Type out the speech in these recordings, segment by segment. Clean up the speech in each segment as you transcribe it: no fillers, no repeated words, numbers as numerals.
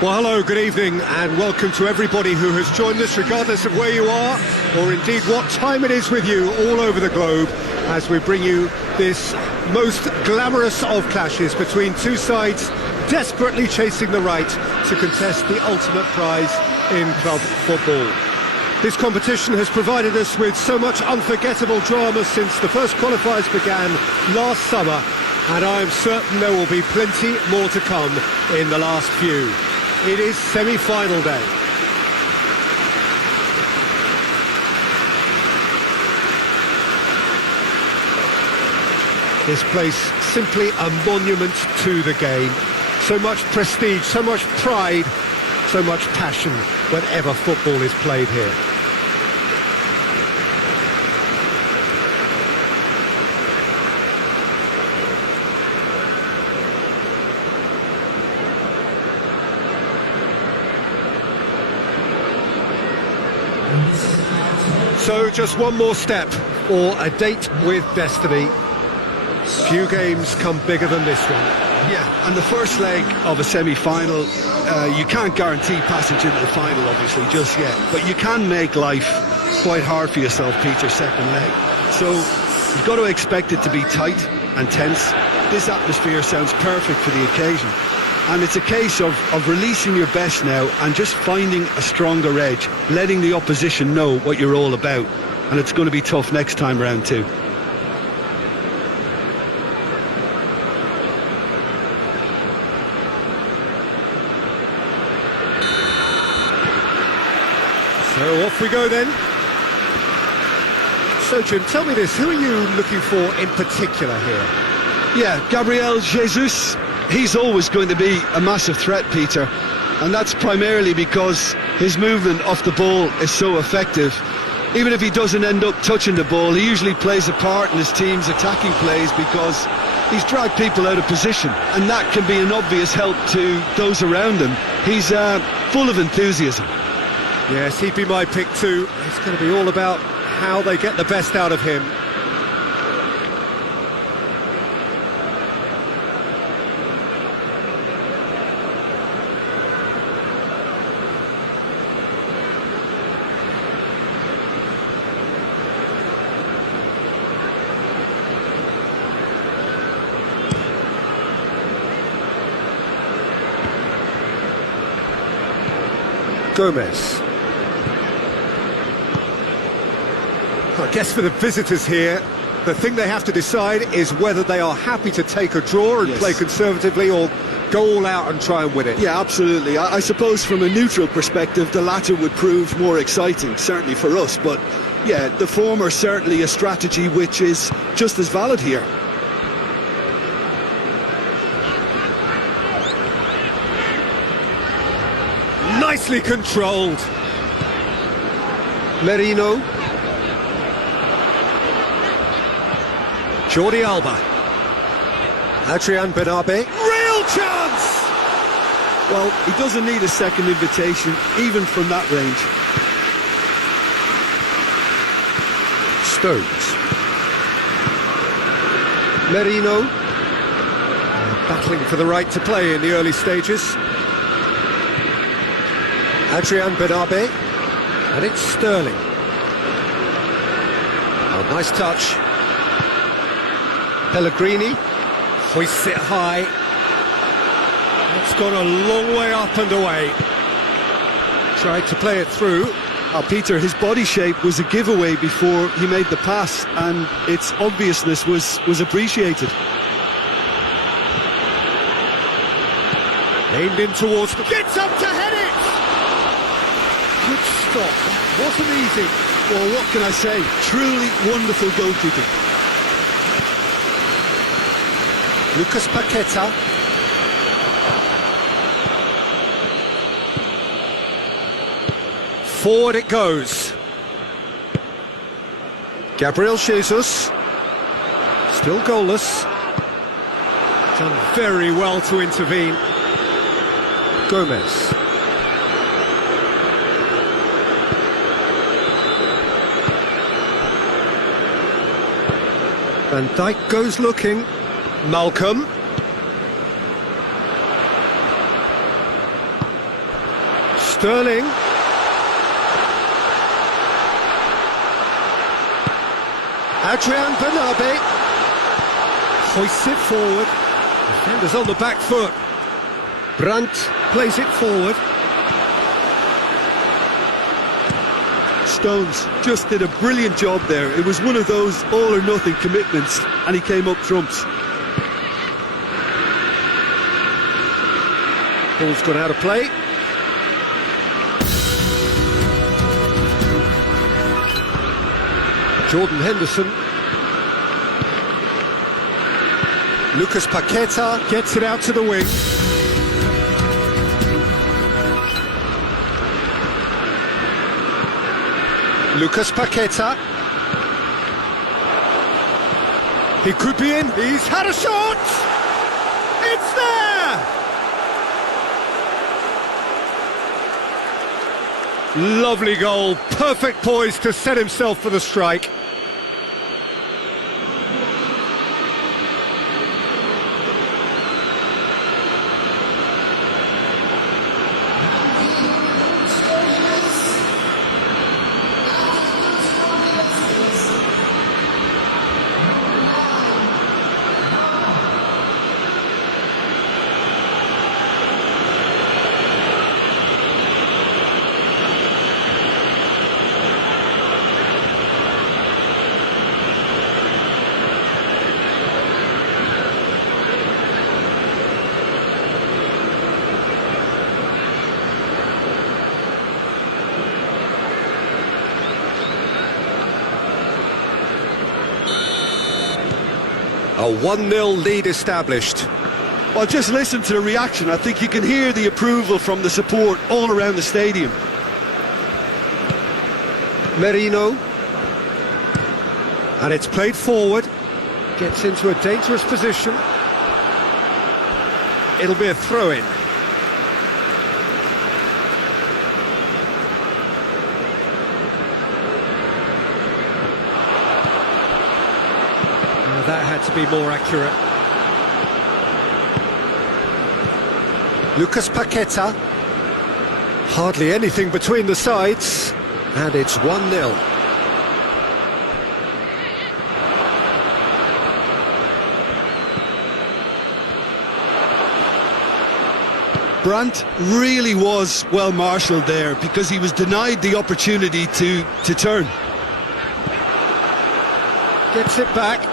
Well, hello, good evening, and welcome to everybody who has joined us, regardless of where you are, or indeed what time it is with you all over the globe, as we bring you this most glamorous of clashes between two sides desperately chasing the right to contest the ultimate prize in club football. This competition has provided us with so much unforgettable drama since the first qualifiers began last summer, and I am certain there will be plenty more to come in the last few. It is semi-final day. This place simply a monument to the game. So much prestige, so much pride, so much passion whenever football is played here. So just one more step, or a date with destiny. Few games come bigger than this one. Yeah, and the first leg of a semi-final, you can't guarantee passage into the final, obviously, just yet. But you can make life quite hard for yourself, Peter, second leg. So you've got to expect it to be tight and tense. This atmosphere sounds perfect for the occasion. And it's a case of releasing your best now and just finding a stronger edge, letting the opposition know what you're all about. And it's going to be tough next time round too. So off we go then. So Jim, tell me this, who are you looking for in particular here? Yeah, Gabriel Jesus. He's always going to be a massive threat, Peter, and that's primarily because his movement off the ball is so effective. Even if he doesn't end up touching the ball, he usually plays a part in his team's attacking plays because he's dragged people out of position, and that can be an obvious help to those around him. He's full of enthusiasm. Yes, he'd be my pick too. It's going to be all about how they get the best out of him. Gomez. I guess for the visitors here, the thing they have to decide is whether they are happy to take a draw and play conservatively or go all out and try and win it. Yeah, absolutely. I suppose from a neutral perspective, the latter would prove more exciting, certainly for us. But yeah, the former certainly a strategy which is just as valid here. Nicely controlled. Merino. Jordi Alba. Adrian Benabe. Real chance! Well, he doesn't need a second invitation, even from that range. Stones. Merino. Battling for the right to play in the early stages. Adrian Benabe, and it's Sterling. Oh, nice touch. Pellegrini hoists it high. It's gone a long way up and away. Tried to play it through. Oh, Peter, his body shape was a giveaway before he made the pass, and its obviousness was appreciated. Aimed in towards the... Gets up to head it! Good stop. Wasn't easy. Well, what can I say? Truly wonderful goalkeeping. Lucas Paqueta. Forward it goes. Gabriel Jesus. Still goalless. Done very well to intervene. Gomez. Van Dijk goes looking. Malcolm. Sterling. Adrian Bernabé hoists it forward. Defenders on the back foot. Brandt plays it forward. Stones just did a brilliant job there. It was one of those all-or-nothing commitments, and he came up trumps. Ball's gone out of play. Jordan Henderson. Lucas Paqueta gets it out to the wing. Lucas Paqueta. He could be in. He's had a shot. It's there. Lovely goal. Perfect poise to set himself for the strike. A 1-0 lead established. Well, just listen to the reaction. I think you can hear the approval from the support all around the stadium. Merino. And it's played forward. Gets into a dangerous position. It'll be a throw-in. That had to be more accurate. Lucas Paqueta. Hardly anything between the sides. And it's 1-0. Brandt really was well marshalled there because he was denied the opportunity to turn. Gets it back.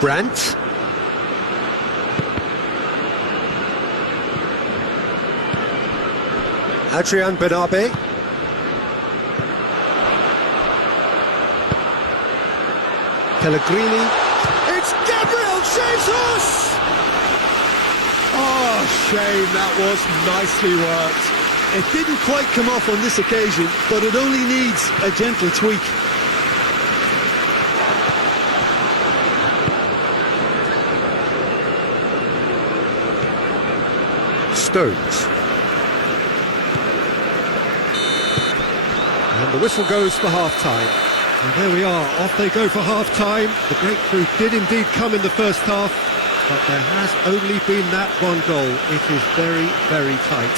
Brandt. Adrian Bernabé. Pellegrini. It's Gabriel Jesus! Oh, shame, that was nicely worked. It didn't quite come off on this occasion, but it only needs a gentle tweak. Stones. And the whistle goes for half-time. And there we are, off they go for half-time. The breakthrough did indeed come in the first half, but there has only been that one goal. It is very, very tight.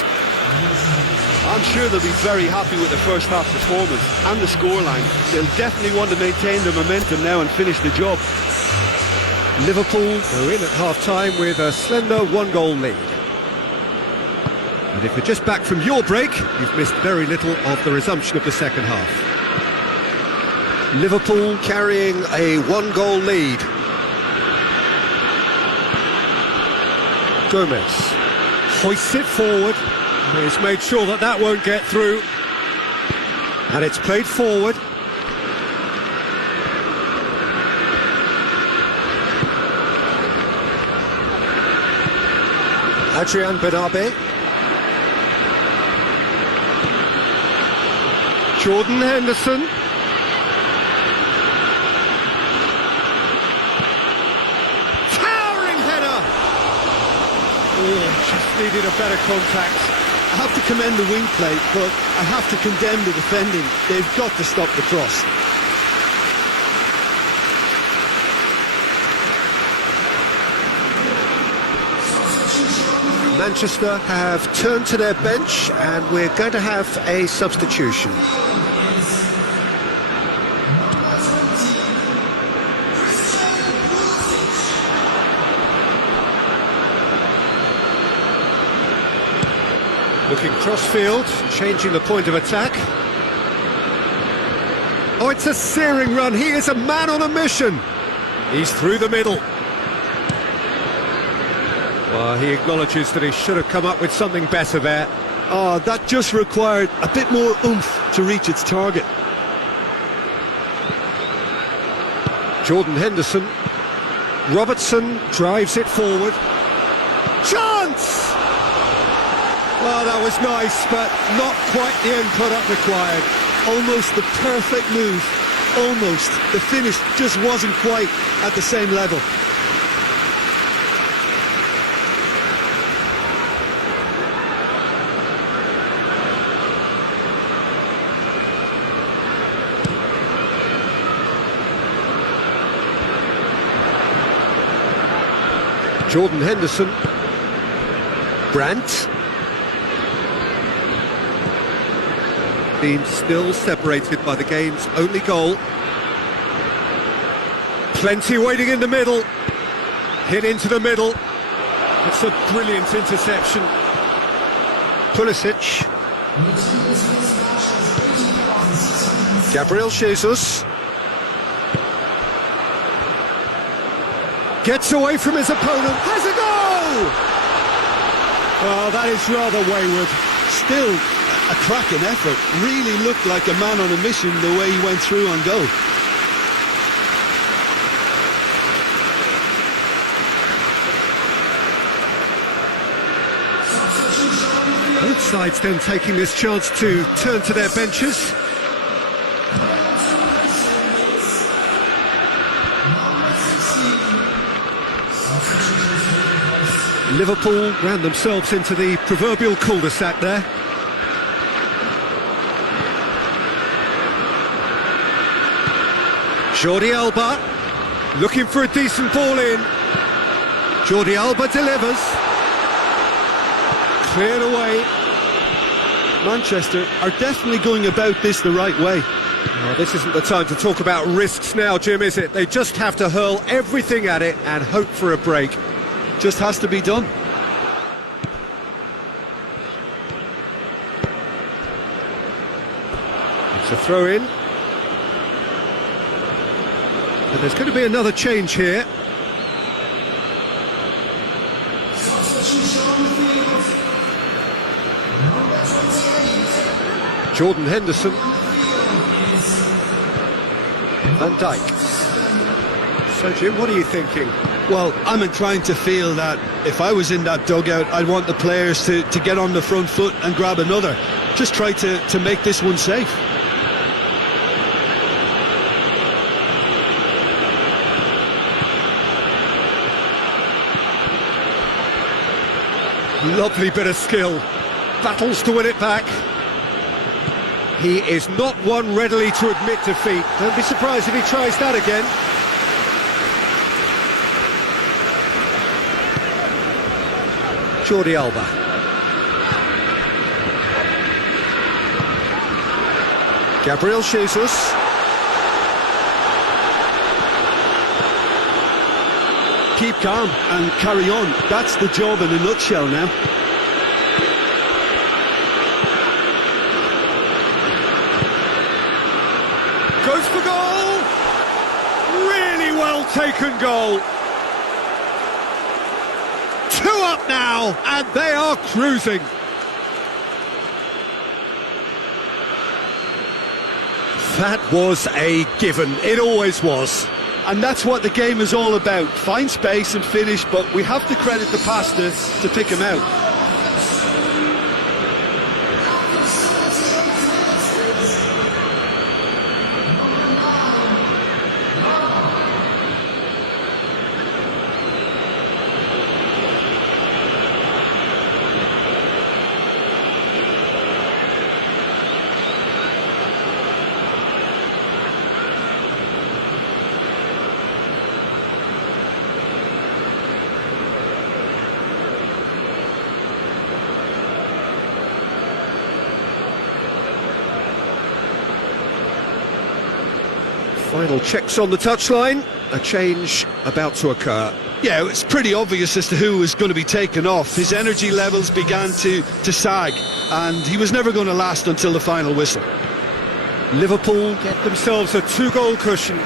I'm sure they'll be very happy with the first half performance and the scoreline. They'll definitely want to maintain the momentum now and finish the job. Liverpool are in at half-time with a slender one-goal lead. And if you're just back from your break, you've missed very little of the resumption of the second half. Liverpool carrying a one-goal lead. Gomez hoists it forward. He's made sure that that won't get through. And it's played forward. Adrian Bernabé. Jordan Henderson. Towering header! Oh, just needed a better contact. I have to commend the wing play, but I have to condemn the defending. They've got to stop the cross. Manchester have turned to their bench and we're going to have a substitution. Looking cross-field, changing the point of attack. Oh, it's a searing run. He is a man on a mission. He's through the middle. Well, he acknowledges that he should have come up with something better there. Oh, that just required a bit more oomph to reach its target. Jordan Henderson. Robertson drives it forward. Chance! Well, that was nice, but not quite the end product required. Almost the perfect move. Almost. The finish just wasn't quite at the same level. Jordan Henderson. Brandt. Been still separated by the game's only goal. Plenty waiting in the middle. Hit into the middle. It's a brilliant interception. Pulisic. Gabriel Jesus. Gets away from his opponent. Has a goal! Well, that is rather wayward. Still a cracking effort. Really looked like a man on a mission the way he went through on goal. Both sides then taking this chance to turn to their benches. Liverpool ran themselves into the proverbial cul-de-sac there. Jordi Alba, looking for a decent ball in. Jordi Alba delivers. Cleared away. Manchester are definitely going about this the right way. Oh, this isn't the time to talk about risks now, Jim, is it? They just have to hurl everything at it and hope for a break. Just has to be done. It's a throw-in. But there's going to be another change here. Jordan Henderson. Van Dijk. So, Jim, what are you thinking? Well, I'm inclined to feel that if I was in that dugout, I'd want the players to get on the front foot and grab another. Just try to make this one safe. Lovely bit of skill. Battles to win it back. He is not one readily to admit defeat. Don't be surprised if he tries that again. Jordi Alba. Gabriel Jesus. Keep calm and carry on. That's the job in a nutshell now. Goes for goal! Really well taken goal. 2 up now, and they are cruising. That was a given. It always was. And that's what the game is all about. Find space and finish, but we have to credit the pasta to pick him out. Final checks on the touchline, a change about to occur. Yeah, it's pretty obvious as to who was going to be taken off. His energy levels began to sag, and he was never going to last until the final whistle. Liverpool get themselves a 2-goal cushion.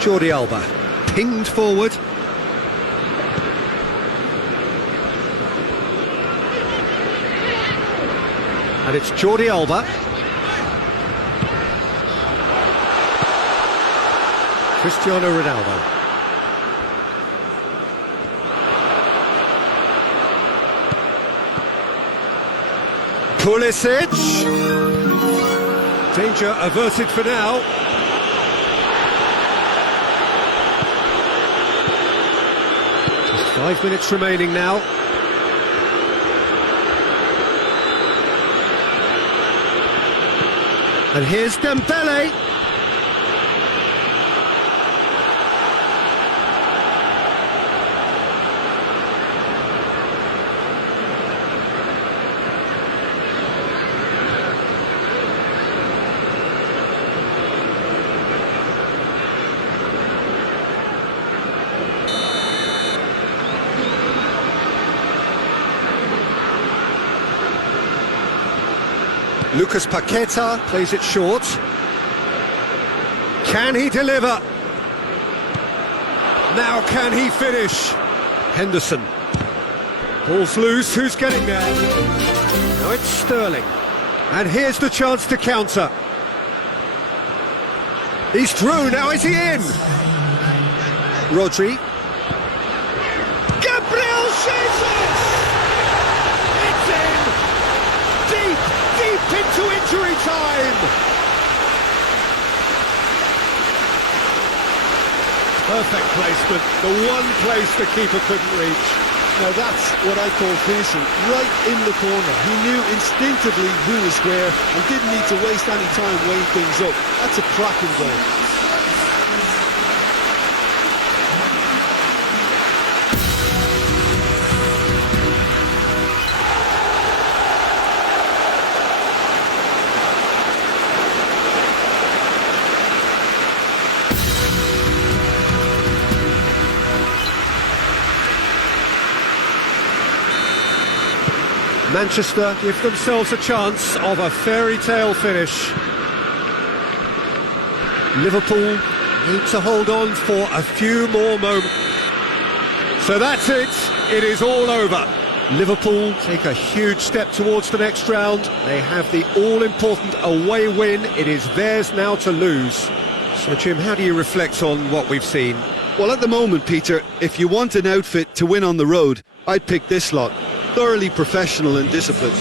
Jordi Alba, pinged forward. And it's Jordi Alba. Cristiano Ronaldo. Pulisic. Danger averted for now. Just 5 minutes remaining now. And here's Dembele. Lucas Paqueta plays it short. Can he deliver? Now can he finish? Henderson. Ball's loose, who's getting there? Now it's Sterling. And here's the chance to counter. He's through, now is he in? Rodri. Gabriel Jesus! It's in! Deep into injury time! Perfect placement, the one place the keeper couldn't reach. Now that's what I call finishing, right in the corner. He knew instinctively who was where and didn't need to waste any time weighing things up. That's a cracking goal. Manchester give themselves a chance of a fairy tale finish. Liverpool need to hold on for a few more moments. So that's it, it is all over. Liverpool take a huge step towards the next round. They have the all-important away win. It is theirs now to lose. So Jim, how do you reflect on what we've seen? Well, at the moment, Peter, if you want an outfit to win on the road, I'd pick this lot. Thoroughly professional and disciplined.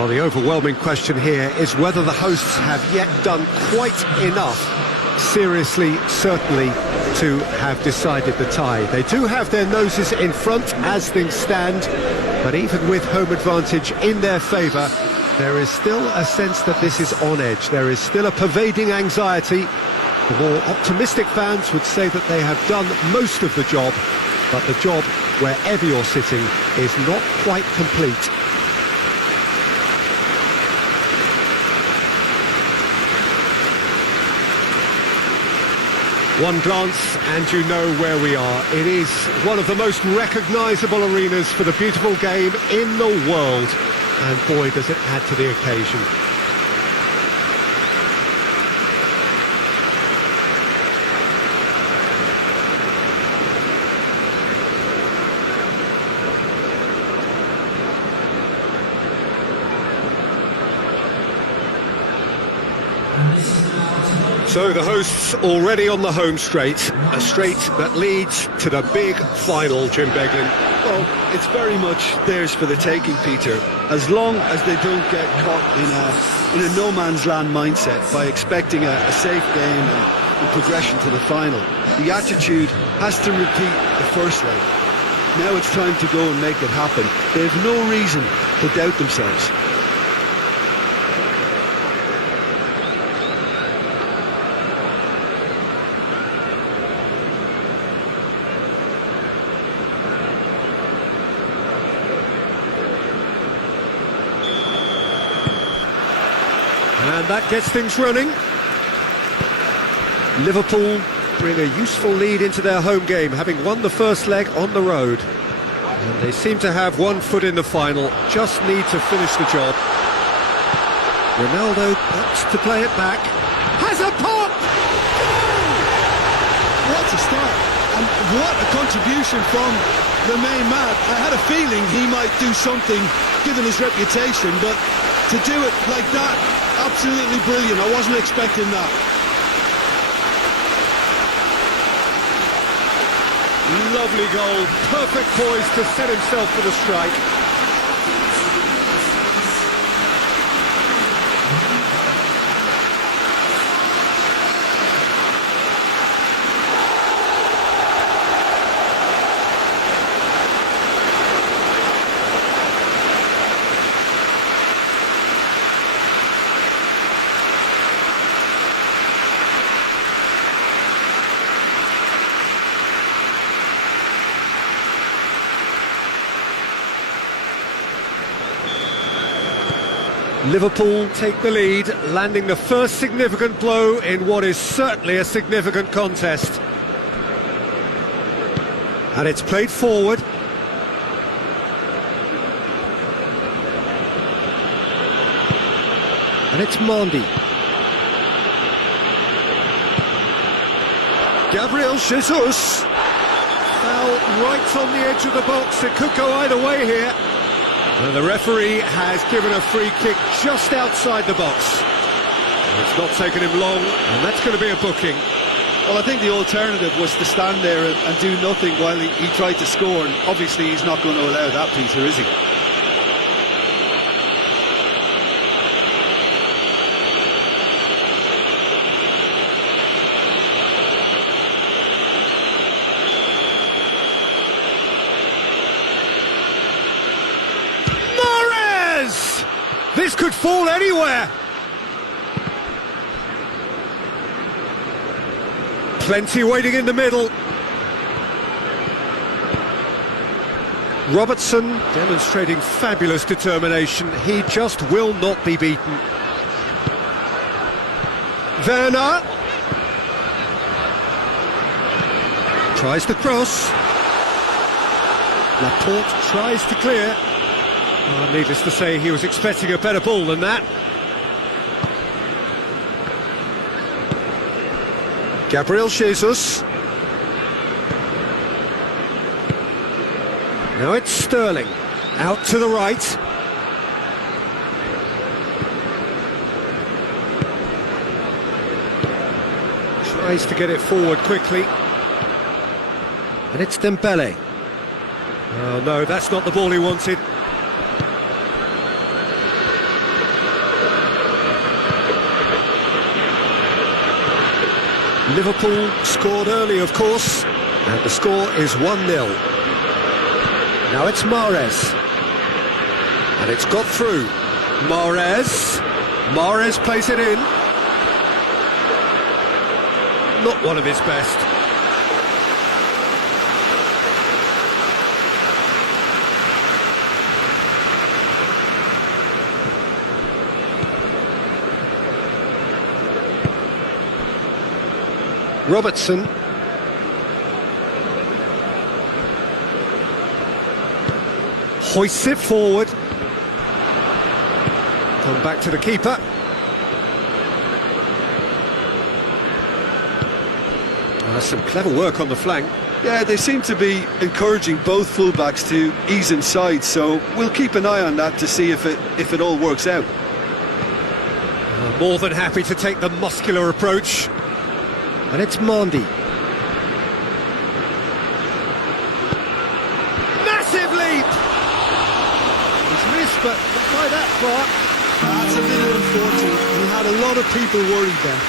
Well, the overwhelming question here is whether the hosts have yet done quite enough, seriously, certainly, to have decided the tie. They do have their noses in front as things stand, but even with home advantage in their favour, there is still a sense that this is on edge. There is still a pervading anxiety. The more optimistic fans would say that they have done most of the job, but the job, wherever you're sitting, is not quite complete. One glance and you know where we are. It is one of the most recognisable arenas for the beautiful game in the world. And boy, does it add to the occasion. So the hosts already on the home straight, a straight that leads to the big final, Jim Beglin. Well, it's very much theirs for the taking, Peter, as long as they don't get caught in a no-man's land mindset by expecting a safe game and progression to the final. The attitude has to repeat the first leg. Now it's time to go and make it happen. They have no reason to doubt themselves. And that gets things running. Liverpool bring a useful lead into their home game, having won the first leg on the road. And they seem to have one foot in the final, just need to finish the job. Ronaldo wants to play it back. Has a pop! What a start, and what a contribution from the main man. I had a feeling he might do something, given his reputation, but to do it like that, absolutely brilliant. I wasn't expecting that. Lovely goal, perfect poise to set himself for the strike. Liverpool take the lead, landing the first significant blow in what is certainly a significant contest. And it's played forward. And it's Mendy. Gabriel Jesus. Foul right on the edge of the box. It could go either way here. And the referee has given a free kick just outside the box. It's not taken him long, and that's going to be a booking. Well, I think the alternative was to stand there and do nothing while he tried to score, and obviously he's not going to allow that, Peter, is he? This could fall anywhere. Plenty waiting in the middle. Robertson demonstrating fabulous determination. He just will not be beaten. Werner tries the cross. Laporte tries to clear. Oh, needless to say, he was expecting a better ball than that. Gabriel Jesus. Now it's Sterling. Out to the right. Tries to get it forward quickly. And it's Dembele. Oh no, that's not the ball he wanted. Liverpool scored early, of course, and the score is 1-0. Now it's Mahrez. And it's got through. Mahrez plays it in. Not one of his best. Robertson. Hoists it forward. Come back to the keeper. That's some clever work on the flank. Yeah, they seem to be encouraging both fullbacks to ease inside, so we'll keep an eye on that to see if it all works out. More than happy to take the muscular approach. And it's Mandy. Massive leap! He's missed, but not by that far. That's a bit unfortunate. He had a lot of people worried then.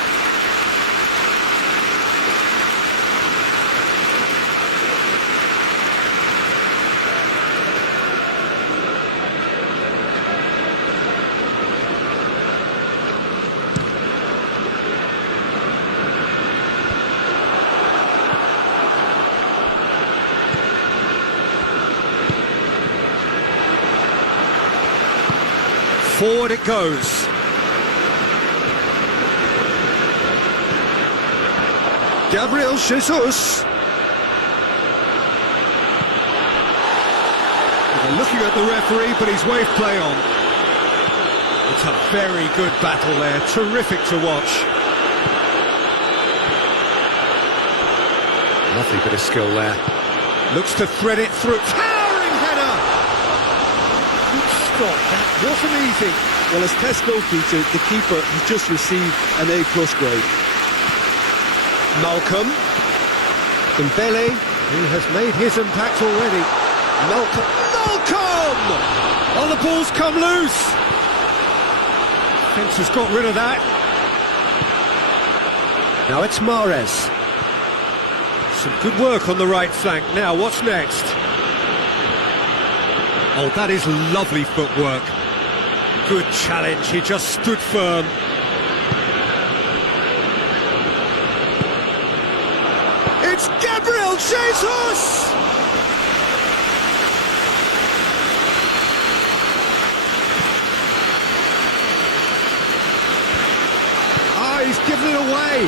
Forward it goes. Gabriel Jesus. They're looking at the referee, but he's waved play on. It's a very good battle there, terrific to watch. Lovely bit of skill there. Looks to thread it through. Towering header! Good stop, that wasn't easy. Well, as test goalkeeper, the keeper has just received an A+ grade. Malcolm. Dembele, who has made his impact already. Malcolm! Oh, the ball's come loose! Fence has got rid of that. Now it's Mahrez. Some good work on the right flank. Now, what's next? Oh, that is lovely footwork. Good challenge, he just stood firm. It's Gabriel Jesus! He's given it away.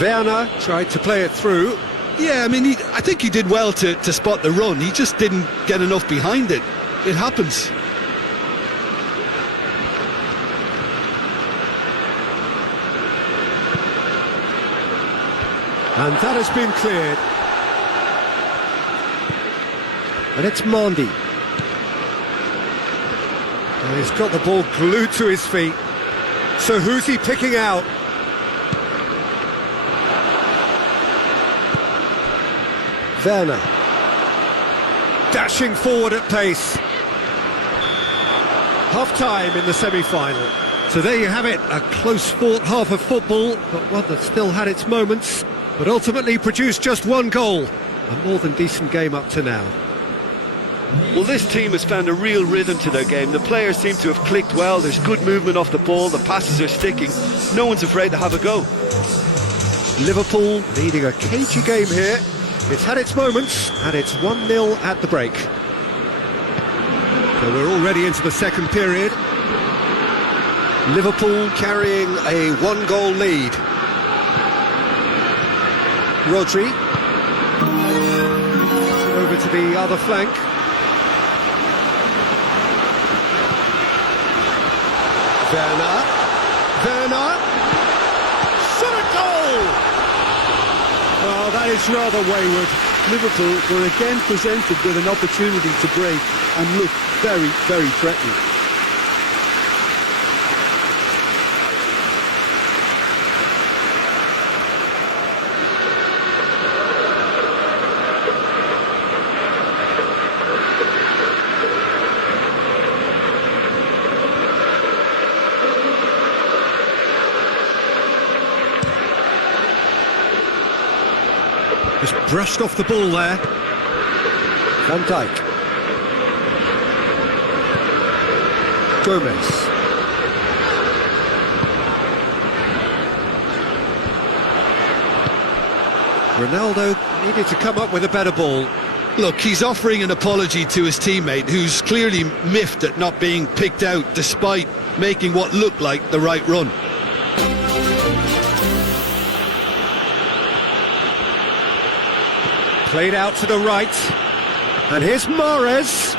Werner tried to play it through. Yeah, I mean, I think he did well to spot the run. He just didn't get enough behind it. It happens. And that has been cleared. And it's Mandy. And he's got the ball glued to his feet. So who's he picking out? Werner. Dashing forward at pace. Half-time in the semi-final. So there you have it, a close-fought half of football, but one that still had its moments, but ultimately produced just one goal. A more than decent game up to now. Well, this team has found a real rhythm to their game. The players seem to have clicked well. There's good movement off the ball. The passes are sticking. No one's afraid to have a go. Liverpool leading a cagey game here. It's had its moments, and it's 1-0 at the break. So we're already into the second period. Liverpool carrying a one-goal lead. Rodri. Over to the other flank. Werner. Shot a goal! Oh, that is rather wayward. Liverpool were again presented with an opportunity to break and look very, very threatening. Just brushed off the ball there. Van Dijk. Gomez. Ronaldo needed to come up with a better ball. Look, he's offering an apology to his teammate, who's clearly miffed at not being picked out despite making what looked like the right run. Played out to the right. And here's Mahrez.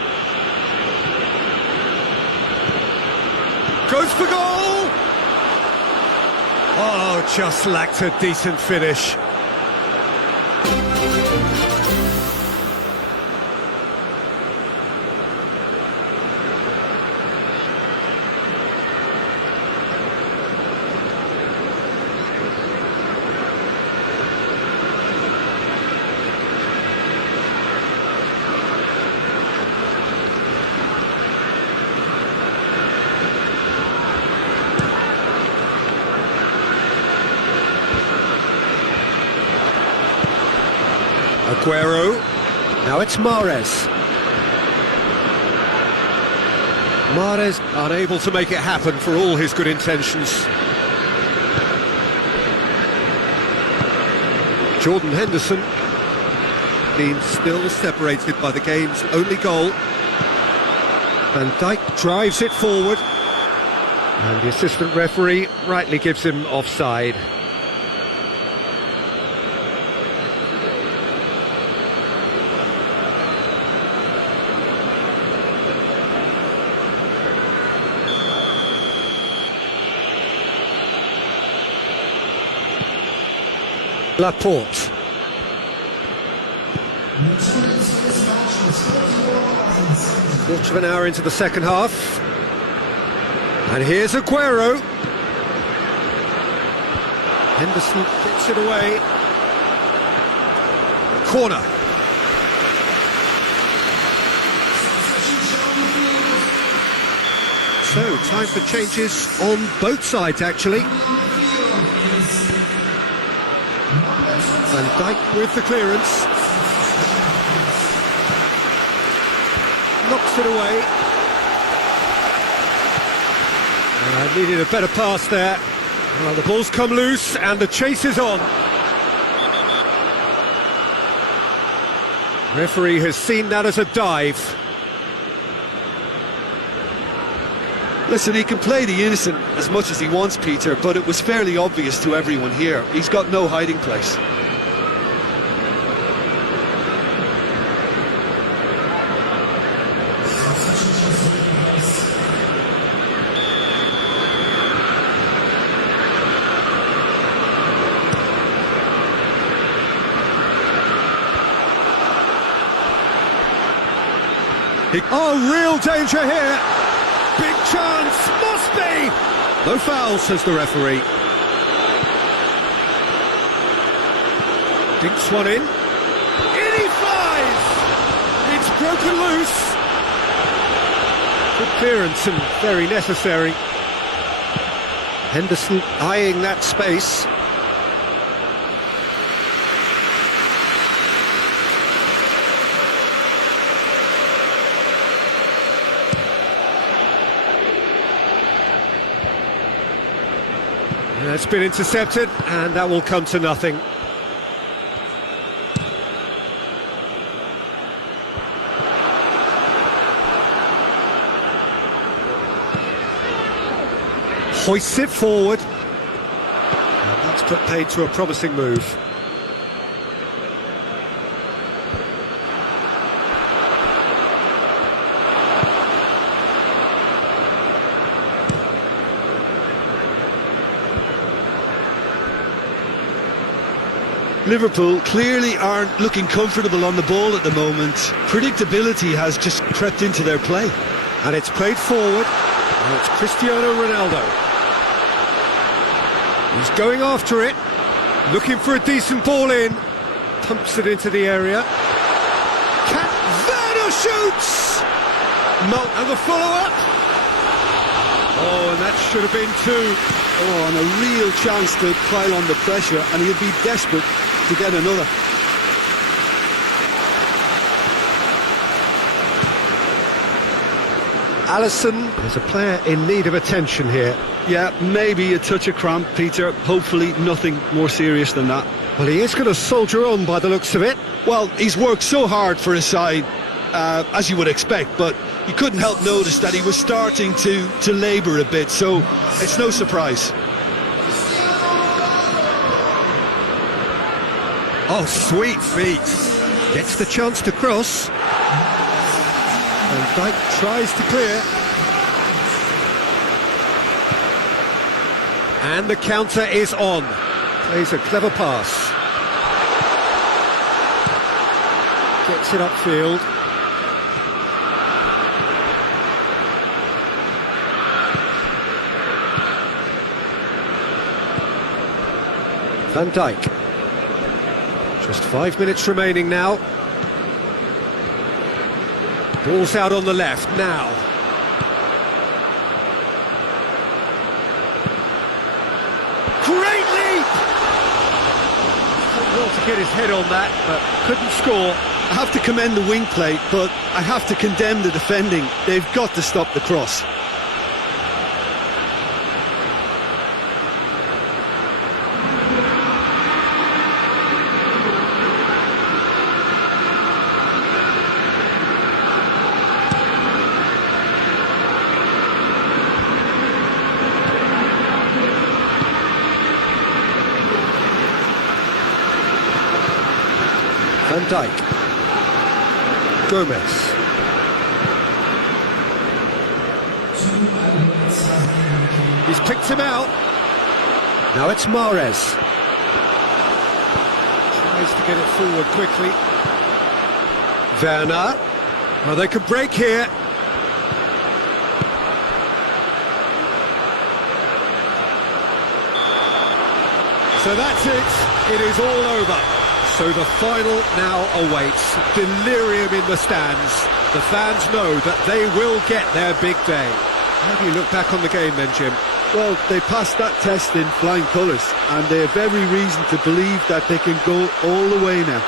Goes for goal! Oh, just lacked a decent finish. Aguero. Now it's Mahrez. Mahrez unable to make it happen for all his good intentions. Jordan Henderson being still separated by the game's only goal. Van Dijk drives it forward. And the assistant referee rightly gives him offside. Laporte. Quarter of an hour into the second half. And here's Aguero. Henderson gets it away. Corner. So, time for changes on both sides, actually. Van Dijk with the clearance. Knocks it away. Needed a better pass there. Well, the ball's come loose and the chase is on. Referee has seen that as a dive. Listen, he can play the innocent as much as he wants, Peter, but it was fairly obvious to everyone here. He's got no hiding place. Oh, real danger here. Big chance, must be. No foul, says the referee. Dinks one in. In he flies! It's broken loose. Good clearance and very necessary. Henderson eyeing that space. It's been intercepted, and that will come to nothing. Hoists it forward. And that's put paid to a promising move. Liverpool clearly aren't looking comfortable on the ball at the moment. Predictability has just crept into their play. And it's played forward. And it's Cristiano Ronaldo. He's going after it. Looking for a decent ball in. Pumps it into the area. Werner shoots! And the follow-up. Oh, and that should have been two. Oh, and a real chance to pile on the pressure, and he'll be desperate to get another. Alisson, there's a player in need of attention here. Yeah, maybe a touch of cramp, Peter. Hopefully nothing more serious than that. Well, he is going to soldier on by the looks of it. Well, he's worked so hard for his side, as you would expect, but you couldn't help notice that he was starting to labour a bit, so it's no surprise. Oh, sweet feet. Gets the chance to cross. And Dijk tries to clear. And the counter is on. Plays a clever pass. Gets it upfield. Van Dijk. Just 5 minutes remaining now. Ball's out on the left now. Great leap! Well to get his head on that, but couldn't score. I have to commend the wing play, but I have to condemn the defending. They've got to stop the cross. Van Dijk. Gomez. He's picked him out. Now it's Mahrez. Tries to get it forward quickly. Werner. Well, they could break here. So that's it. It is all over. So the final now awaits. Delirium in the stands. The fans know that they will get their big day. How do you look back on the game then, Jim? Well, they passed that test in flying colours, and they have every reason to believe that they can go all the way now.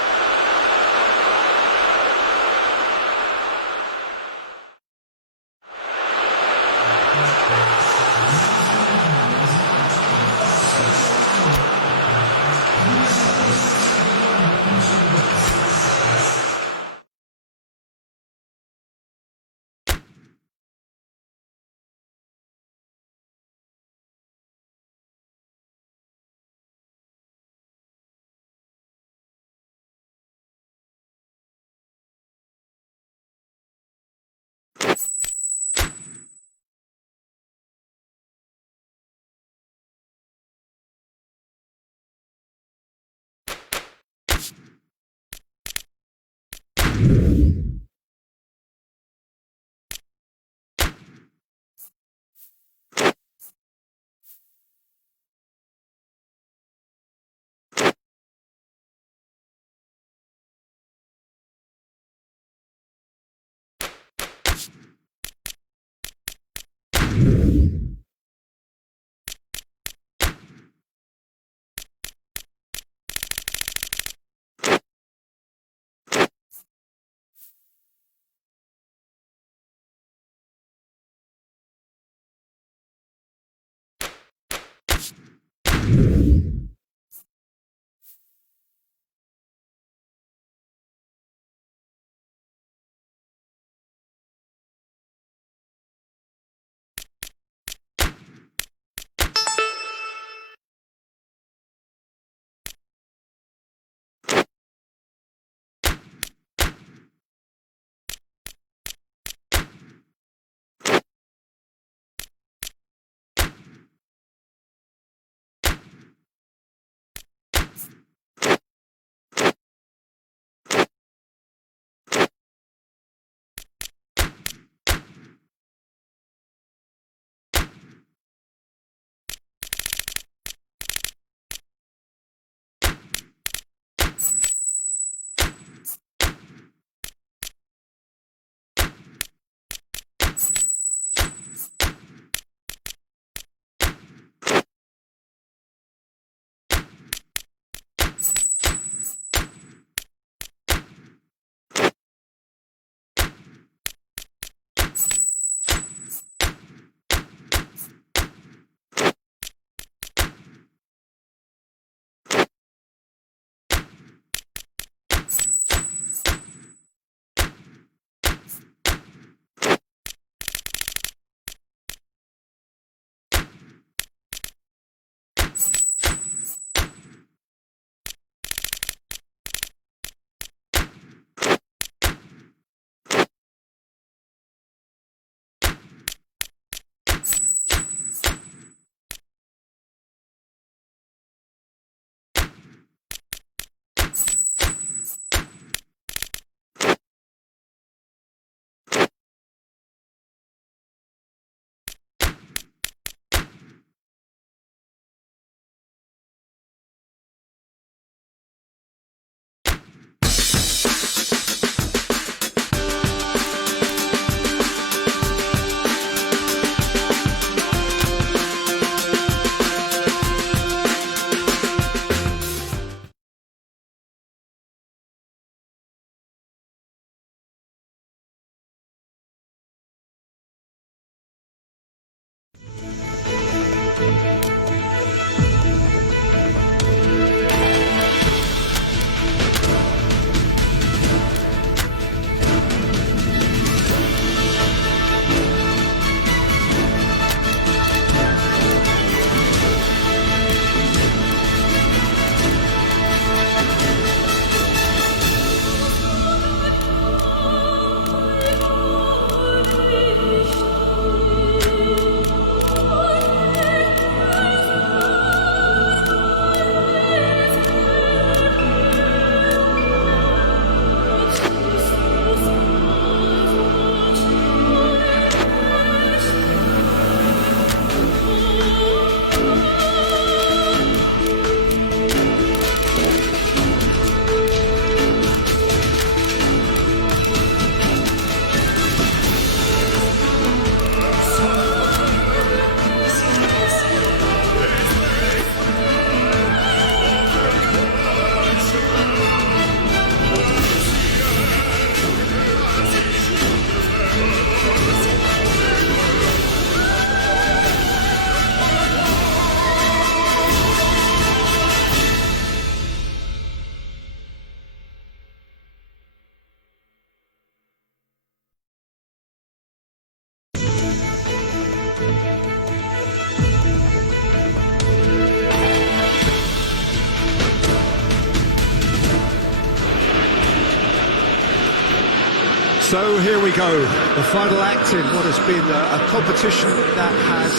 So here we go, the final act in what has been a competition that has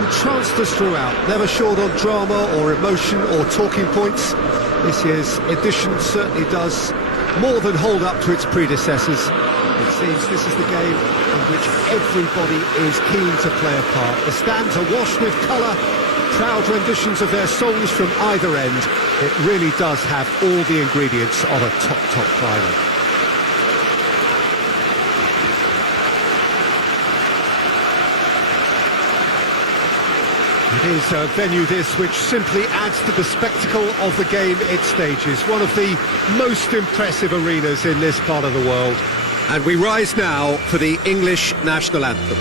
entranced us throughout, never short on drama or emotion or talking points. This year's edition certainly does more than hold up to its predecessors. It seems this is the game in which everybody is keen to play a part. The stands are washed with colour, proud renditions of their songs from either end. It really does have all the ingredients of a top final. It is a venue this which simply adds to the spectacle of the game it stages. One of the most impressive arenas in this part of the world. And we rise now for the English national anthem.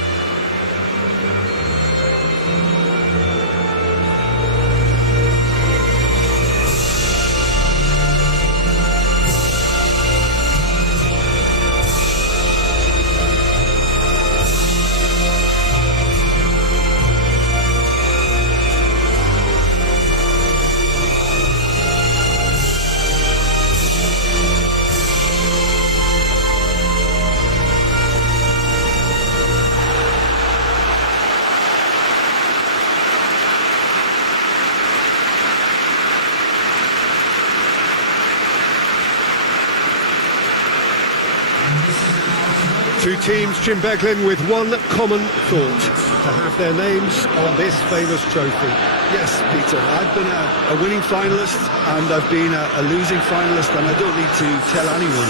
Two teams, Jim Beglin, with one common thought: to have their names on this famous trophy. Yes, Peter, I've been a winning finalist and I've been a losing finalist, and I don't need to tell anyone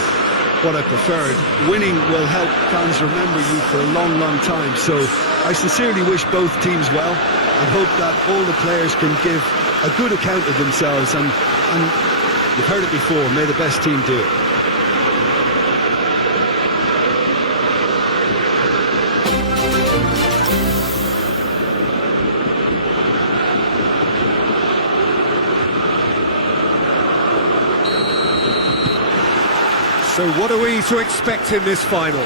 what I preferred. Winning will help fans remember you for a long, long time, so I sincerely wish both teams well and hope that all the players can give a good account of themselves, and you've heard it before, may the best team do it. So what are we to expect in this final?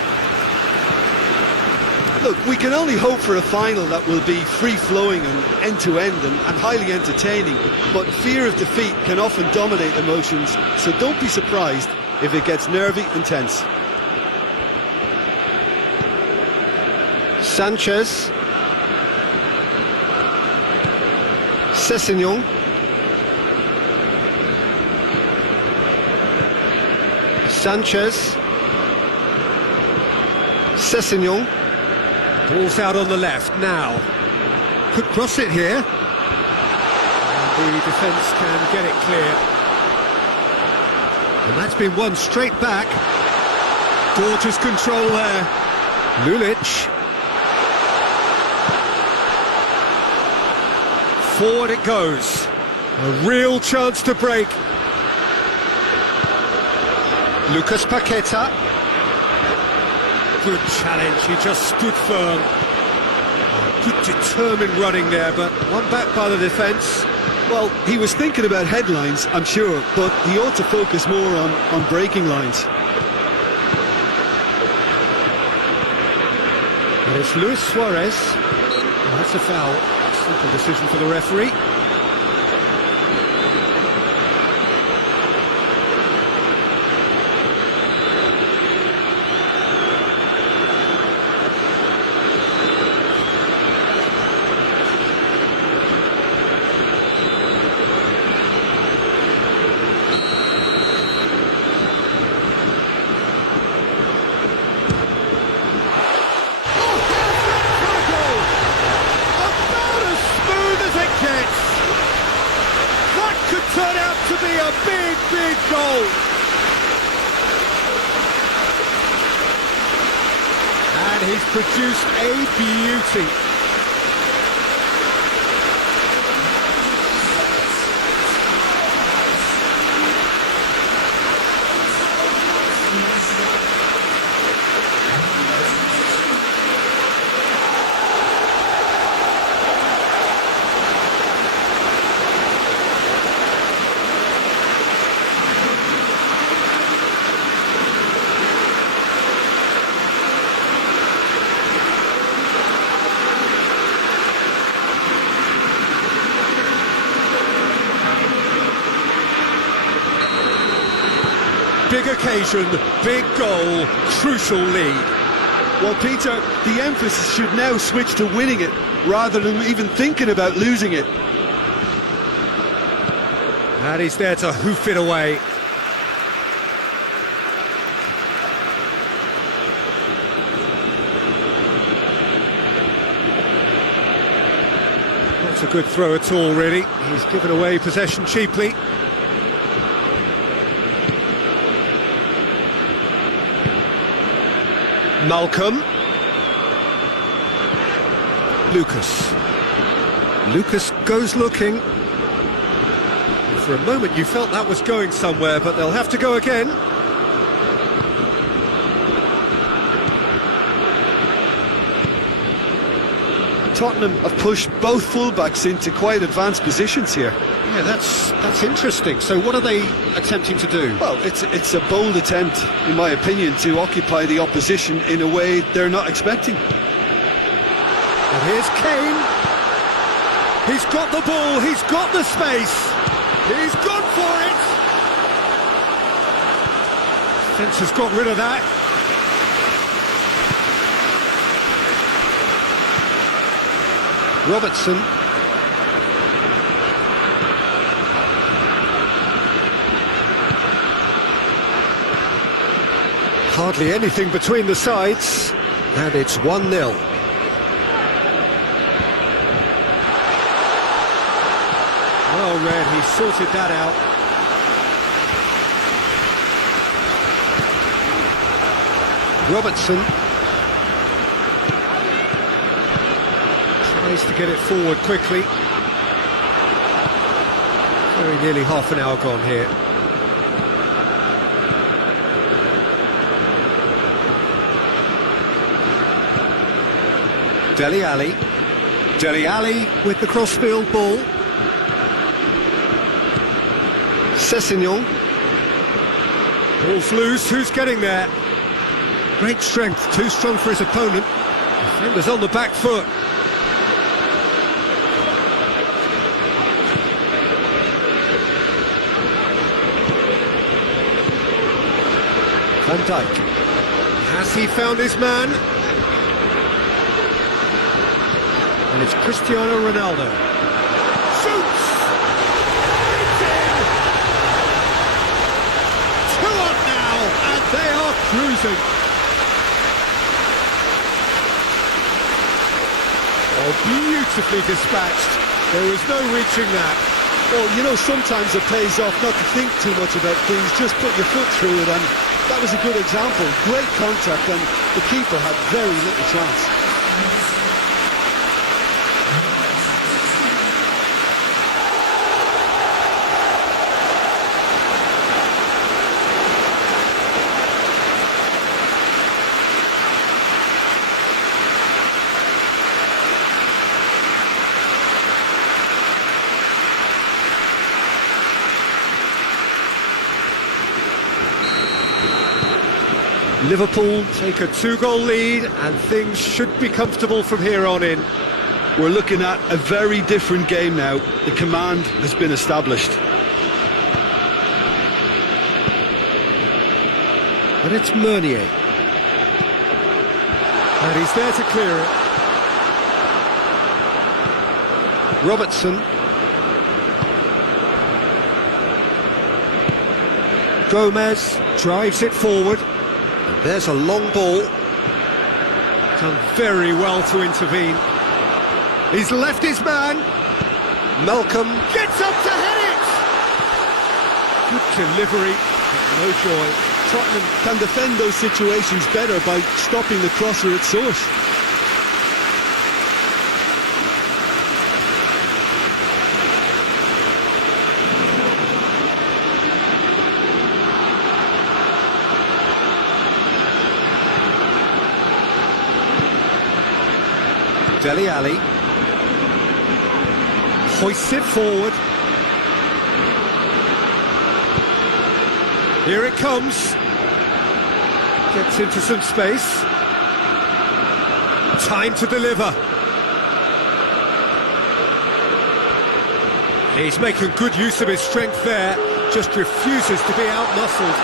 Look, we can only hope for a final that will be free-flowing and end-to-end and highly entertaining, but fear of defeat can often dominate emotions, so don't be surprised if it gets nervy and tense. Sanchez. Sessegnon. Sanchez. Sessegnon. Ball's out on the left now. Could cross it here. And the defence can get it clear. And that's been won straight back. Gorgeous control there. Lulic. Forward it goes. A real chance to break. Lucas Paqueta. Good challenge, he just stood firm. Good determined running there, but one back by the defence. Well, he was thinking about headlines, I'm sure, but he ought to focus more on breaking lines. And it's Luis Suarez. Well, that's a foul. Simple decision for the referee. Turn out to be a big, big goal. And he's produced a beauty. big occasion, big goal, crucial lead. Well, Peter, the emphasis should now switch to winning it rather than even thinking about losing it. And he's there to hoof it away. Not a good throw at all, really. He's given away possession cheaply. Malcolm. Lucas goes looking. For a moment you felt that was going somewhere, but they'll have to go again. Tottenham have pushed both fullbacks into quite advanced positions here. Yeah, that's interesting. So what are they attempting to do? Well, it's a bold attempt, in my opinion, to occupy the opposition in a way they're not expecting. And here's Kane. He's got the ball, he's got the space. He's gone for it! Fence has got rid of that. Robertson. Hardly anything between the sides, and it's 1-0. Well read, he sorted that out. Robertson tries to get it forward quickly. Very nearly half an hour gone here. Dele Alli with the crossfield ball. Sessegnon. Ball's loose, who's getting there? Great strength, too strong for his opponent. Defender's on the back foot. Van Dijk. Has he found his man? And it's Cristiano Ronaldo. Shoots! It's in! 2 up now, and they are cruising. Oh, beautifully dispatched. There was no reaching that. Well, you know, sometimes it pays off not to think too much about things, just put your foot through it, and that was a good example. Great contact, and the keeper had very little chance. Liverpool take a 2-goal lead, and things should be comfortable from here on in. We're looking at a very different game now. The command has been established. And it's Meunier. And he's there to clear it. Robertson. Gomez drives it forward. And there's a long ball. Done very well to intervene. He's left his man. Malcolm gets up to hit it. Good delivery, but no joy. Tottenham can defend those situations better by stopping the crosser at source. Dele Alli hoists it forward. Here it comes. Gets into some space. Time to deliver. He's making good use of his strength there. Just refuses to be out-muscled.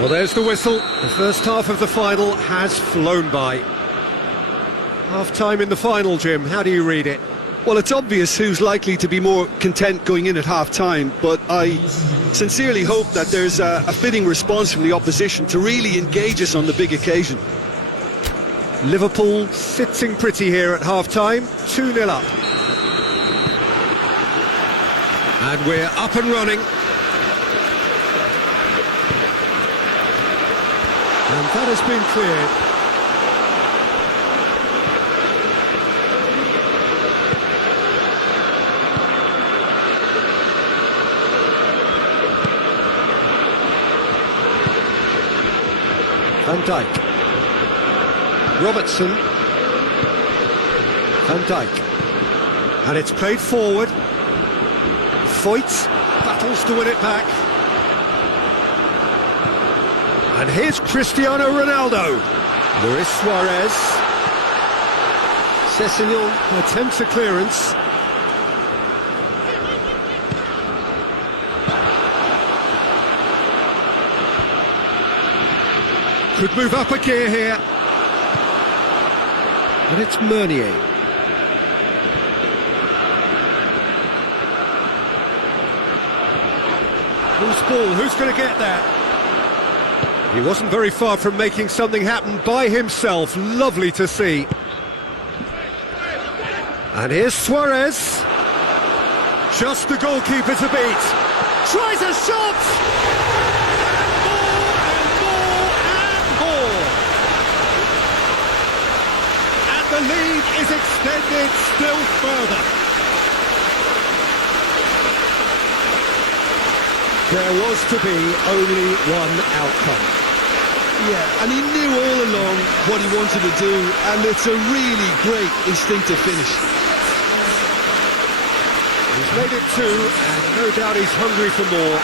Well, there's the whistle. The first half of the final has flown by. Half-time in the final, Jim. How do you read it? Well, it's obvious who's likely to be more content going in at half-time, but I sincerely hope that there's a fitting response from the opposition to really engage us on the big occasion. Liverpool sitting pretty here at half-time, 2-0 up. And we're up and running. And that has been cleared. Van Dijk. Robertson. Van Dijk. And it's played forward. Foyt battles to win it back. And here's Cristiano Ronaldo. Luis Suarez. Sessegnon attempts a clearance. Could move up a gear here. And it's Meunier. Who's ball? Who's going to get that? He wasn't very far from making something happen by himself. Lovely to see. And here's Suarez. Just the goalkeeper to beat. Tries a shot! The lead is extended still further. There was to be only one outcome. Yeah, and he knew all along what he wanted to do, and it's a really great instinctive finish. He's made it two, and no doubt he's hungry for more.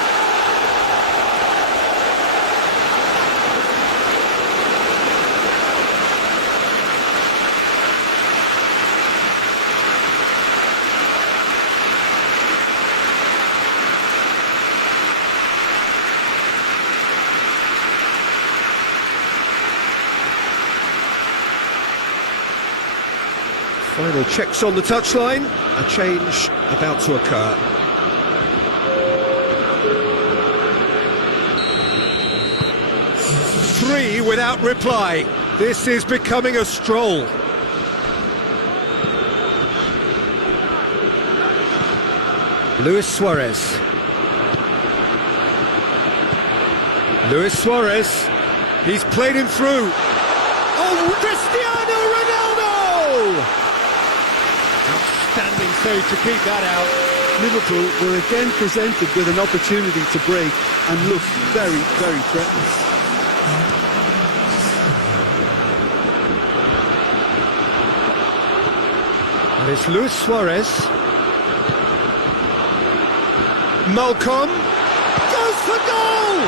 Final checks on the touchline, a change about to occur. Three without reply. This is becoming a stroll. Luis Suarez. Luis Suarez. He's played him through. Oh, Cristiano Ronaldo! Outstanding save to keep that out. Liverpool were again presented with an opportunity to break and looked very, very threatening. And it's Luis Suarez. Malcolm goes for goal!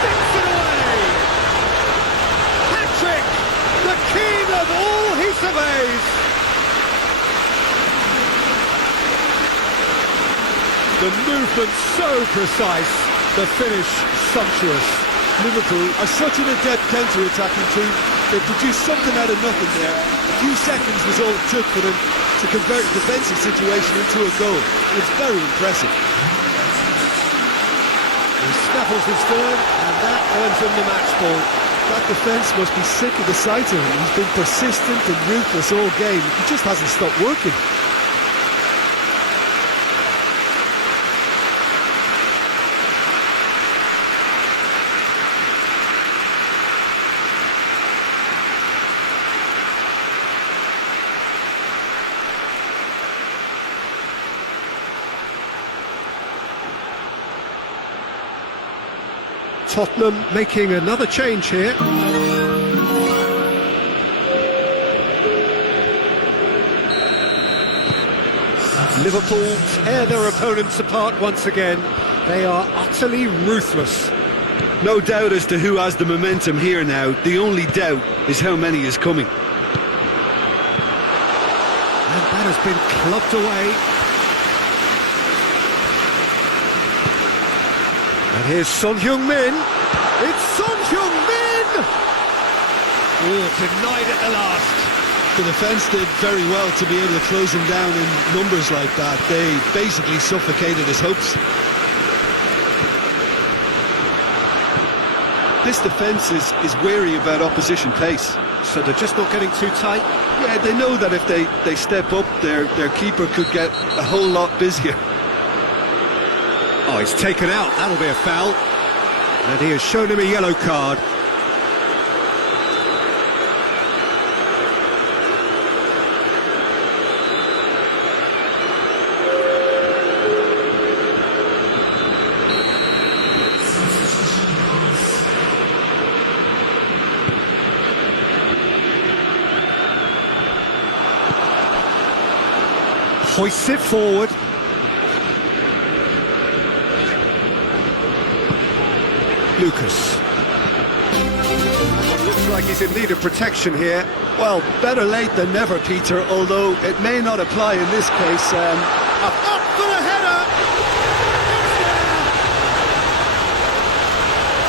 Sticks it away! Patrick, the king of all he surveys! The movement so precise, the finish sumptuous. Liverpool are such an adept counter-attacking team. They produced something out of nothing there. A few seconds was all it took for them to convert a defensive situation into a goal. It's very impressive. He snaffles his third, and that earns him the match ball. That defence must be sick of the sight of him. He's been persistent and ruthless all game. He just hasn't stopped working. Tottenham making another change here. Liverpool tear their opponents apart once again. They are utterly ruthless. No doubt as to who has the momentum here now. The only doubt is how many is coming. And that has been clubbed away. And here's Son Heung-min. It's Son Heung-min! Oh, denied at the last. The defence did very well to be able to close him down in numbers like that. They basically suffocated his hopes. This defence is wary about opposition pace. So they're just not getting too tight? Yeah, they know that if they step up, their keeper could get a whole lot busier. Oh, he's taken out. That'll be a foul. And he has shown him a yellow card. Hoists it forward. Lucas. Looks like he's in need of protection here. Well, better late than never, Peter, although it may not apply in this case. Up for the header!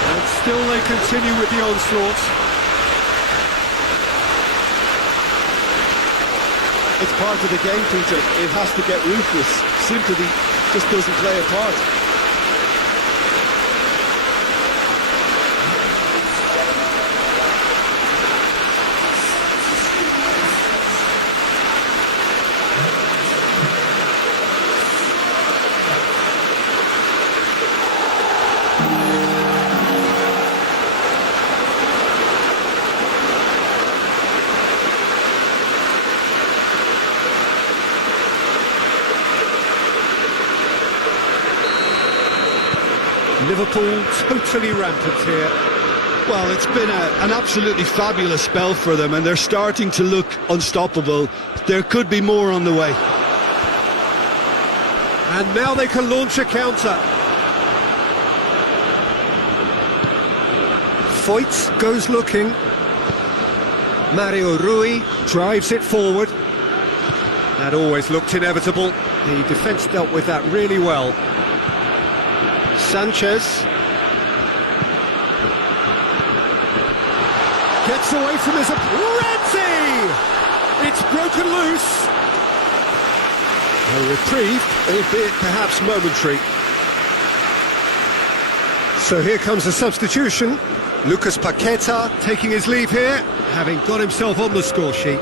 And still they continue with the onslaught. It's part of the game, Peter. It has to get ruthless. Sympathy just doesn't play a part. Liverpool totally rampant here. Well, it's been an absolutely fabulous spell for them, and they're starting to look unstoppable. There could be more on the way. And now they can launch a counter. Foyt goes looking. Mario Rui drives it forward. That always looked inevitable. The defence dealt with that really well. Sanchez gets away from his Ramsey! It's broken loose. A reprieve, albeit perhaps momentary. So here comes the substitution. Lucas Paqueta taking his leave here, having got himself on the score sheet.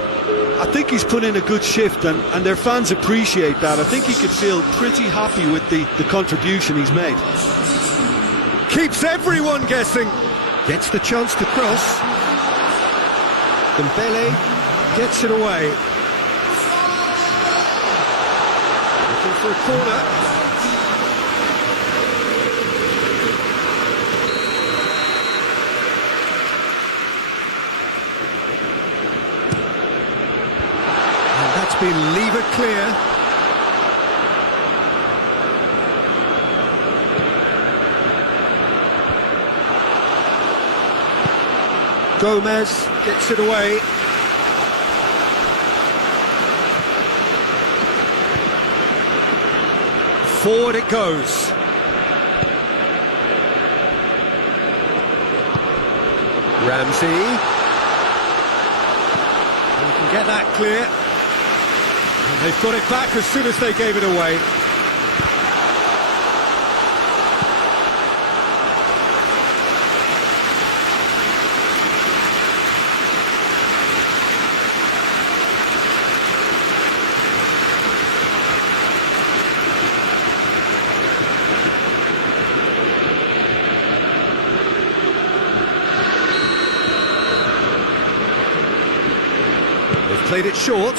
I think he's put in a good shift, and their fans appreciate that. I think he could feel pretty happy with the contribution he's made. Keeps everyone guessing. Gets the chance to cross. Dembele gets it away. Looking for a corner. And that's been levered clear. Gomez gets it away. Forward it goes. Ramsey. You can get that clear. And they've got it back as soon as they gave it away. Played it short.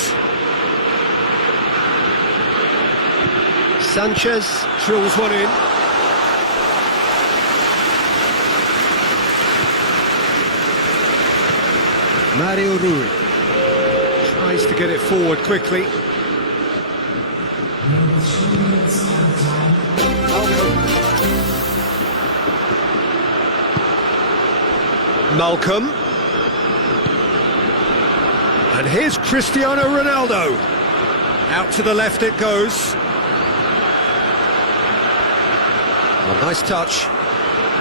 Sanchez drills one in. Mario Rui tries to get it forward quickly. Malcolm. And here's Cristiano Ronaldo. Out to the left it goes. Oh, nice touch.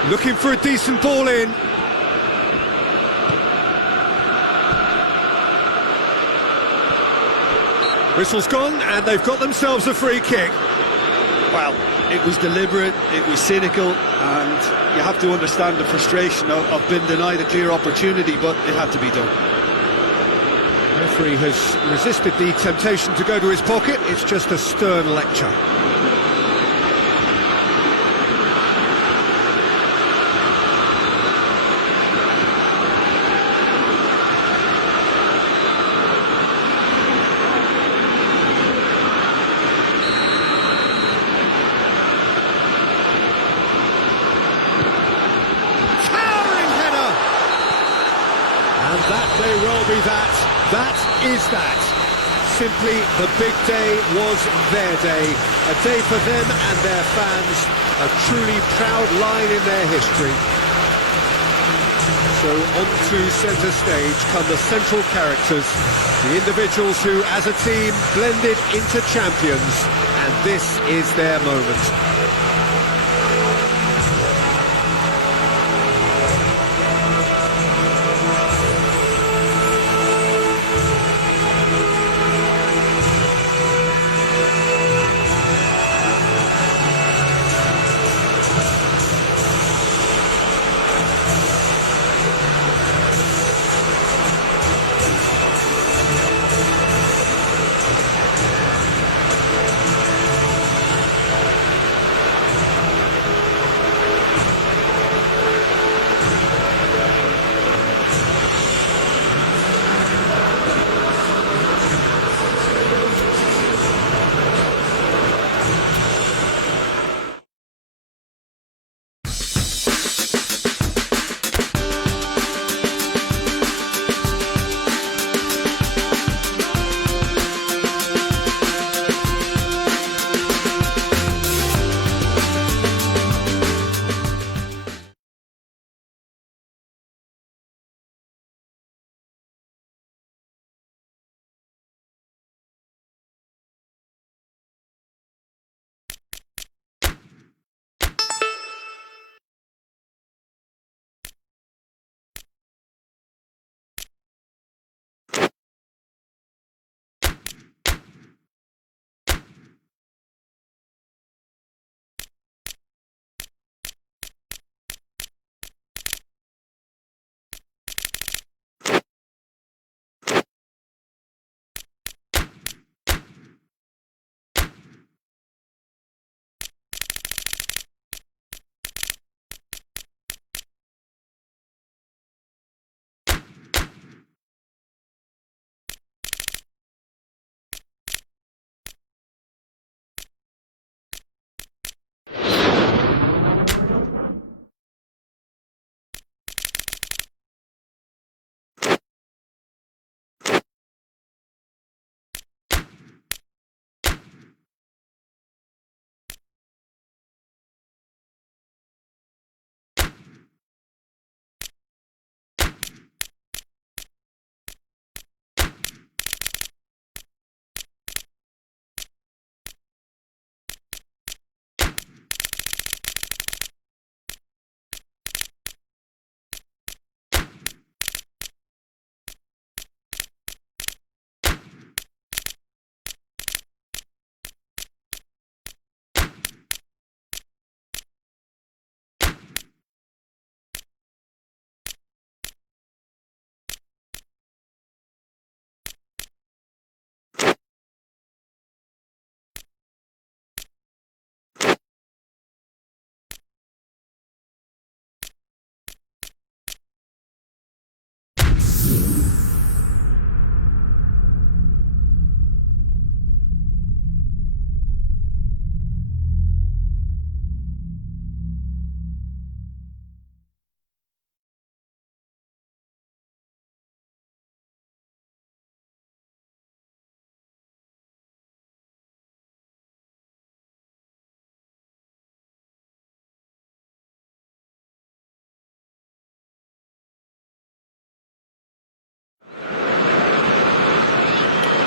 Looking for a decent ball in. Whistle's gone, and they've got themselves a free kick. Well, it was deliberate, it was cynical, and you have to understand the frustration of being denied a clear opportunity, but it had to be done. The referee has resisted the temptation to go to his pocket. It's just a stern lecture. And that may well be that. That is that. Simply, the big day was their day. A day for them and their fans. A truly proud line in their history. So onto centre stage come the central characters. The individuals who, as a team, blended into champions. And this is their moment.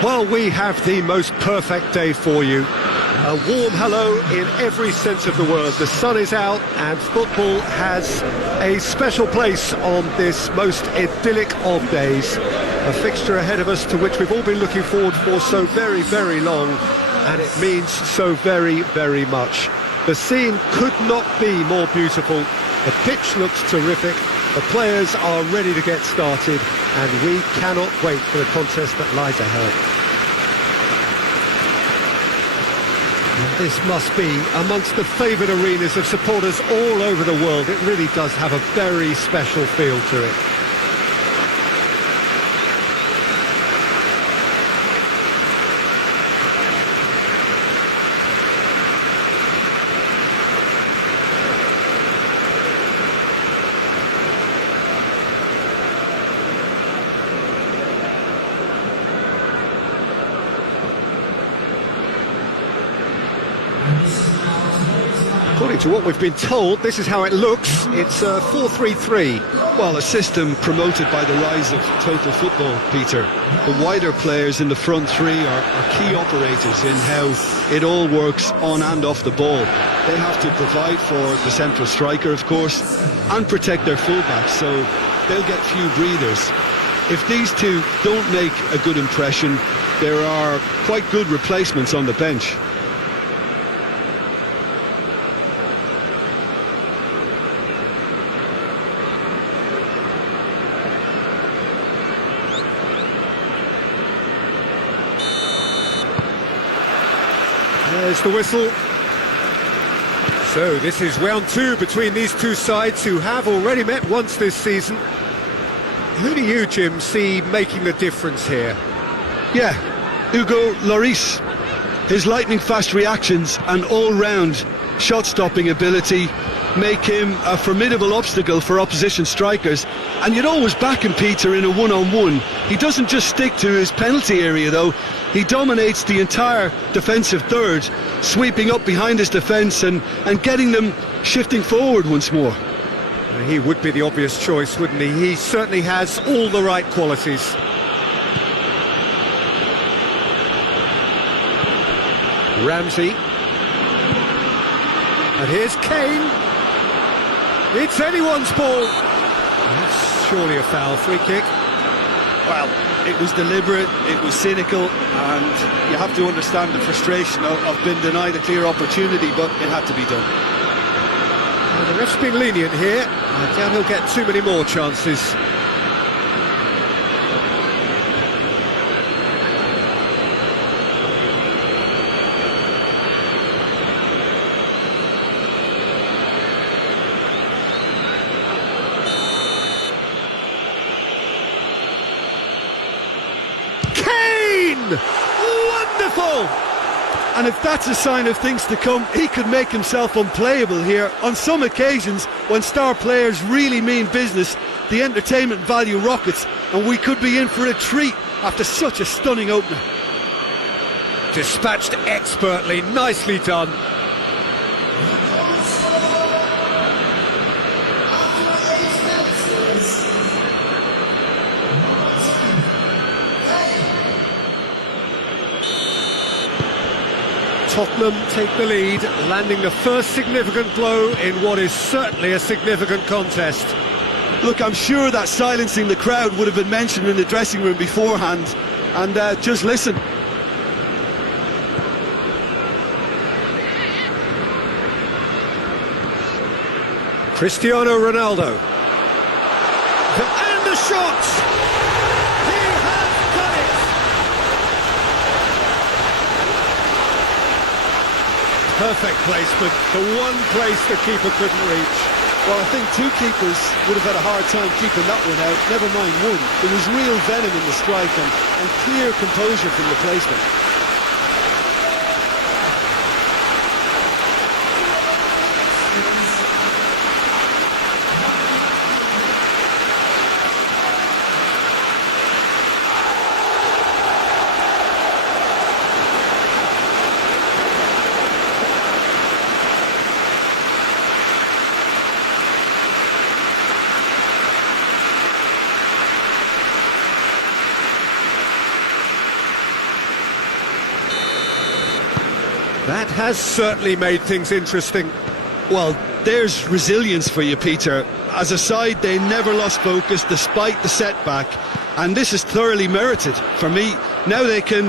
Well, we have the most perfect day for you. A warm hello in every sense of the word. The sun is out and football has a special place on this most idyllic of days. A fixture ahead of us to which we've all been looking forward for so very, very long, and it means so very, very much. The scene could not be more beautiful. The pitch looks terrific. The players are ready to get started, and we cannot wait for the contest that lies ahead. This must be amongst the favoured arenas of supporters all over the world. It really does have a very special feel to it. According to what we've been told, this is how it looks. It's 4-3-3. Well, a system promoted by the rise of total football, Peter. The wider players in the front three are key operators in how it all works on and off the ball. They have to provide for the central striker, of course, and protect their fullbacks, so they'll get few breathers. If these two don't make a good impression, there are quite good replacements on the bench. There's the whistle. So this is round two between these two sides who have already met once this season. Who do you, Jim, see making the difference here? Yeah, Hugo Lloris. His lightning-fast reactions and all-round shot-stopping ability make him a formidable obstacle for opposition strikers. And you'd always back him, Peter, in a one-on-one. He doesn't just stick to his penalty area, though. He dominates the entire defensive third, sweeping up behind his defence and getting them shifting forward once more. He would be the obvious choice, wouldn't he? He certainly has all the right qualities. Ramsey. And here's Kane. It's anyone's ball. That's surely a foul. Free kick. Well, it was deliberate, it was cynical, and you have to understand the frustration of being denied a clear opportunity, but it had to be done. Well, the ref's been lenient here. I doubt he'll get too many more chances. Wonderful! And if that's a sign of things to come, he could make himself unplayable here. On some occasions, when star players really mean business, the entertainment value rockets, and we could be in for a treat after such a stunning opener. Dispatched expertly, nicely done. Tottenham take the lead, landing the first significant blow in what is certainly a significant contest. Look, I'm sure that silencing the crowd would have been mentioned in the dressing room beforehand, and just listen. Cristiano Ronaldo. And the shot! He has done it! Perfect placement, the one place the keeper couldn't reach. Well, I think two keepers would have had a hard time keeping that one out, never mind one. There was real venom in the strike and clear composure from the placement. That has certainly made things interesting. Well, there's resilience for you, Peter. As a side, they never lost focus despite the setback, and this is thoroughly merited. For me, now they can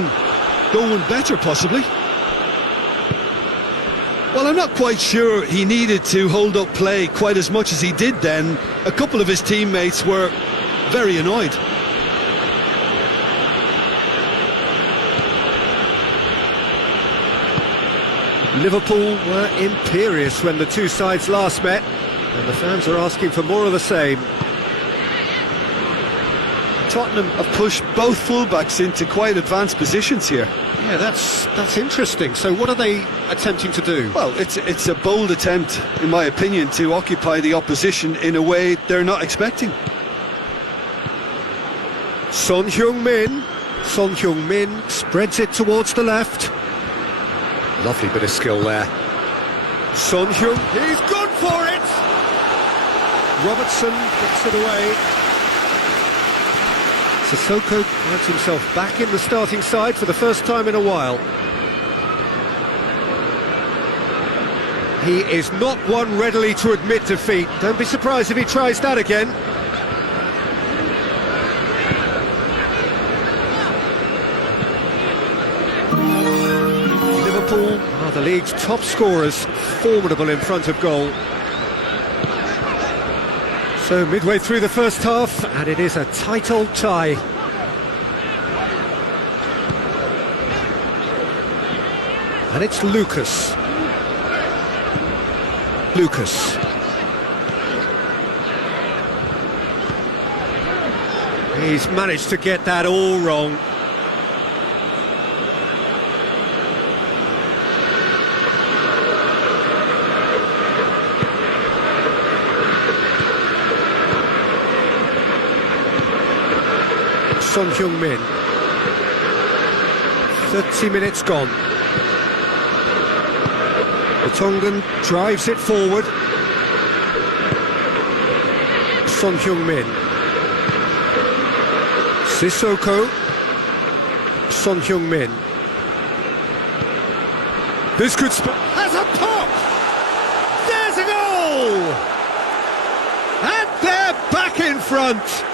go one better, possibly. Well, I'm not quite sure he needed to hold up play quite as much as he did then. A couple of his teammates were very annoyed. Liverpool were imperious when the two sides last met, and the fans are asking for more of the same. Tottenham have pushed both fullbacks into quite advanced positions here. Yeah, that's interesting. So what are they attempting to do? Well, it's a bold attempt, in my opinion, to occupy the opposition in a way they're not expecting. Son Heung-min. Son Heung-min spreads it towards the left. Lovely bit of skill there. Son Heung, he's gone for it! Robertson gets it away. Sissoko finds himself back in the starting side for the first time in a while. He is not one readily to admit defeat. Don't be surprised if he tries that again. Liverpool are the league's top scorers, formidable in front of goal. So midway through the first half, and it is a tight old tie. And it's Lucas. Lucas. He's managed to get that all wrong. Son Heung-min. 30 minutes gone. Tongan drives it forward. Son Heung-min. Sissoko. Son Heung-min. This could has a pop! There's a goal! And they're back in front!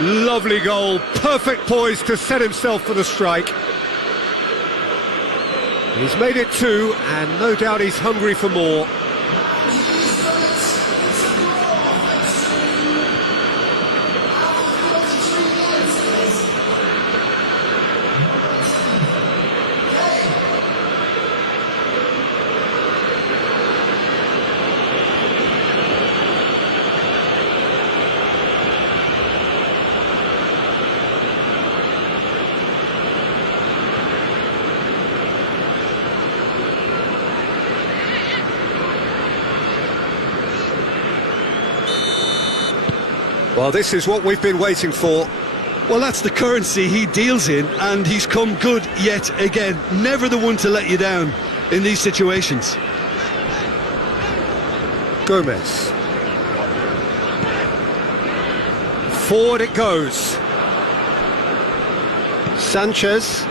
Lovely goal, perfect poise to set himself for the strike. He's made it two, and no doubt he's hungry for more. Well, this is what we've been waiting for. Well, that's the currency he deals in, and he's come good yet again. Never the one to let you down in these situations. Gomez. Forward it goes. Sanchez.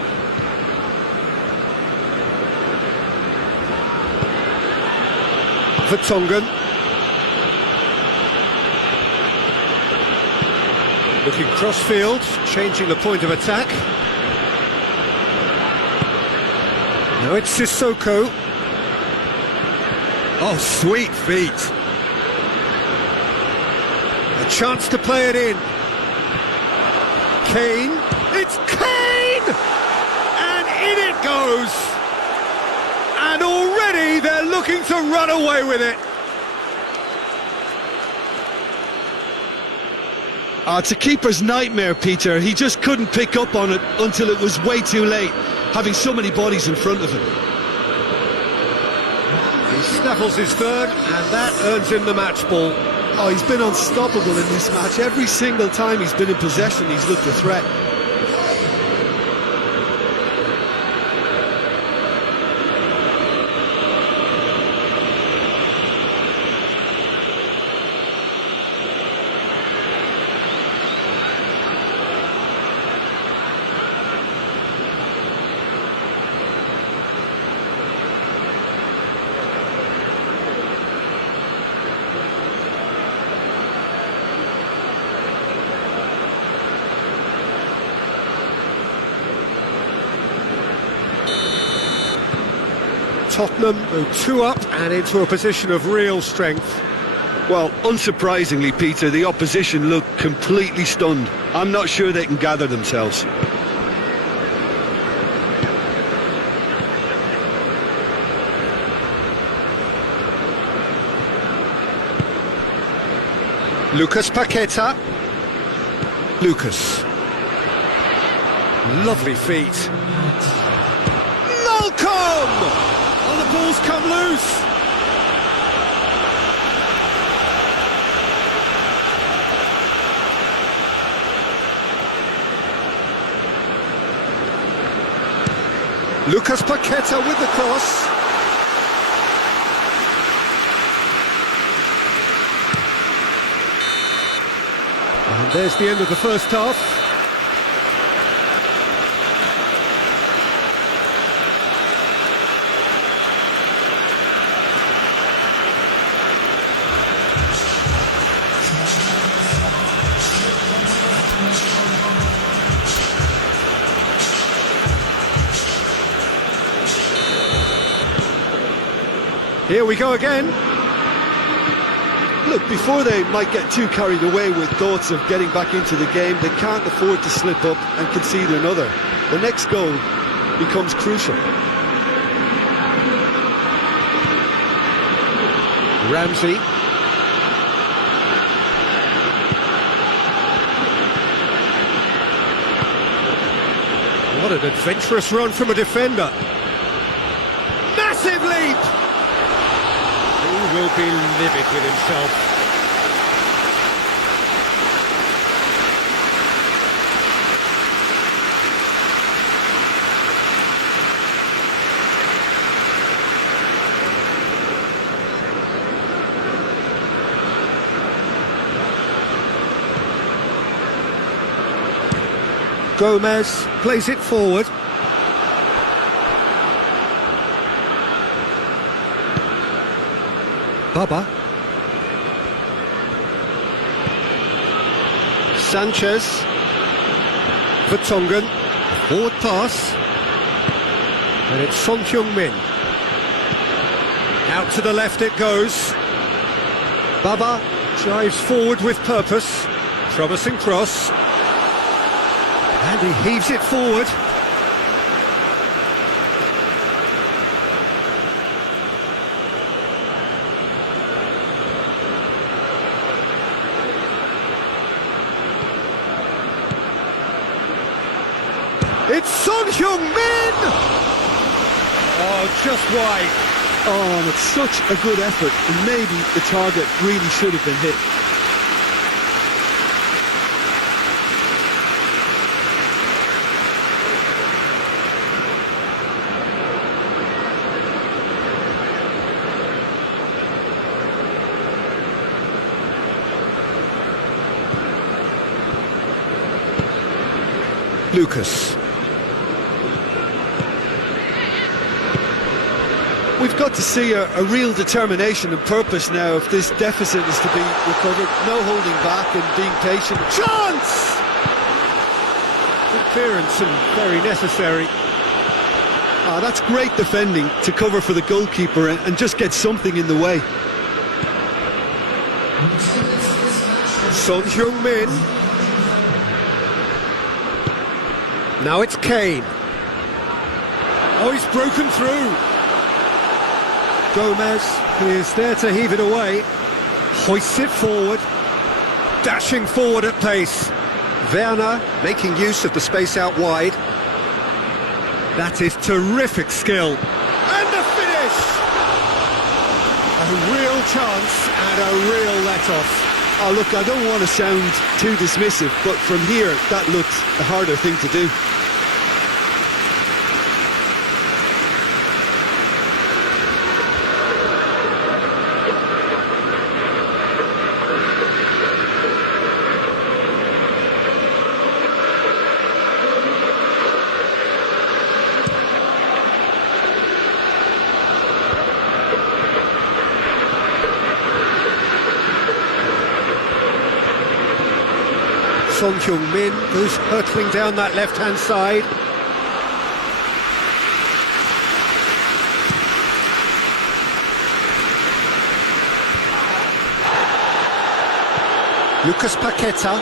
Vertonghen. Looking cross-field, changing the point of attack. Now it's Sissoko. Oh, sweet feet. A chance to play it in. Kane. It's Kane! And in it goes. And already they're looking to run away with it. It's a keeper's nightmare, Peter. He just couldn't pick up on it until it was way too late, having so many bodies in front of him. He snaffles his third, and that earns him the match ball. Oh, he's been unstoppable in this match. Every single time he's been in possession, he's looked a threat. Tottenham go 2 up and into a position of real strength. Well, unsurprisingly, Peter, the opposition look completely stunned. I'm not sure they can gather themselves. Lucas Paqueta. Lucas. Lovely feet. Malcolm! Oh, the ball's come loose. Lucas Paqueta with the cross. And there's the end of the first half. Here we go again. Look, before they might get too carried away with thoughts of getting back into the game, they can't afford to slip up and concede another. The next goal becomes crucial. Ramsey. What an adventurous run from a defender. Massive leap! He will be livid with himself. Gomez plays it forward. Baba. Sanchez. Vertonghen. Forward pass. And it's Son Heung-min. Out to the left it goes. Baba drives forward with purpose. Promising cross. And he heaves it forward. It's Son Heung-min! Oh, just wide. Oh, and it's such a good effort, and maybe the target really should have been hit. Lucas. We've got to see a real determination and purpose now if this deficit is to be recovered. No holding back and being patient. Chance! Good clearance and very necessary. Ah, that's great defending to cover for the goalkeeper and just get something in the way. Son Heung-min. Now it's Kane. Oh, he's broken through. Gomez is there to heave it away. Hoists it forward. Dashing forward at pace. Werner making use of the space out wide. That is terrific skill. And the finish! A real chance and a real let-off. Oh, look, I don't want to sound too dismissive, but from here, that looks the harder thing to do. Son Heung-min goes hurtling down that left-hand side. Lucas Paqueta.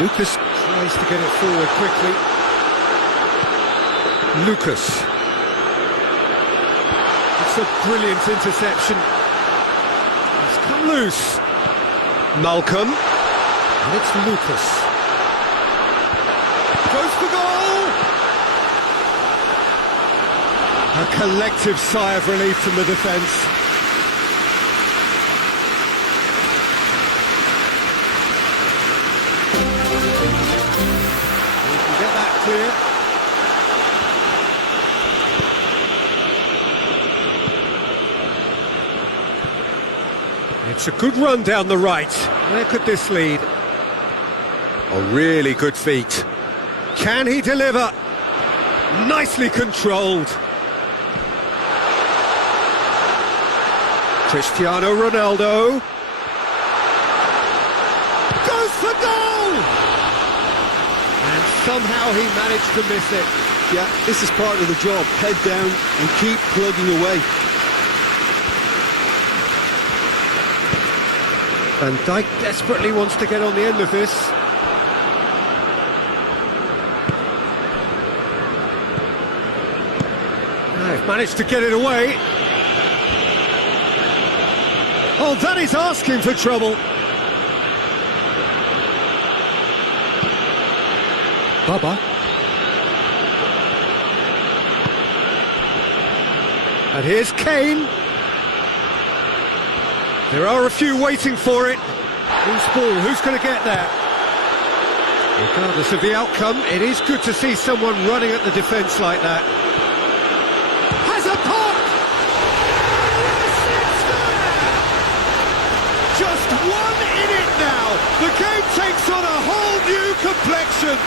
Lucas tries to get it forward quickly. Lucas. It's a brilliant interception. It's come loose. Malcolm. And it's Lucas. Goes for goal! A collective sigh of relief from the defence. We can get that clear. It's a good run down the right. Where could this lead? A really good feat. Can he deliver? Nicely controlled. Cristiano Ronaldo. Goes for goal! And somehow he managed to miss it. Yeah, this is part of the job. Head down and keep plugging away. Van Dijk desperately wants to get on the end of this. They've managed to get it away. Oh, that is asking for trouble. Baba. And here's Kane. There are a few waiting for it. Who's ball? Who's going to get there? Regardless of the outcome, it is good to see someone running at the defence like that. Has a pop! Just one in it now. The game takes on a whole new complexion.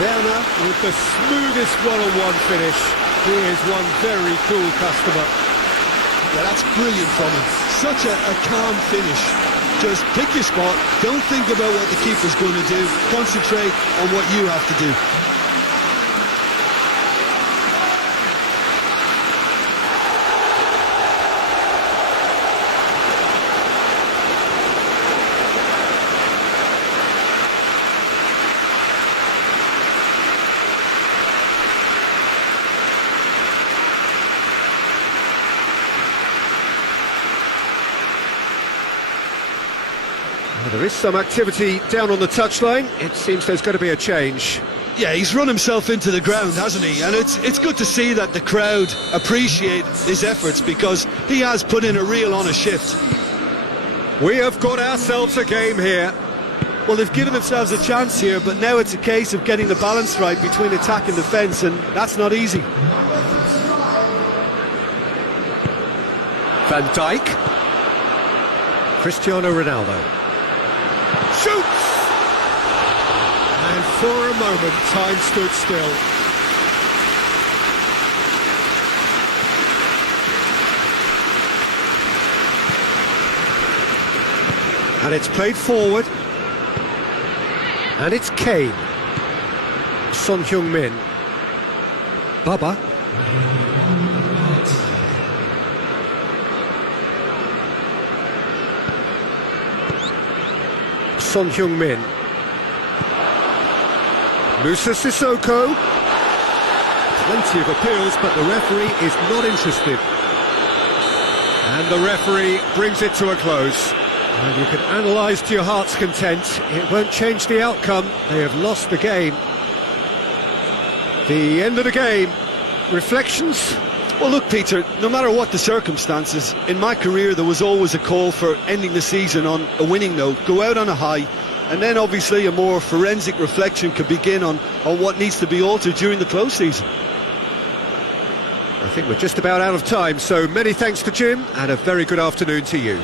Werner with the smoothest one-on-one finish. He is one very cool customer. Yeah, that's brilliant from him. Such a calm finish. Just pick your spot, don't think about what the keeper's going to do, concentrate on what you have to do. There is some activity down on the touchline. It seems there's going to be a change. Yeah, he's run himself into the ground, hasn't he? And it's good to see that the crowd appreciate his efforts because he has put in a real honest shift. We have got ourselves a game here. Well, they've given themselves a chance here, but now it's a case of getting the balance right between attack and defence, and that's not easy. Van Dijk. Cristiano Ronaldo. Shoots! And for a moment, time stood still. And it's played forward. And it's Kane. Son Heung-min. Baba. Son Heung-min. Musa Sissoko. Plenty of appeals, but the referee is not interested. And the referee brings it to a close. And you can analyse to your heart's content. It won't change the outcome. They have lost the game. The end of the game. Reflections? Well, look, Peter, no matter what the circumstances, in my career there was always a call for ending the season on a winning note, go out on a high, and then obviously a more forensic reflection could begin on what needs to be altered during the close season. I think we're just about out of time, so many thanks to Jim, and a very good afternoon to you.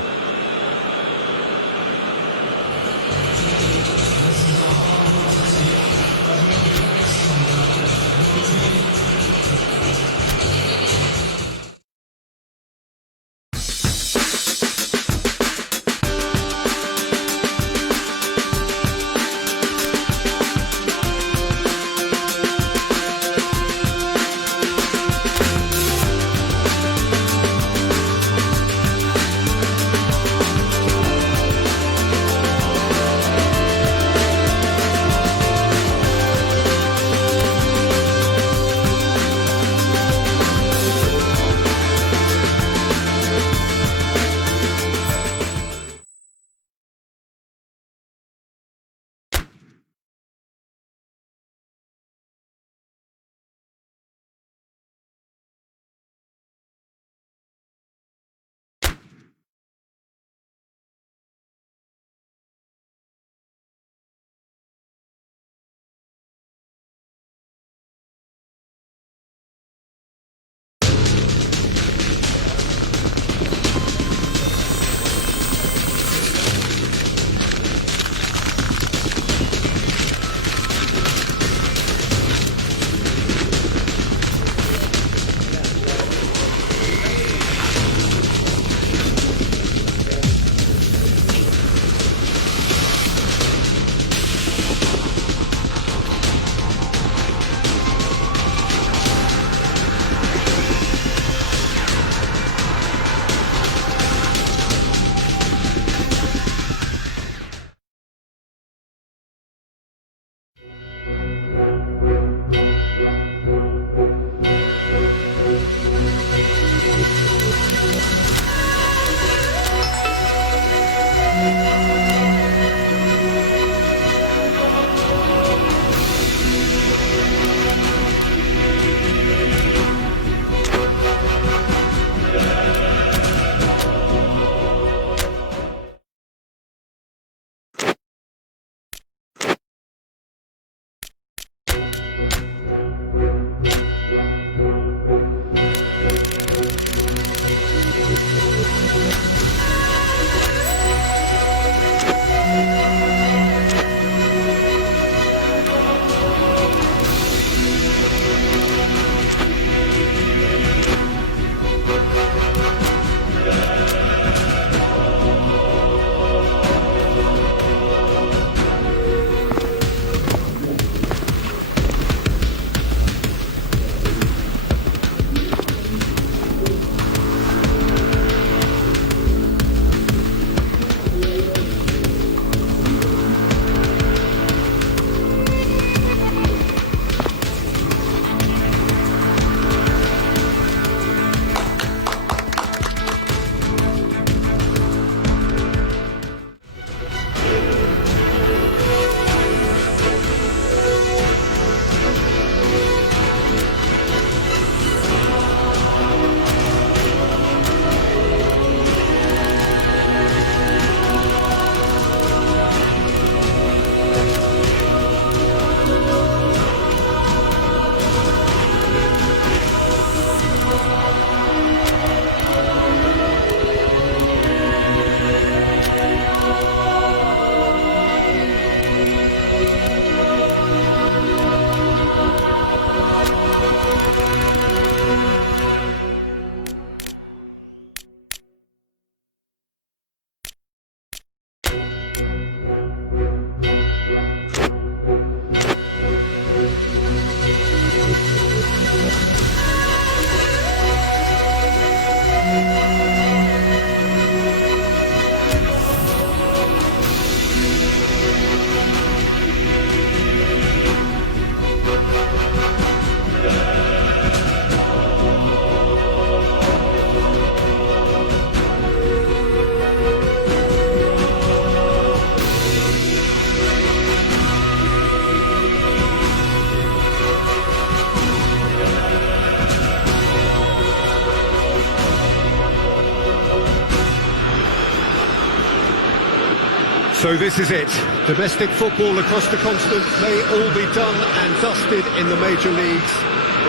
So this is it. Domestic football across the continent may all be done and dusted in the major leagues,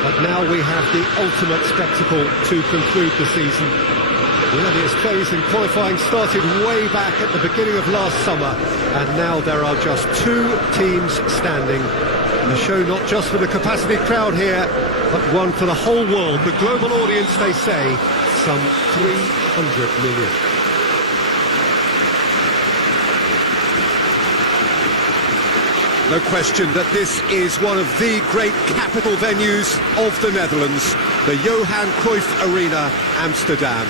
but now we have the ultimate spectacle to conclude the season. The earliest phase in qualifying started way back at the beginning of last summer, and now there are just 2 teams standing. A show not just for the capacity crowd here, but one for the whole world. The global audience, they say, some 300 million. No question that this is one of the great capital venues of the Netherlands, the Johan Cruyff Arena, Amsterdam.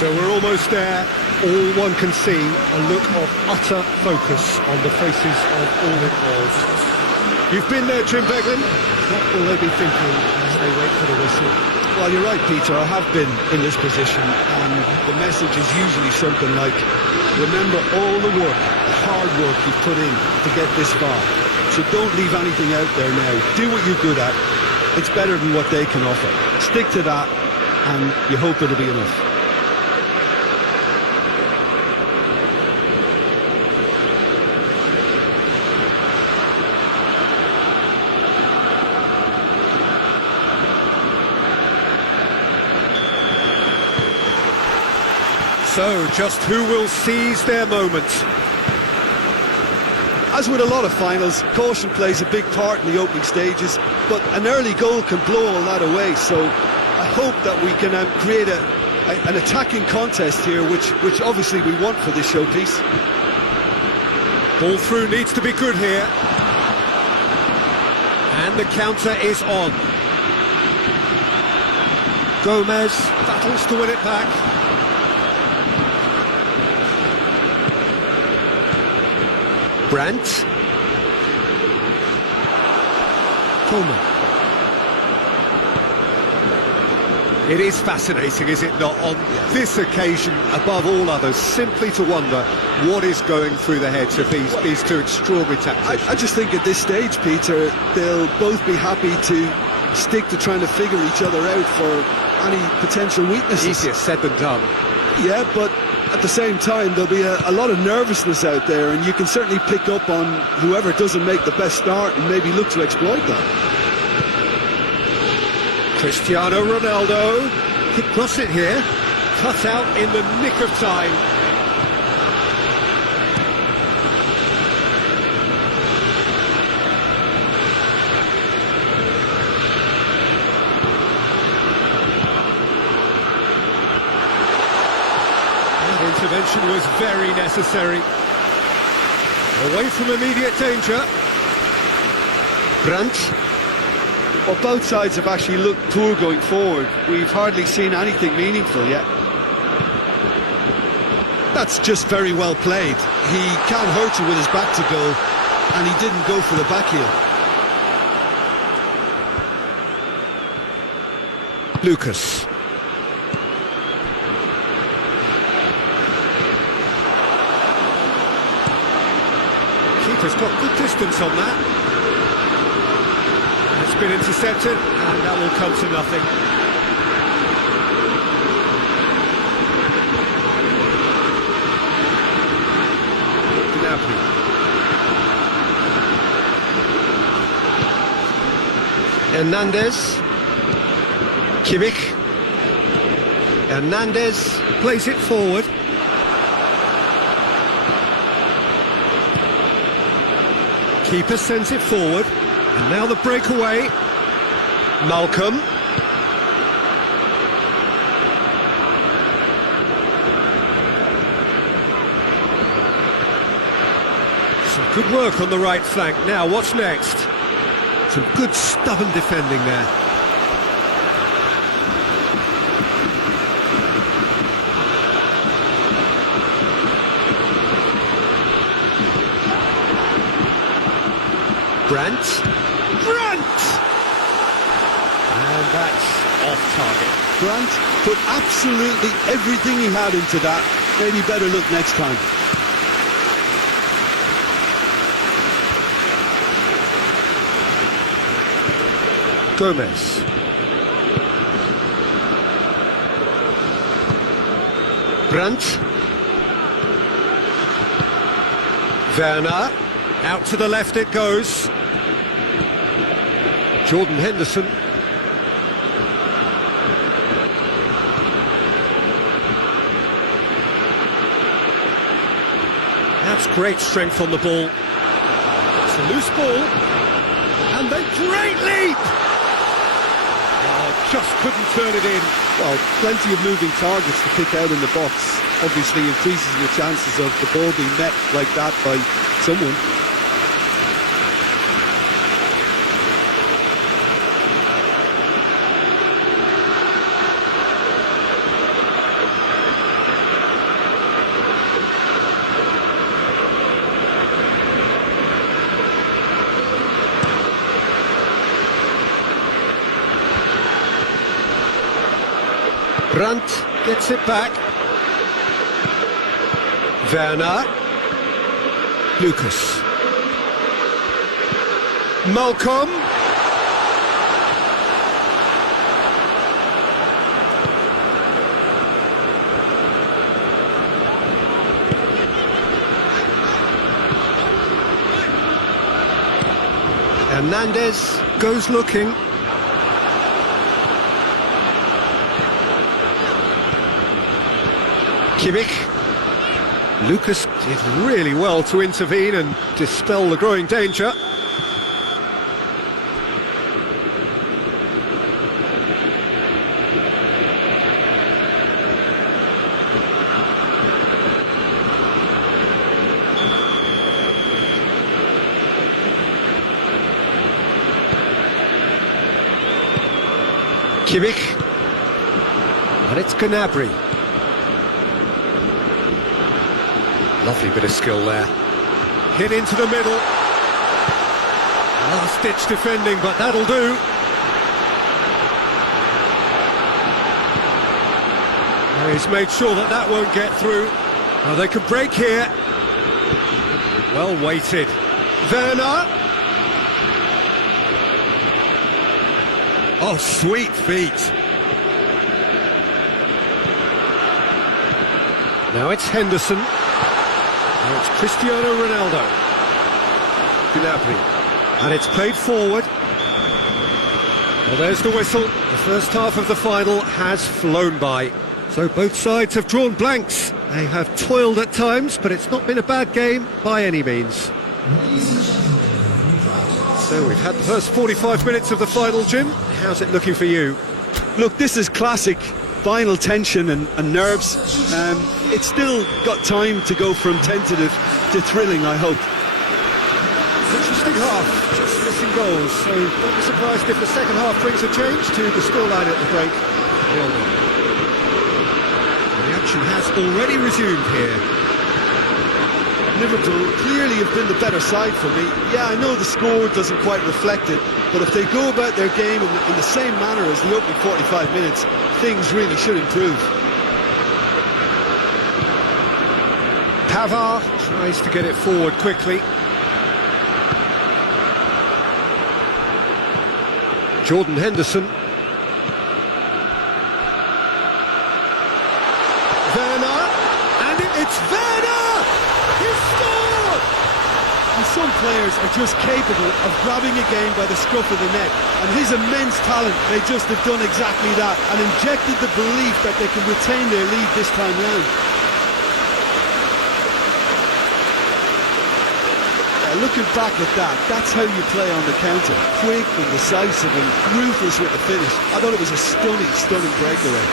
So we're almost there. All one can see, a look of utter focus on the faces of all involved. You've been there, Jim Beglin. What will they be thinking as they wait for the whistle? Well, you're right, Peter. I have been in this position, and the message is usually something like, remember all the work, the hard work you've put in to get this far. So don't leave anything out there now. Do what you're good at. It's better than what they can offer. Stick to that, and you hope it'll be enough. So, just who will seize their moment? As with a lot of finals, caution plays a big part in the opening stages, but an early goal can blow all that away, so I hope that we can create an attacking contest here, which obviously we want for this showpiece. Ball through needs to be good here. And the counter is on. Gomez battles to win it back. Brandt. Coleman. It is fascinating, is it not, on this occasion, above all others, simply to wonder what is going through the heads of these 2 extraordinary tacticians. I just think at this stage, Peter, they'll both be happy to stick to trying to figure each other out for any potential weaknesses. Easier said than done. Yeah, but at the same time, there'll be a lot of nervousness out there, and you can certainly pick up on whoever doesn't make the best start and maybe look to exploit that. Cristiano Ronaldo could cross it here, cut out in the nick of time. Intervention was very necessary. Away from immediate danger. Brandt. Well, both sides have actually looked poor going forward. We've hardly seen anything meaningful yet. That's just very well played. He can't hurt you with his back to goal, and he didn't go for the back heel. Lucas. Keeper's got good distance on that. And it's been intercepted, and that will come to nothing. Gnabry. Hernandez. Kimmich. Hernandez plays it forward. Keeper sends it forward, and now the breakaway. Malcolm. Some good work on the right flank. Now, what's next? Some good stubborn defending there. Brandt. And that's off target. Brandt put absolutely everything he had into that, maybe better luck next time. Gomez. Brandt. Werner. Out to the left it goes. Jordan Henderson. That's great strength on the ball. It's a loose ball. And then great leap! Oh, just couldn't turn it in. Well, plenty of moving targets to pick out in the box. Obviously increases your chances of the ball being met like that by someone. Brandt gets it back. Werner. Lucas. Malcolm. Hernandez goes looking. Kimmich. Lucas did really well to intervene and dispel the growing danger. Kimmich. And it's Gnabry. Lovely bit of skill there. Hit into the middle. Last-ditch defending, but that'll do. He's made sure that that won't get through. Now they can break here. Well weighted. Werner. Oh, sweet feet. Now it's Henderson. Now it's Cristiano Ronaldo. Gnabry. And it's played forward. Well, there's the whistle. The first half of the final has flown by. So both sides have drawn blanks. They have toiled at times, but it's not been a bad game by any means. So we've had the first 45 minutes of the final, Jim. How's it looking for you? Look, this is classic final tension and nerves. It's still got time to go from tentative to thrilling, I hope. Interesting half, just missing goals, so don't be surprised if the second half brings a change to the scoreline at the break. Well done. The action has already resumed here. Liverpool clearly have been the better side for me. Yeah, I know the score doesn't quite reflect it, but if they go about their game in the same manner as the opening 45 minutes, things really should improve. Pavard tries to get it forward quickly. Jordan Henderson. Werner, and it's Werner! He scored! And some players are just capable of grabbing a game by the scruff of the neck, and his immense talent may just have done exactly that and injected the belief that they can retain their lead this time round. Looking back at that, that's how you play on the counter. Quick and decisive and ruthless with the finish. I thought it was a stunning, stunning breakaway.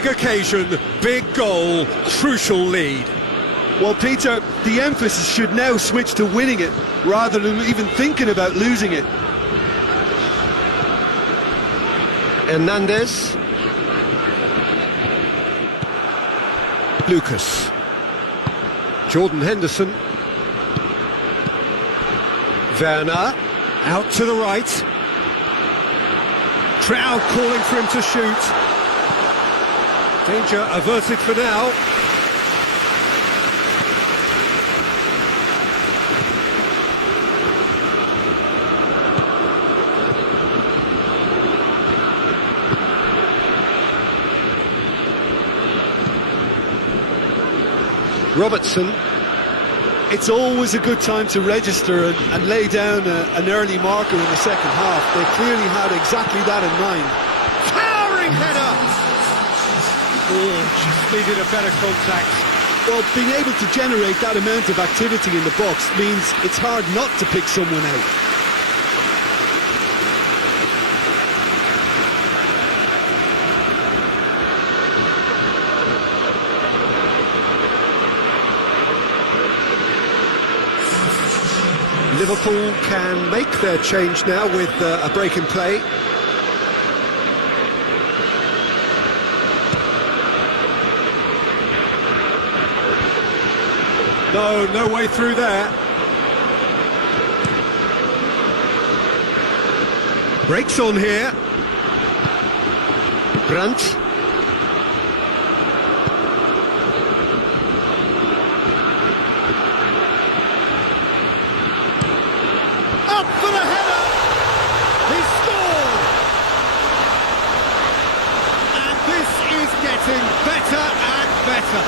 Big occasion, big goal, crucial lead. Well, Peter, the emphasis should now switch to winning it, rather than even thinking about losing it. Hernandez. Lucas. Jordan Henderson. Werner. Out to the right. Crowd calling for him to shoot. Danger averted for now. Robertson. It's always a good time to register and lay down an early marker in the second half. They clearly had exactly that in mind. Towering header! Oh, just needed a better contact. Well, being able to generate that amount of activity in the box means it's hard not to pick someone out. Liverpool can make their change now with a break in play. No way through there. Breaks on here. Brandt. Up for the header! He scored! And this is getting better and better.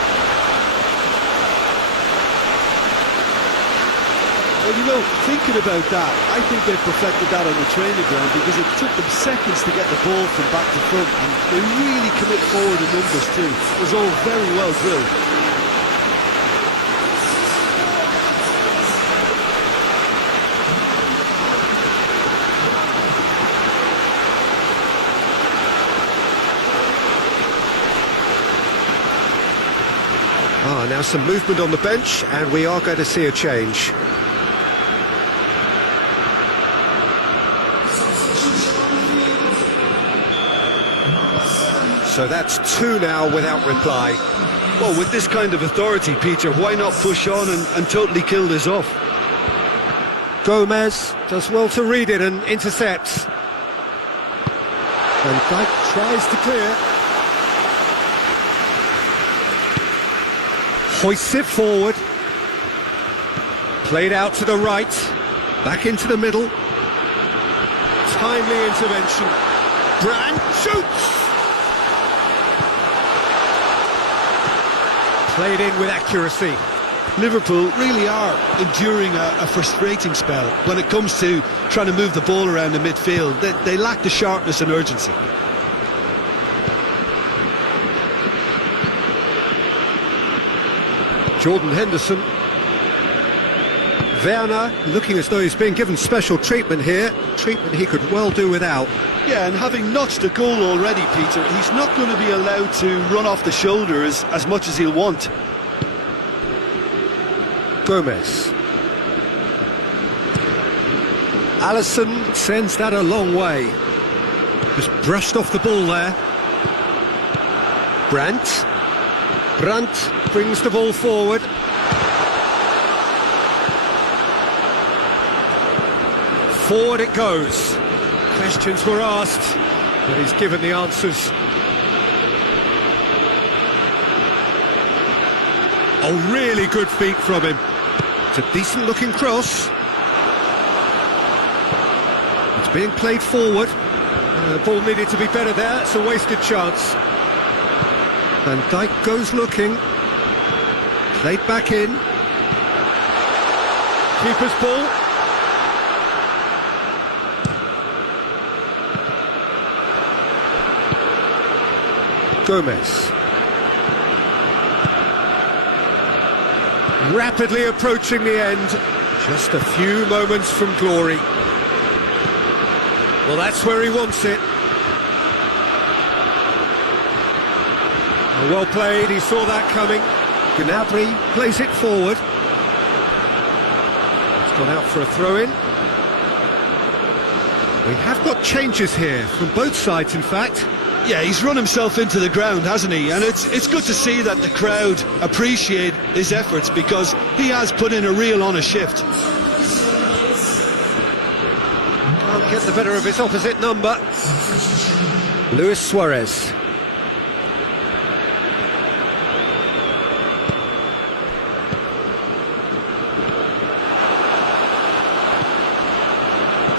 Well, you know, thinking about that, I think they perfected that on the training ground because it took them seconds to get the ball from back to front, and they really commit forward in numbers too. It was all very well drilled. Now some movement on the bench, and we are going to see a change. So that's two now without reply. Well, with this kind of authority, Peter, why not push on and totally kill this off? Gomez does well to read it and intercepts. And Dijk tries to clear. Hoists it forward. Played out to the right. Back into the middle. Timely intervention. Brandt shoots! Played in with accuracy. Liverpool really are enduring a frustrating spell when it comes to trying to move the ball around the midfield. They lack the sharpness and urgency. Jordan Henderson. Werner looking as though he's being given special treatment here. Treatment he could well do without. Yeah, and having notched a goal already, Peter, he's not going to be allowed to run off the shoulder as much as he'll want. Gomez. Alisson sends that a long way. Just brushed off the ball there. Brandt brings the ball forward. Forward it goes. Questions were asked, but he's given the answers. Oh, really good feet from him. It's a decent looking cross. It's being played forward. The ball needed to be better there. It's a wasted chance. Van Dijk goes looking. Played back in. Keeper's ball. Gomez. Rapidly approaching the end. Just a few moments from glory. Well, that's where he wants it. Well played, he saw that coming. Gnabry plays it forward. It's gone out for a throw-in. We have got changes here, from both sides in fact. Yeah, he's run himself into the ground, hasn't he? And it's good to see that the crowd appreciate his efforts, because he has put in a real honest shift. Can't get the better of his opposite number. Luis Suarez.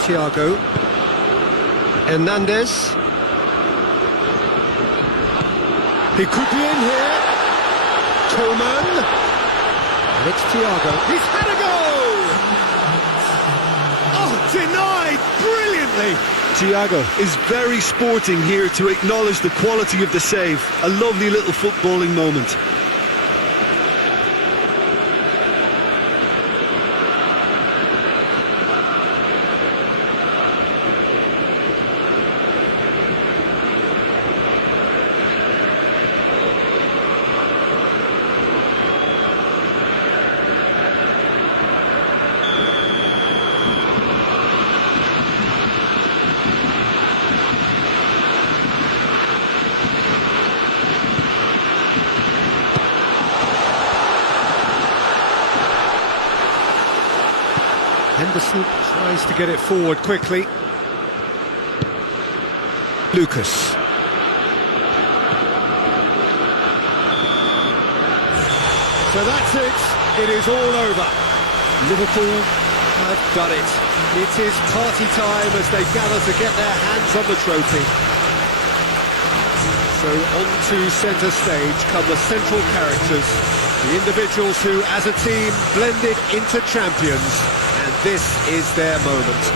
Thiago. Hernandez. He could be in here. Coman. And it's Thiago. He's had a goal! Oh, denied brilliantly! Thiago is very sporting here to acknowledge the quality of the save. A lovely little footballing moment. Henderson tries to get it forward quickly. Lucas. So that's it. It is all over. Liverpool have done it. It is party time as they gather to get their hands on the trophy. So on to centre stage come the central characters, the individuals who, as a team, blended into champions. And this is their moment.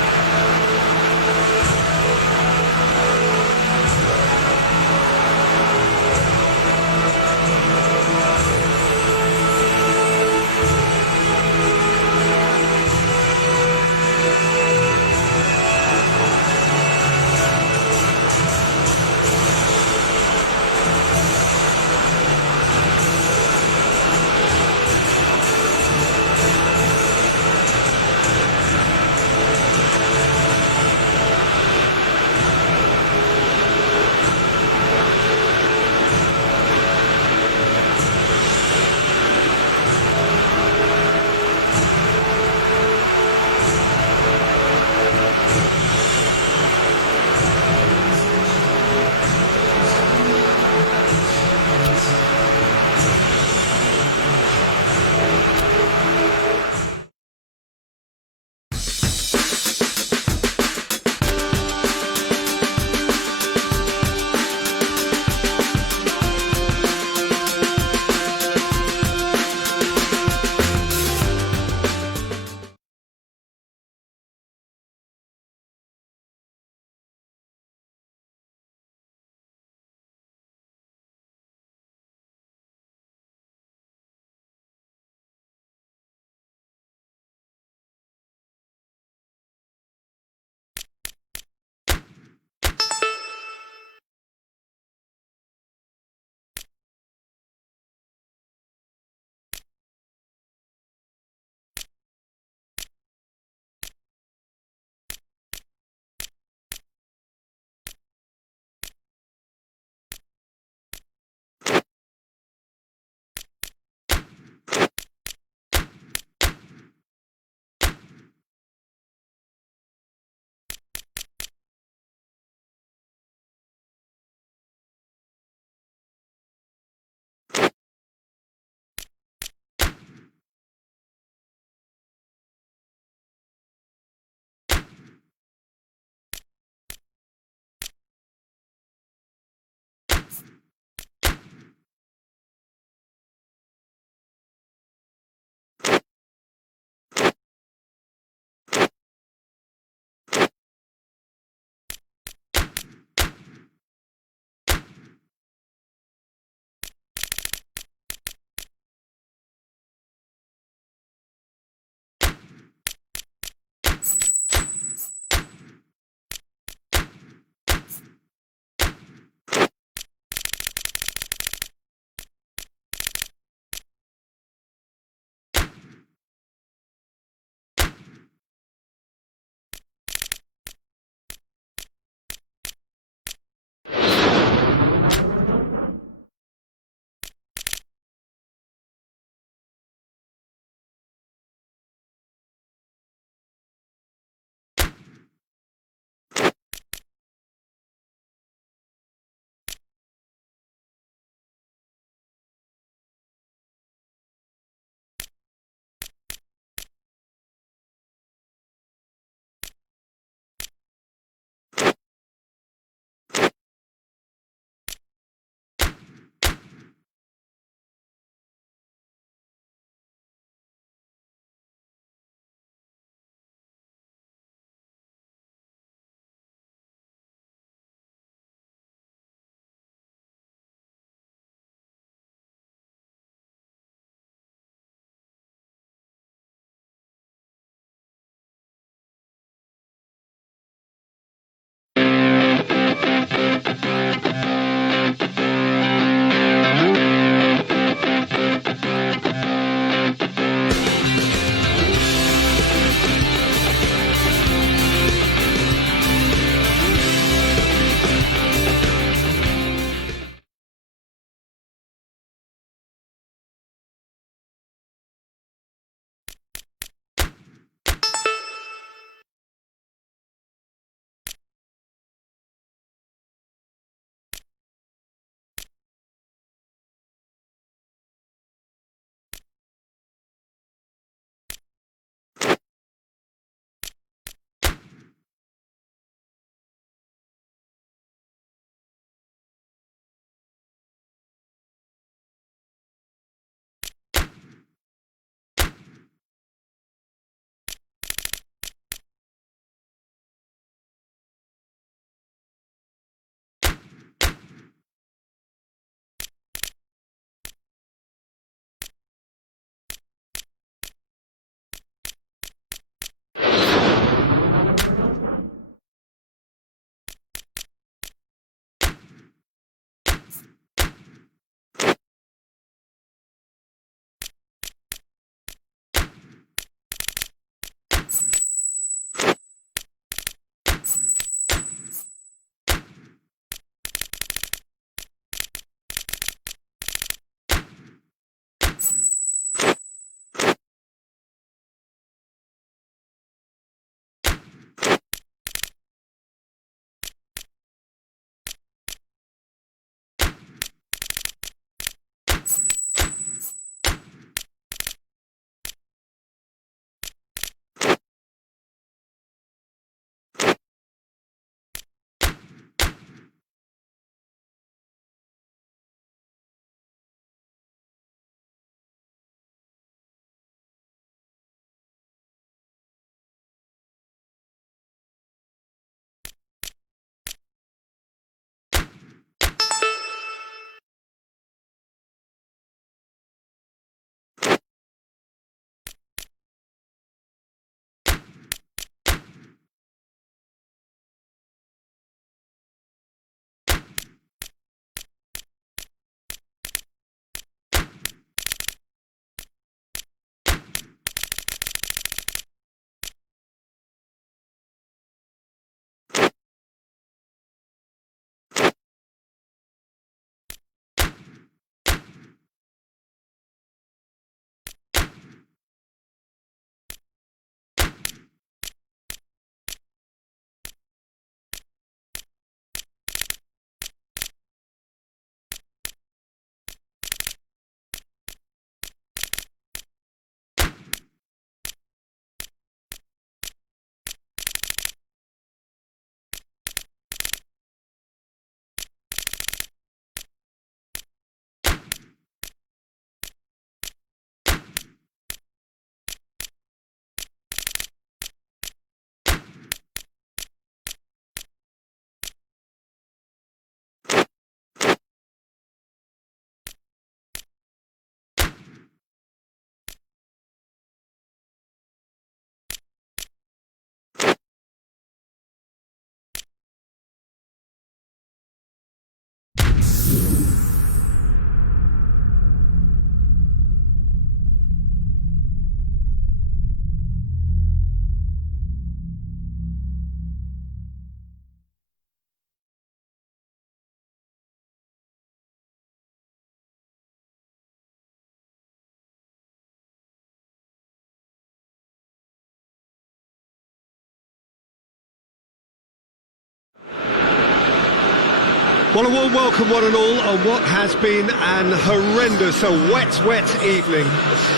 Well, a warm welcome, one and all, on what has been an horrendous, wet evening.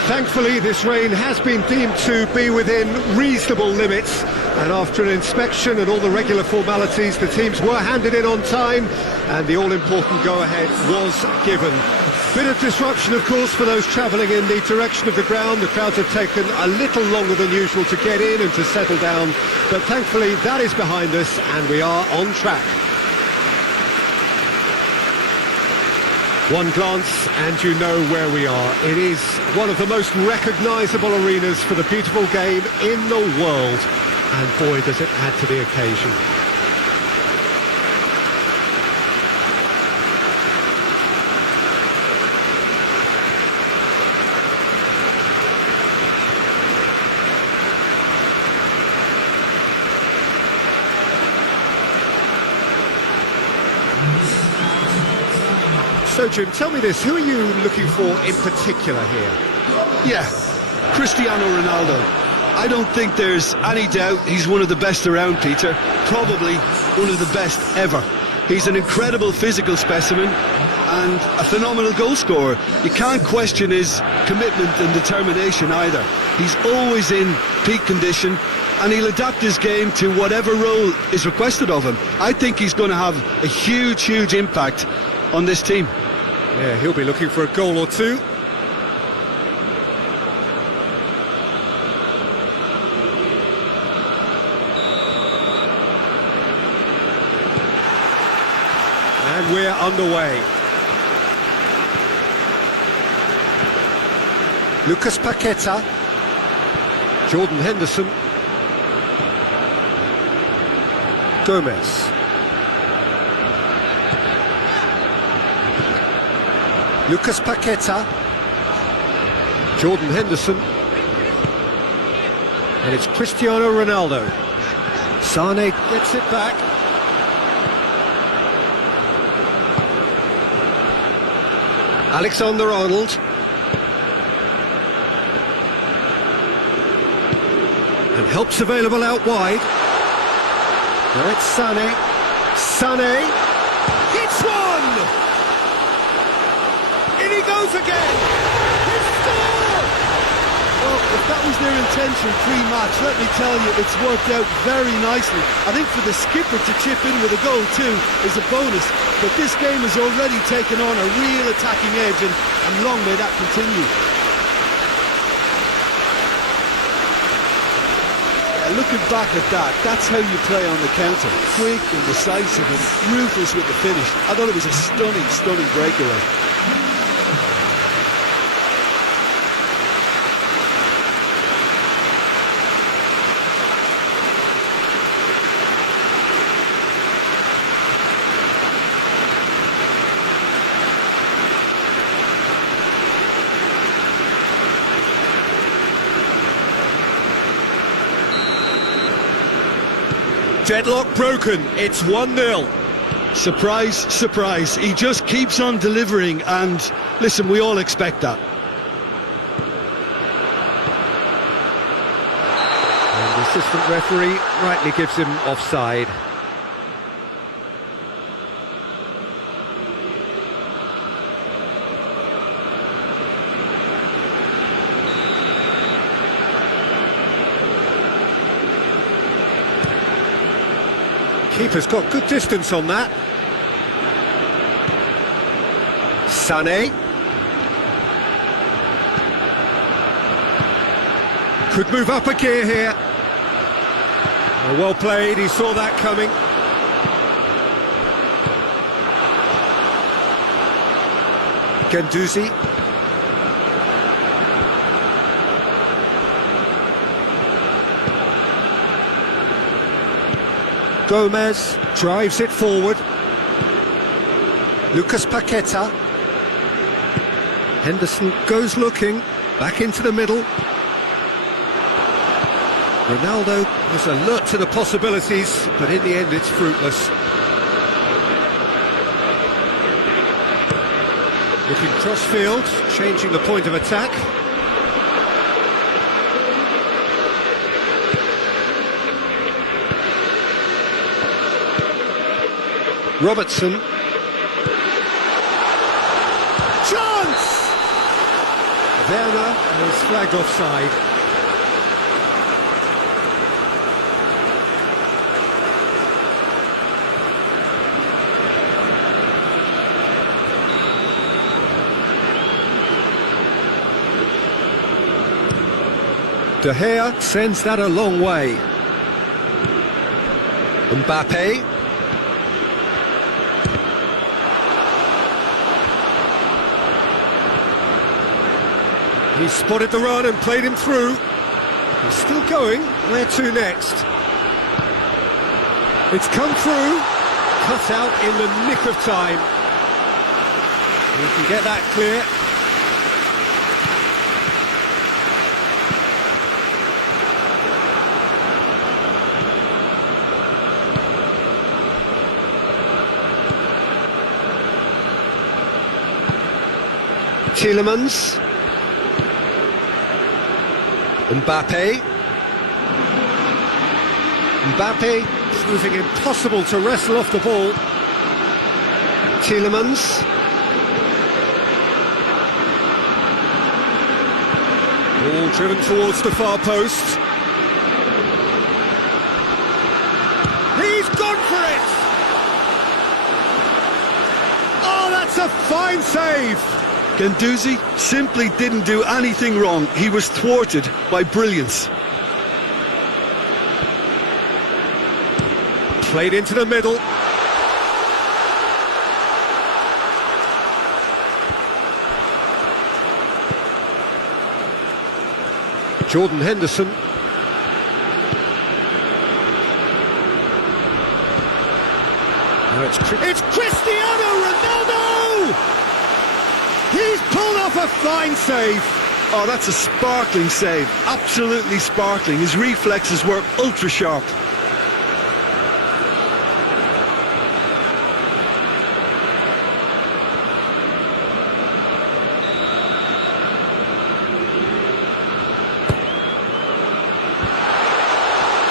Thankfully, this rain has been deemed to be within reasonable limits, and after an inspection and all the regular formalities, the teams were handed in on time, and the all-important go-ahead was given. Bit of disruption, of course, for those travelling in the direction of the ground. The crowds have taken a little longer than usual to get in and to settle down, but thankfully that is behind us, and we are on track. One glance and you know where we are. It is one of the most recognisable arenas for the beautiful game in the world. And boy, does it add to the occasion. So, Jim, tell me this, who are you looking for in particular here? Yeah, Cristiano Ronaldo. I don't think there's any doubt he's one of the best around, Peter. Probably one of the best ever. He's an incredible physical specimen and a phenomenal goal scorer. You can't question his commitment and determination either. He's always in peak condition, and he'll adapt his game to whatever role is requested of him. I think he's going to have a huge impact on this team. Yeah, he'll be looking for a goal or two. And we're underway. Lucas Paqueta. Jordan Henderson. Gomez. Lucas Paqueta, Jordan Henderson, and it's Cristiano Ronaldo. Sane gets it back. Alexander-Arnold. And help's available out wide. Now it's Sane. Sane hits one! In he goes again! He scored! Well, if that was their intention pre-match, let me tell you, it's worked out very nicely. I think for the skipper to chip in with a goal too is a bonus, but this game has already taken on a real attacking edge, and long may that continue. Looking back at that, that's how you play on the counter. Quick and decisive and ruthless with the finish. I thought it was a stunning breakaway. Deadlock broken, it's 1-0. Surprise, he just keeps on delivering, and listen, we all expect that. And the assistant referee rightly gives him offside. Keeper's got good distance on that. Sané. Could move up a gear here. Oh, well played, he saw that coming. Guendouzi. Gomez drives it forward. Lucas Paqueta. Henderson goes looking, back into the middle. Ronaldo was alert to the possibilities, but in the end it's fruitless. Looking cross-field, changing the point of attack. Robertson. Werner is flagged offside. De Gea sends that a long way. Mbappe. He spotted the run and played him through. He's still going. Where to next? It's come through. Cut out in the nick of time. He can get that clear. Tielemans. Mbappe. Mbappe proving impossible to wrestle off the ball. Tielemans. Ball driven towards the far post. He's gone for it! Oh, that's a fine save! Guendouzi simply didn't do anything wrong. He was thwarted by brilliance. Played into the middle. Jordan Henderson. Now it's Cristiano Ronaldo! He's pulled off a fine save. Oh, that's a sparkling save. Absolutely sparkling. His reflexes were ultra sharp.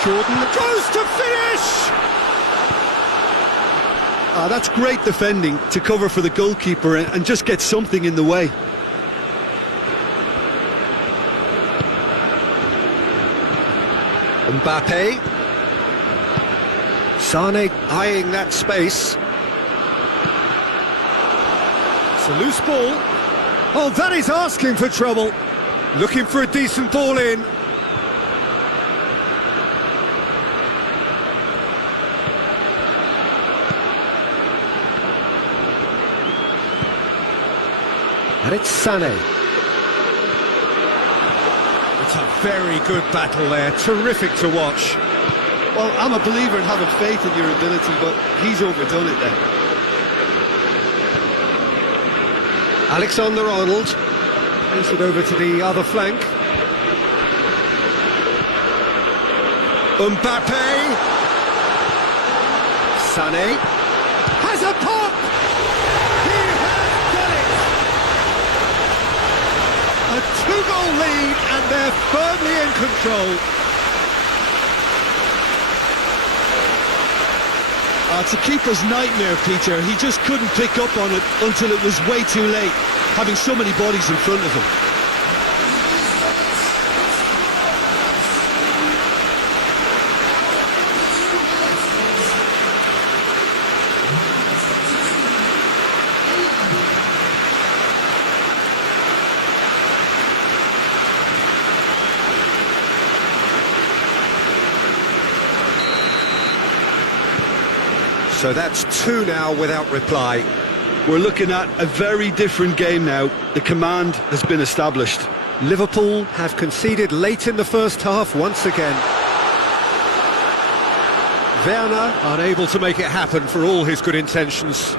Jordan goes to finish! That's great defending to cover for the goalkeeper and just get something in the way. Mbappe. Sane eyeing that space. It's a loose ball. Oh, that is asking for trouble. Looking for a decent ball in. And it's Sane. It's a very good battle there, terrific to watch. Well, I'm a believer in having faith in your ability, but he's overdone it there. Alexander-Arnold plays it over to the other flank. Mbappe. Sané has a pop. He has done it. A two-goal lead, and they're firmly in control. It's a keeper's nightmare, Peter. He just couldn't pick up on it until it was way too late, having so many bodies in front of him. So that's two now without reply. We're looking at a very different game now. The command has been established. Liverpool have conceded late in the first half once again. Werner unable to make it happen for all his good intentions.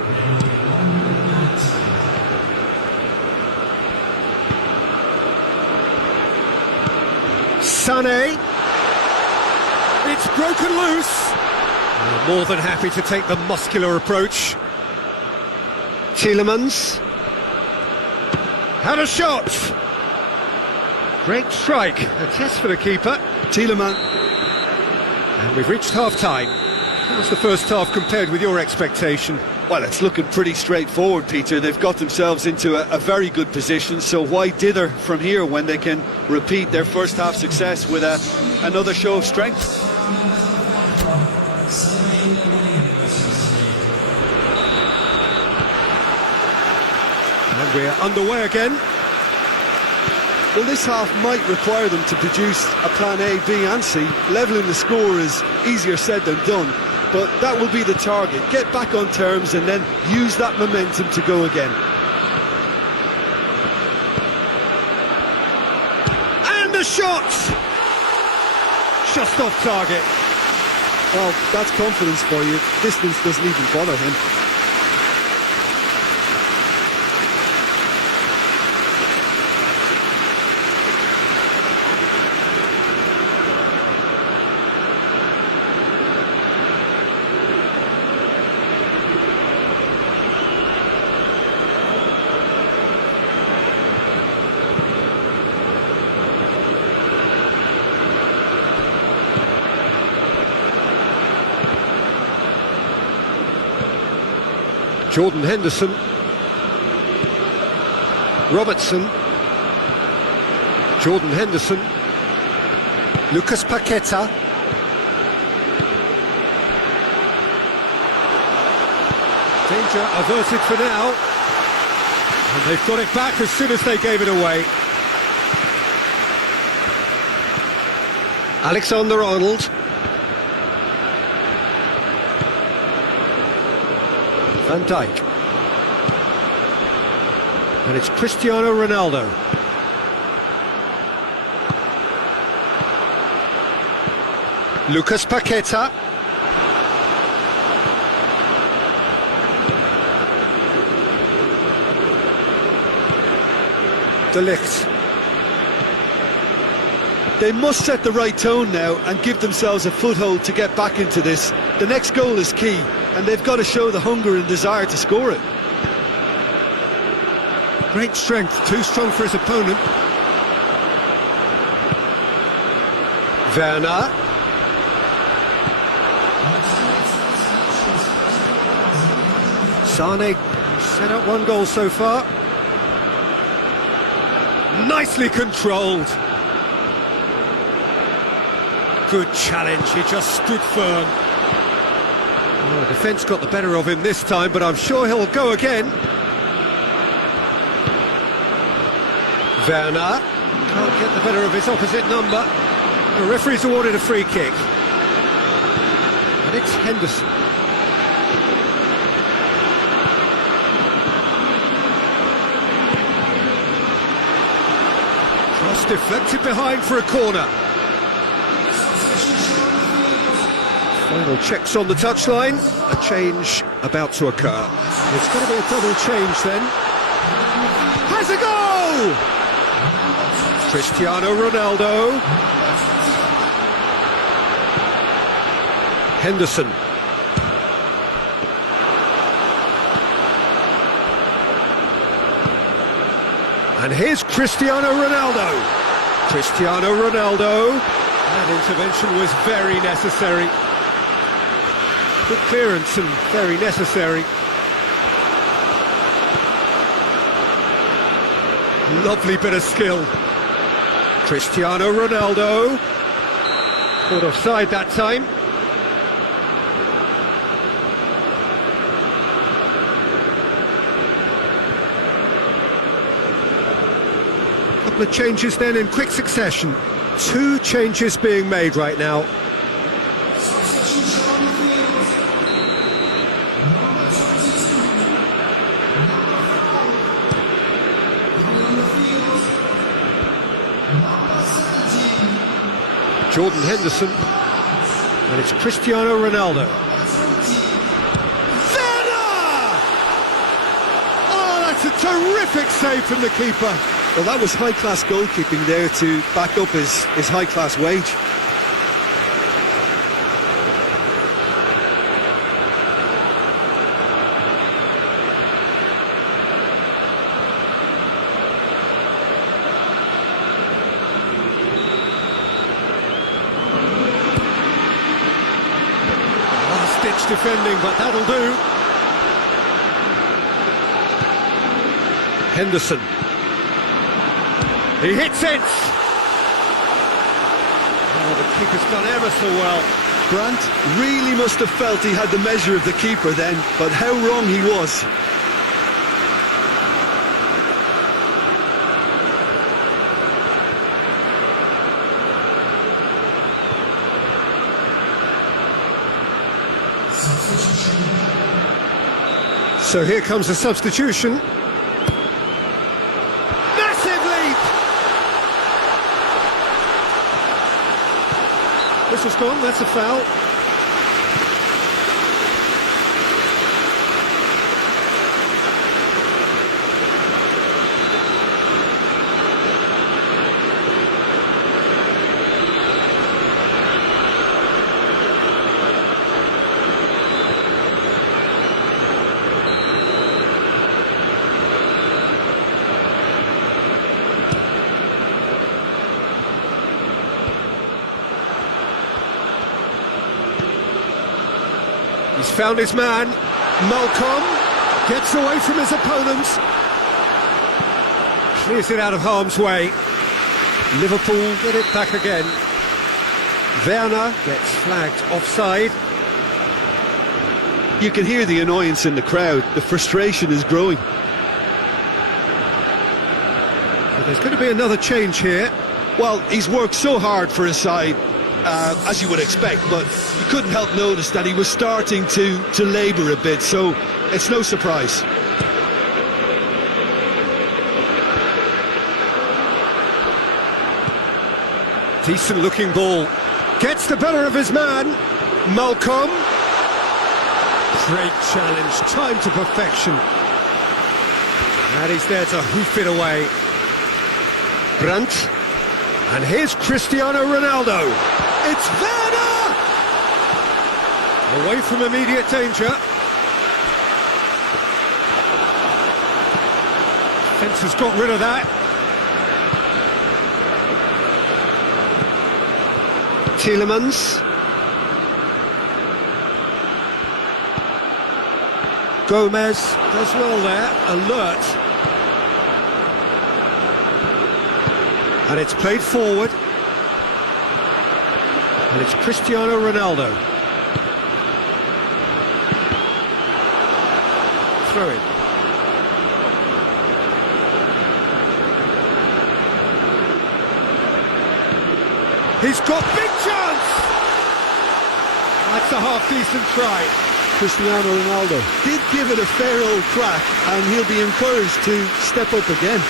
Sané. It's broken loose. They're more than happy to take the muscular approach. Tielemans. Had a shot. Great strike. A test for the keeper. Tielemans. And we've reached half-time. How's the first half compared with your expectation? Well, it's looking pretty straightforward, Peter. They've got themselves into a very good position, so why dither from here when they can repeat their first half success with another show of strength? And we're underway again. Well, this half might require them to produce a plan A, B and C. Levelling the score is easier said than done, but that will be the target. Get back on terms and then use that momentum to go again. And the shot! Just off target. Well, that's confidence for you. Distance doesn't even bother him. Jordan Henderson, Robertson, Jordan Henderson, Lucas Paqueta, danger averted for now, and they've got it back as soon as they gave it away. Alexander-Arnold, Van Dijk, and it's Cristiano Ronaldo. Lucas Paqueta. De Ligt. They must set the right tone now and give themselves a foothold to get back into this. The next goal is key, and they've got to show the hunger and desire to score it. Great strength, too strong for his opponent. Werner. Sane set up one goal so far. Nicely controlled. Good challenge, he just stood firm. Oh, the defence got the better of him this time, but I'm sure he'll go again. Werner can't get the better of his opposite number. The referee's awarded a free kick. And it's Henderson. Cross deflected behind for a corner. Final checks on the touchline. A change about to occur. It's going to be a double change then. Has a goal! Cristiano Ronaldo. Henderson. And here's Cristiano Ronaldo. Cristiano Ronaldo. That intervention was very necessary. Good clearance and very necessary. Lovely bit of skill. Cristiano Ronaldo. Caught offside that time. Couple of changes then in quick succession. 2 changes being made right now. Jordan Henderson, and it's Cristiano Ronaldo. Werner! Oh, that's a terrific save from the keeper. Well, that was high-class goalkeeping there to back up his high-class wage. Last-ditch defending, but that'll do. Henderson. He hits it! Oh, the keeper's done ever so well. Brandt really must have felt he had the measure of the keeper then, but how wrong he was. So here comes the substitution. Massive leap! Whistle's gone, that's a foul. He's found his man. Malcolm gets away from his opponents. Clears it out of harm's way. Liverpool get it back again. Werner gets flagged offside. You can hear the annoyance in the crowd. The frustration is growing. So there's going to be another change here. Well, he's worked so hard for his side, as you would expect, but you couldn't help notice that he was starting to labour a bit, so it's no surprise. Decent looking ball. Gets the better of his man. Malcolm. Great challenge, time to perfection. And he's there to hoof it away. Brandt. And here's Cristiano Ronaldo. It's Werner! Away from immediate danger. Defence has got rid of that. Tielemans. Gomez does well there, alert. And it's played forward. And it's Cristiano Ronaldo. Throw in. He's got big chance! That's a half-decent try. Cristiano Ronaldo did give it a fair old crack, and he'll be encouraged to step up again.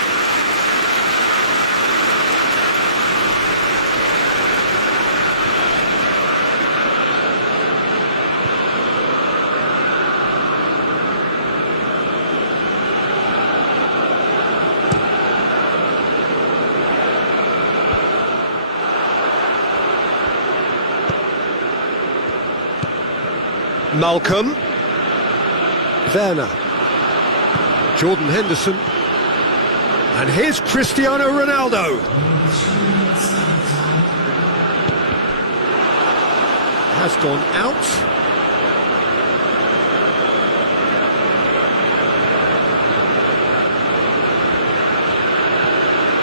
Malcolm. Werner. Jordan Henderson. And here's Cristiano Ronaldo. Has gone out.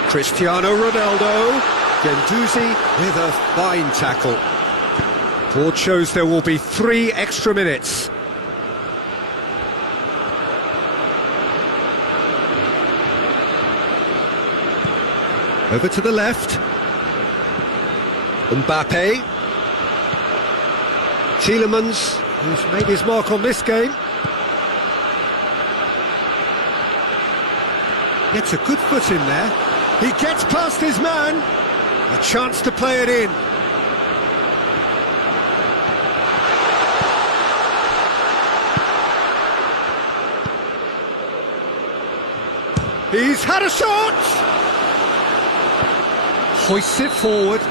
Cristiano Ronaldo. Guendouzi with a fine tackle. Board shows there will be 3 extra minutes. Over to the left. Mbappe. Tielemans, who's made his mark on this game. Gets a good foot in there. He gets past his man. A chance to play it in. He's had a shot! Hoists it forward.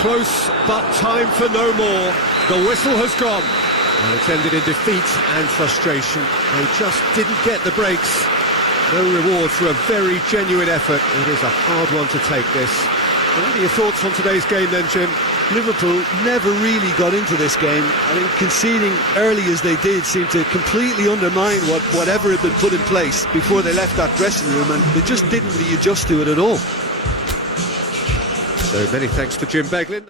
Close, but time for no more. The whistle has gone. And it's ended in defeat and frustration. They just didn't get the breaks. No reward for a very genuine effort. It is a hard one to take, this. What are your thoughts on today's game then, Jim? Liverpool never really got into this game. I think conceding early as they did seemed to completely undermine whatever had been put in place before they left that dressing room, and they just didn't really adjust to it at all. So many thanks to Jim Beglin.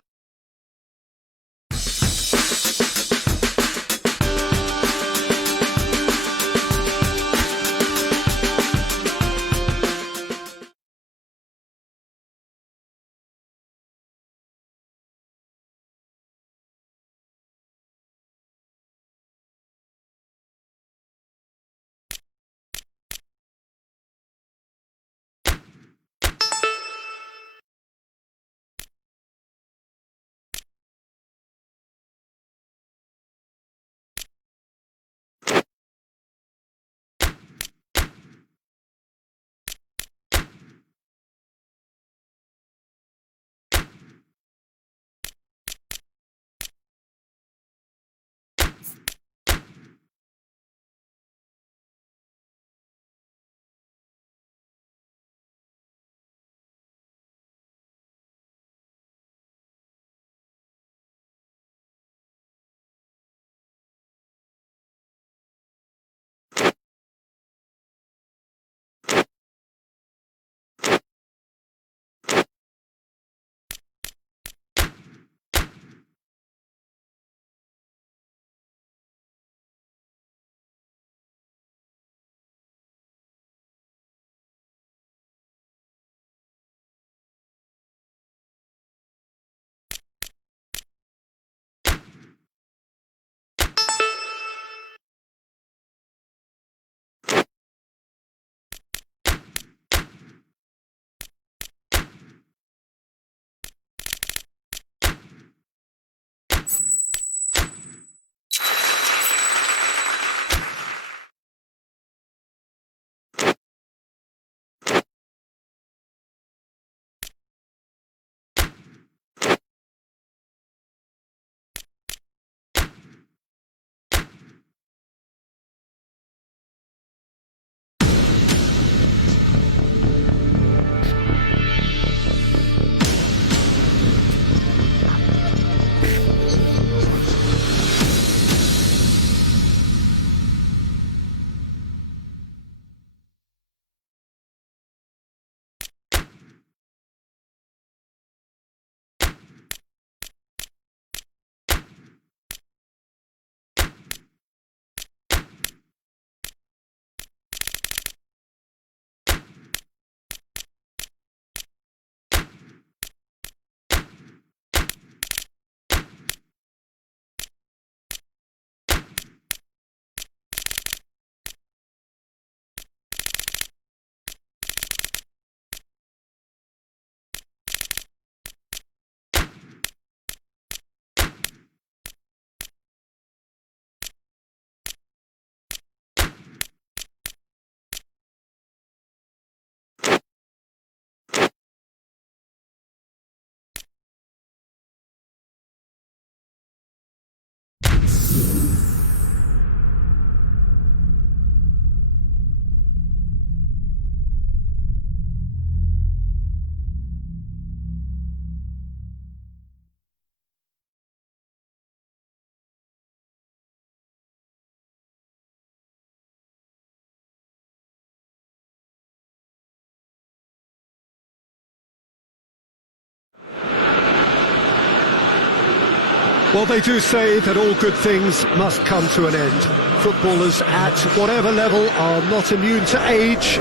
Well, they do say that all good things must come to an end. Footballers at whatever level are not immune to age,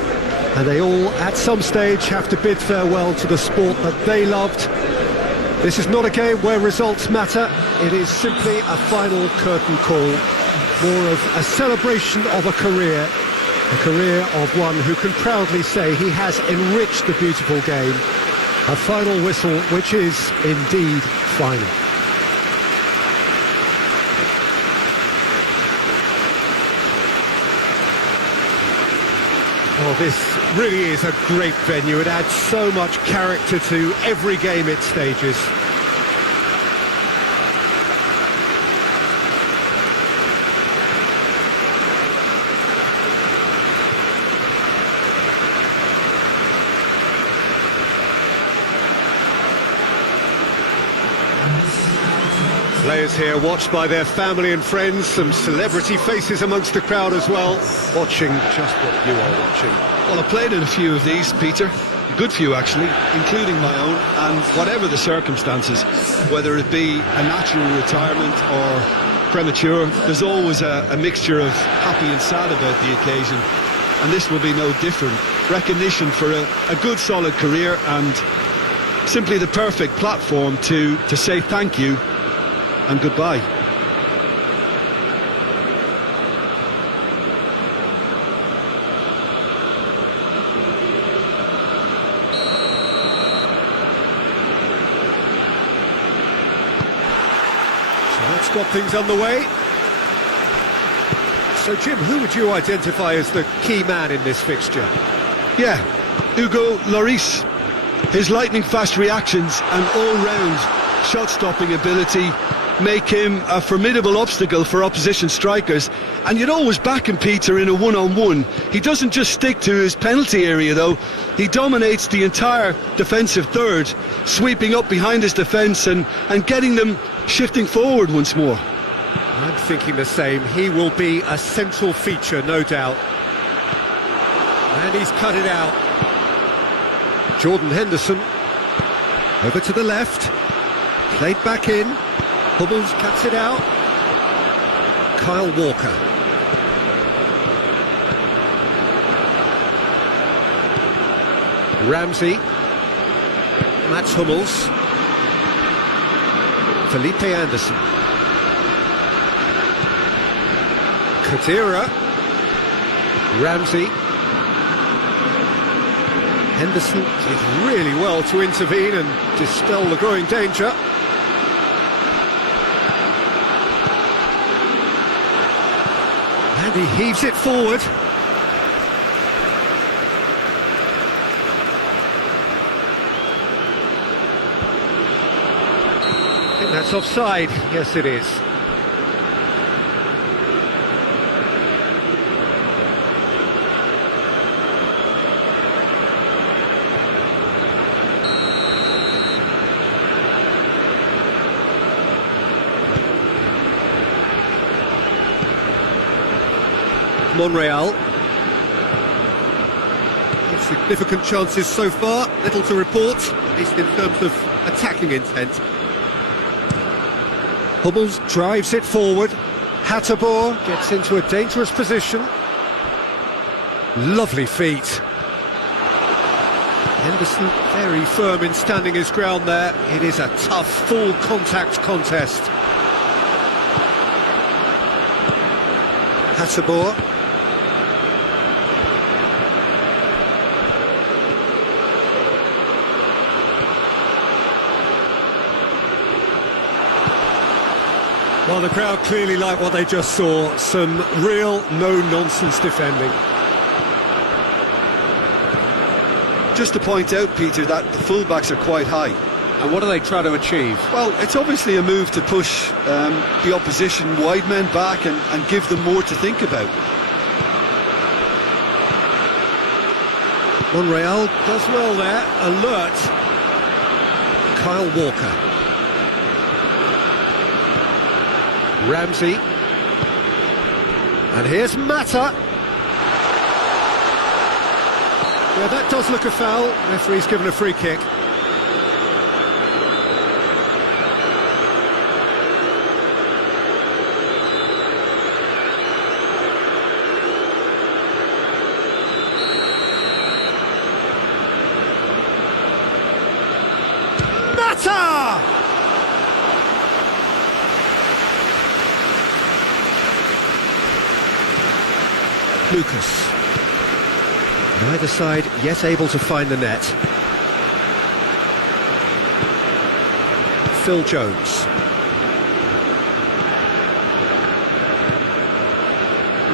and they all, at some stage, have to bid farewell to the sport that they loved. This is not a game where results matter. It is simply a final curtain call, more of a celebration of a career of one who can proudly say he has enriched the beautiful game. A final whistle which is indeed final. Oh, this really is a great venue. It adds so much character to every game it stages. Players here watched by their family and friends, some celebrity faces amongst the crowd as well, watching just what you are watching. Well, I played in a few of these, Peter. A good few, actually, including my own. And whatever the circumstances, whether it be a natural retirement or premature, there's always a mixture of happy and sad about the occasion. And this will be no different. Recognition for a good, solid career, and simply the perfect platform to say thank you and goodbye. So let's got things underway. So Jim, who would you identify as the key man in this fixture? Yeah, Hugo Lloris. His lightning-fast reactions and all-round shot-stopping ability make him a formidable obstacle for opposition strikers. And you'd always back him, Peter, in a one-on-one. He doesn't just stick to his penalty area, though. He dominates the entire defensive third, sweeping up behind his defence and getting them shifting forward once more. I'm thinking the same. He will be a central feature, no doubt. And he's cut it out. Jordan Henderson, over to the left, played back in, Hummels cuts it out, Kyle Walker. Ramsey, Mats Hummels, Felipe Anderson, Khedira, Ramsey. Henderson did really well to intervene and dispel the growing danger. And he heaves it forward. I think that's offside. Yes, it is. Monreal. Significant chances so far, little to report, at least in terms of attacking intent. Hummels drives it forward. Hatterbohr gets into a dangerous position. Lovely feet. Henderson very firm in standing his ground there. It is a tough, full contact contest. Hatterbohr. Well, the crowd clearly like what they just saw. Some real no-nonsense defending. Just to point out, Peter, that the fullbacks are quite high. And what do they try to achieve? Well, it's obviously a move to push the opposition wide men back and give them more to think about. Monreal does well there, alert. Kyle Walker. Ramsey. And here's Mata. Yeah, that does look a foul. Referee's given a free kick. Mata! Lucas. Neither side yet able to find the net. Phil Jones.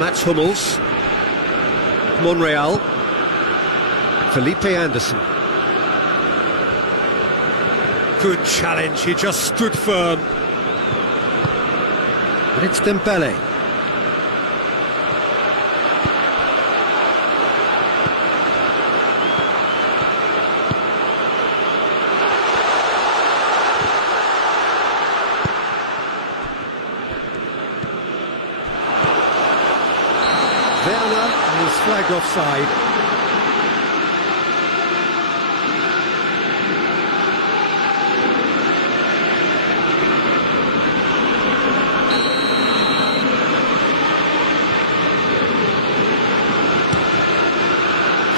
Mats Hummels. Monreal. Felipe Anderson. Good challenge, he just stood firm. And it's Dembele. flagged offside.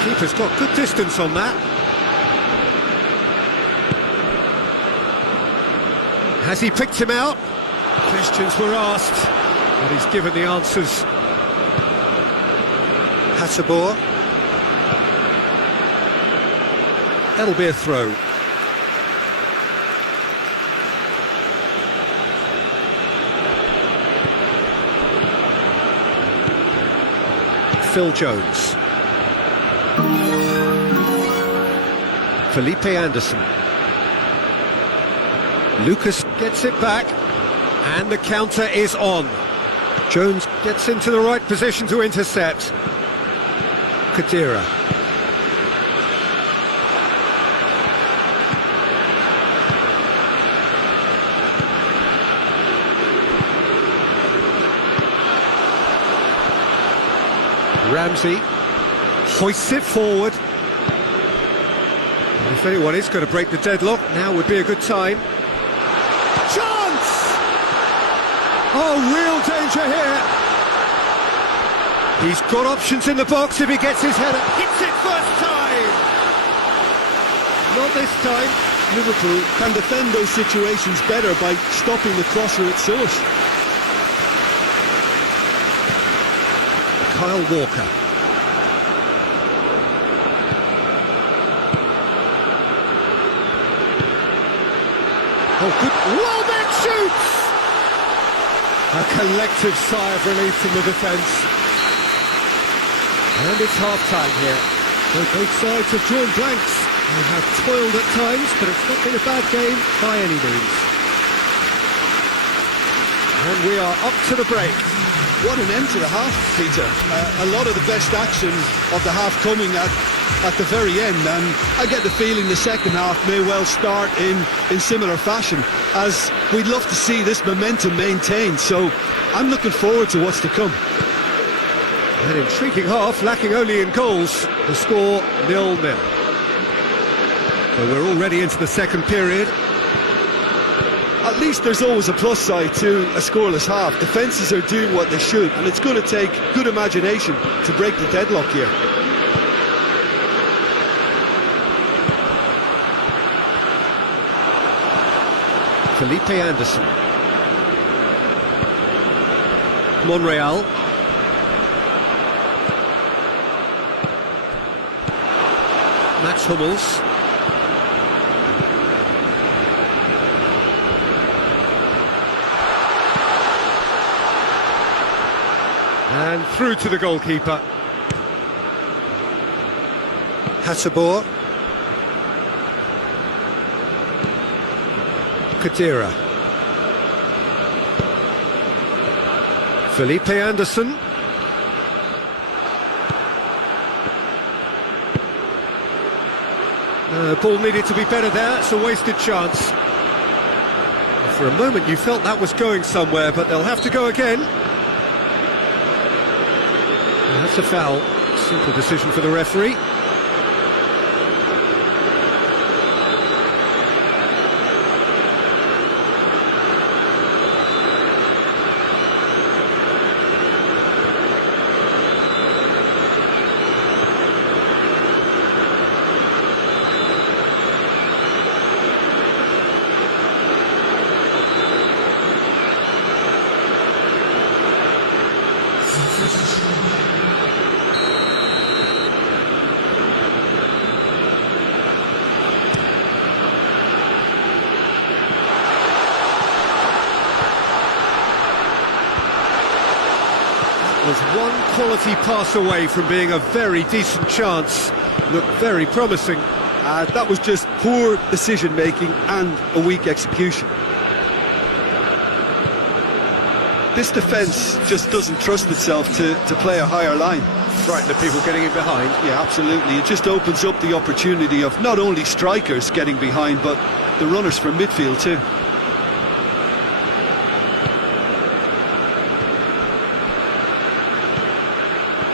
Keeper's got good distance on that. Has he picked him out? Questions were asked, but he's given the answers. Hasabor. That'll be a throw. Phil Jones. Felipe Anderson. Lucas gets it back, and the counter is on. Jones gets into the right position to intercept. Kadira. Ramsey hoists it forward. And if anyone is going to break the deadlock, now would be a good time. Chance! Oh, real danger here. He's got options in the box if he gets his header. Hits it first time! Not this time. Liverpool can defend those situations better by stopping the crosser at source. Kyle Walker. Oh, good. Welbeck shoots! A collective sigh of relief from the defence. And it's half-time here. So both sides have drawn blanks. They have toiled at times, but it's not been a bad game by any means. And we are up to the break. What an end to the half, Peter. A lot of the best action of the half coming at the very end, and I get the feeling the second half may well start in similar fashion, as we'd love to see this momentum maintained, so I'm looking forward to what's to come. An intriguing half, lacking only in goals. The score 0-0. So we're already into the second period. At least there's always a plus side to a scoreless half. Defences are doing what they should, and it's going to take good imagination to break the deadlock here. Felipe Anderson. Monreal. Max Hummels. And through to the goalkeeper. Hasabor. Kadira. Felipe Anderson. Ball needed to be better there. It's a wasted chance. For a moment you felt that was going somewhere, but they'll have to go again. That's a foul. Simple decision for the referee. Was one quality pass away from being a very decent chance. Looked very promising. That was just poor decision-making and a weak execution. This defence just doesn't trust itself to play a higher line. Frightened of people getting in behind. Yeah, absolutely. It just opens up the opportunity of not only strikers getting behind, but the runners from midfield too.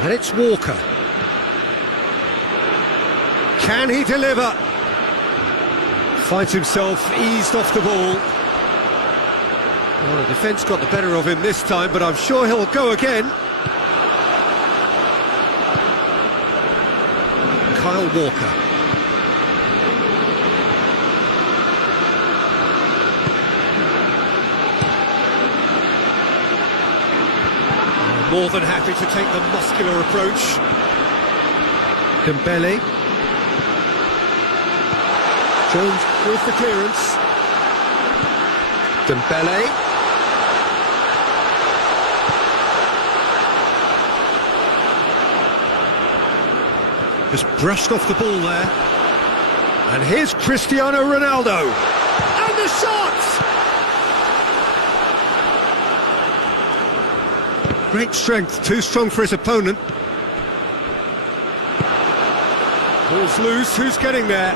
And it's Walker. Can he deliver? Finds himself eased off the ball. Well, the defence got the better of him this time, but I'm sure he'll go again. Kyle Walker. More than happy to take the muscular approach. Dembele. Jones with the clearance. Dembele. Just brushed off the ball there. And here's Cristiano Ronaldo. And the shot! Great strength, too strong for his opponent. Ball's loose, who's getting there?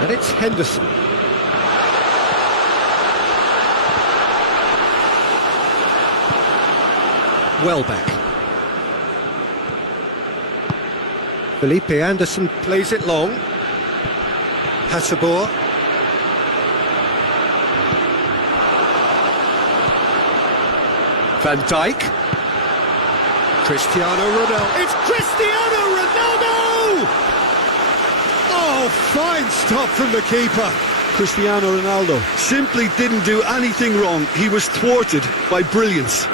And it's Henderson. Welbeck. Felipe Anderson plays it long. Hasselbohr. Van Dijk. Cristiano Ronaldo. It's Cristiano Ronaldo! Oh, fine stop from the keeper. Cristiano Ronaldo Simply didn't do anything wrong. He was thwarted by brilliance.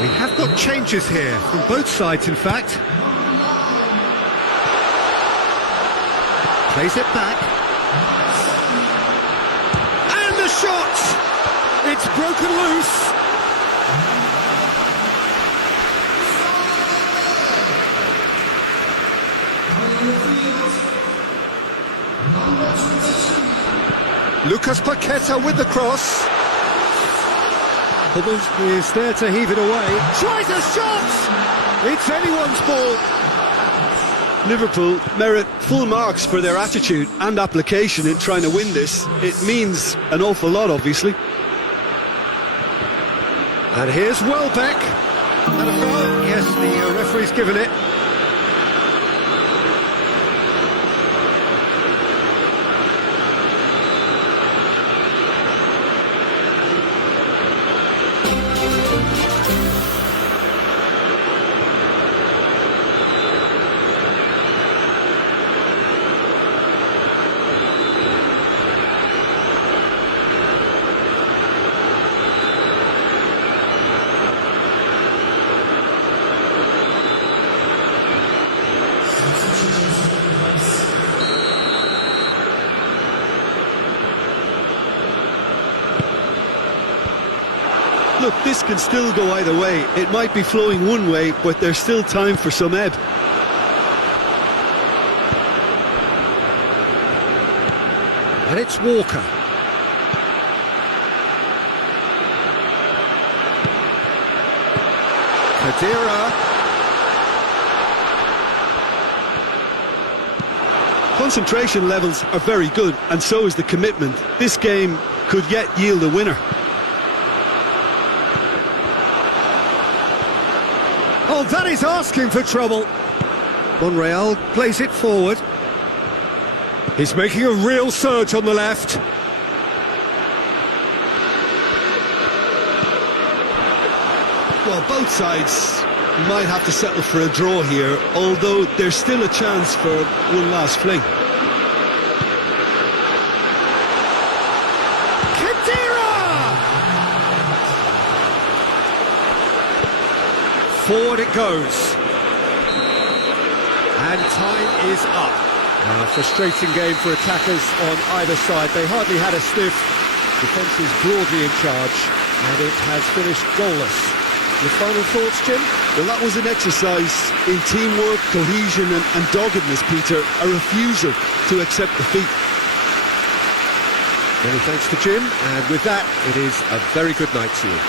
We have got changes here, from both sides in fact. Plays it back. And the shot! It's broken loose. Lucas Paqueta with the cross. Hummels is there to heave it away. Tries a shot! It's anyone's ball. Liverpool merit full marks for their attitude and application in trying to win this. It means an awful lot, obviously. And here's Welbeck. And a foul. Yes, the referee's given it. Look, this can still go either way. It might be flowing one way, but there's still time for some ebb. And it's Walker. Khedira. Concentration levels are very good, and so is the commitment. This game could yet yield a winner. Oh, that is asking for trouble. Monreal plays it forward. He's making a real surge on the left. Well, both sides might have to settle for a draw here, although there's still a chance for one last fling. Forward it goes. And time is up. A frustrating game for attackers on either side. They hardly had a sniff. Defence is broadly in charge, and it has finished goalless. Your final thoughts, Jim? Well, that was an exercise in teamwork, cohesion and doggedness, Peter. A refusal to accept defeat. Many thanks to Jim, and with that, it is a very good night to you.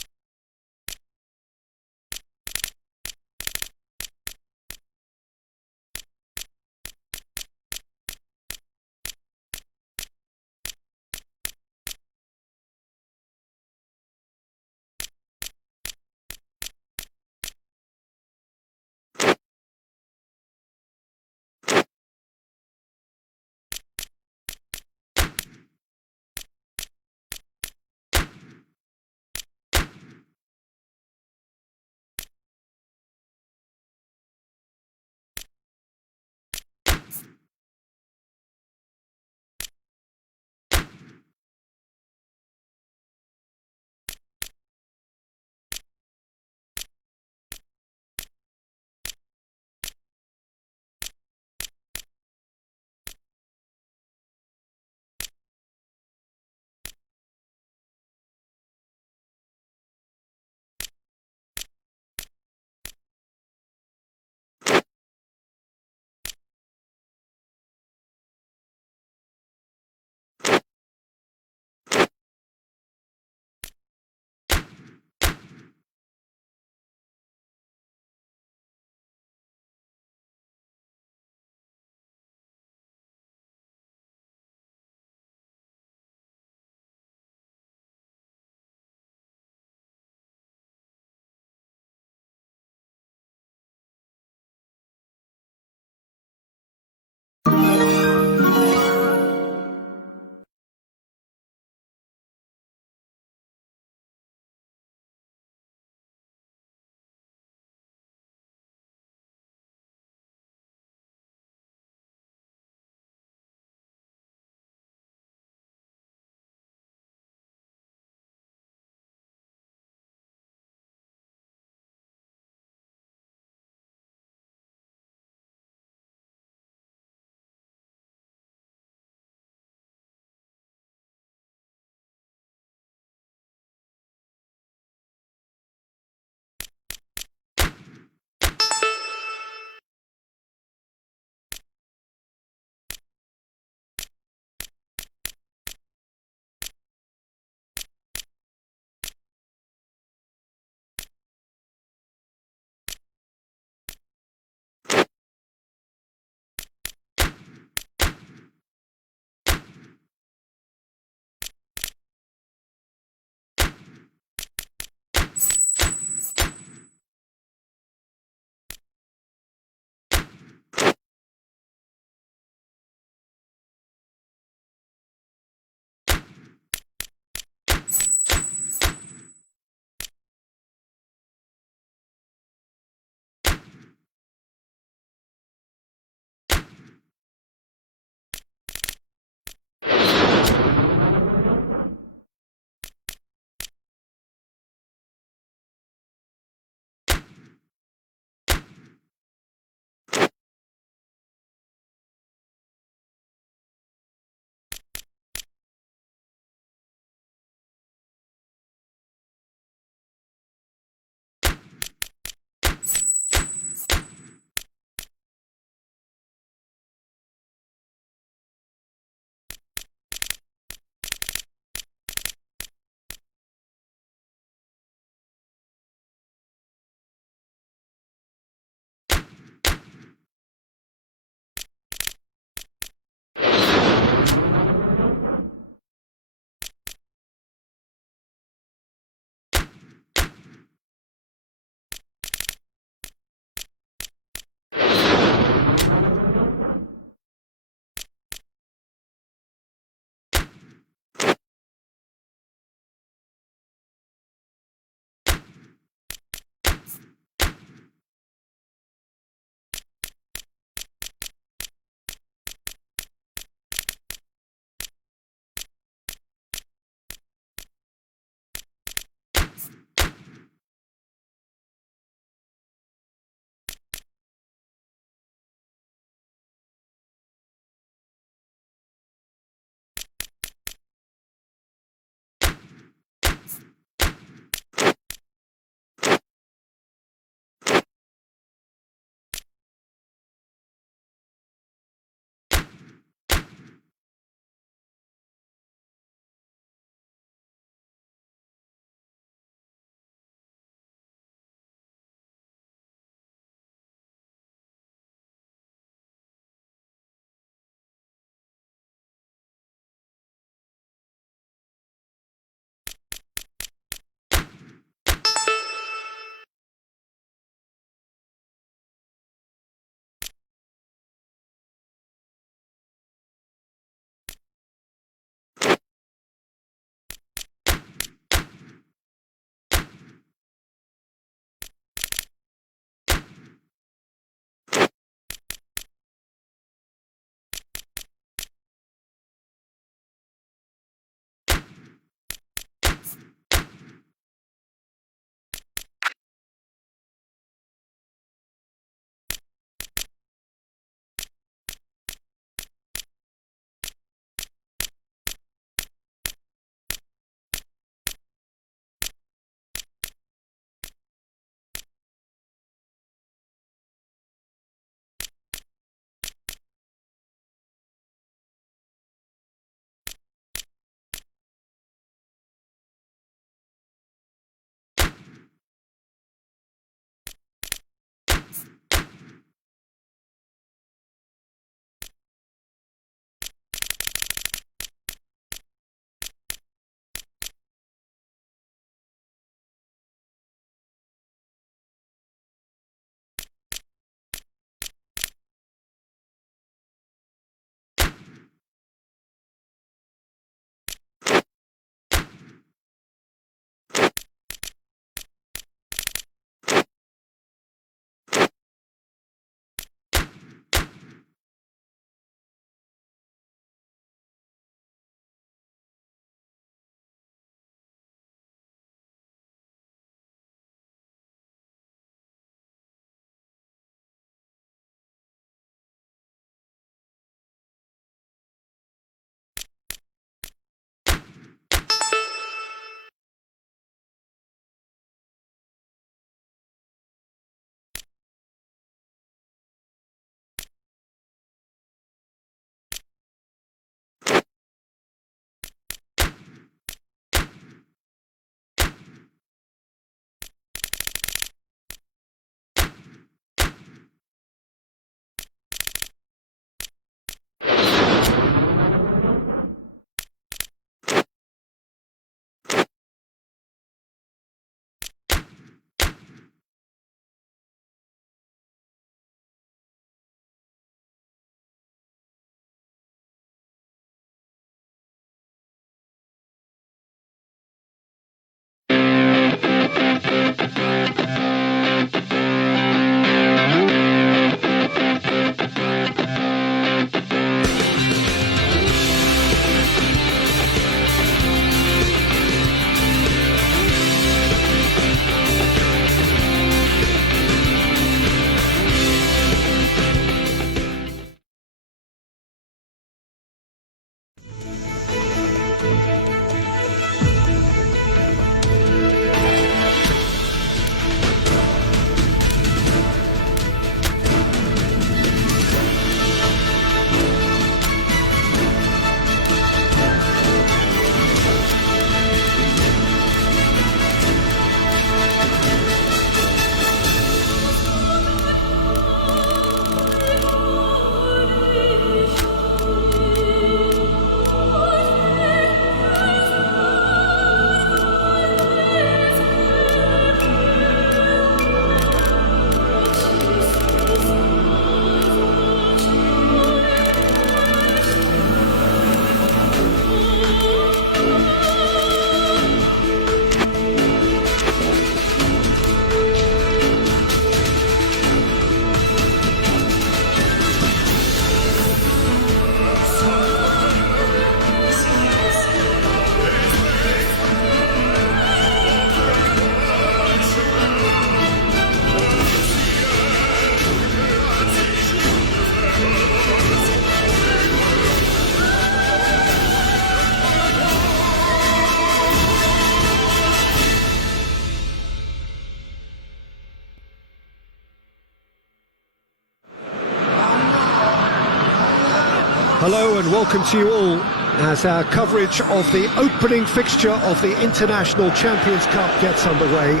Hello and welcome to you all as our coverage of the opening fixture of the International Champions Cup gets underway.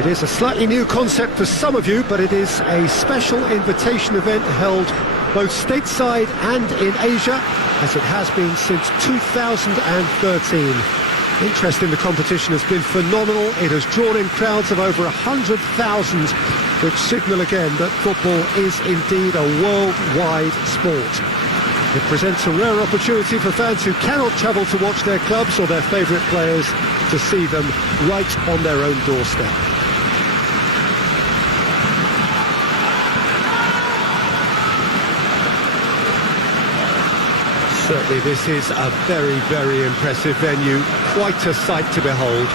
It is a slightly new concept for some of you, but it is a special invitation event held both stateside and in Asia, as it has been since 2013. Interest in the competition has been phenomenal. It has drawn in crowds of over 100,000, which signal again that football is indeed a worldwide sport. It presents a rare opportunity for fans who cannot travel to watch their clubs or their favourite players to see them right on their own doorstep. Certainly this is a very, very impressive venue, quite a sight to behold.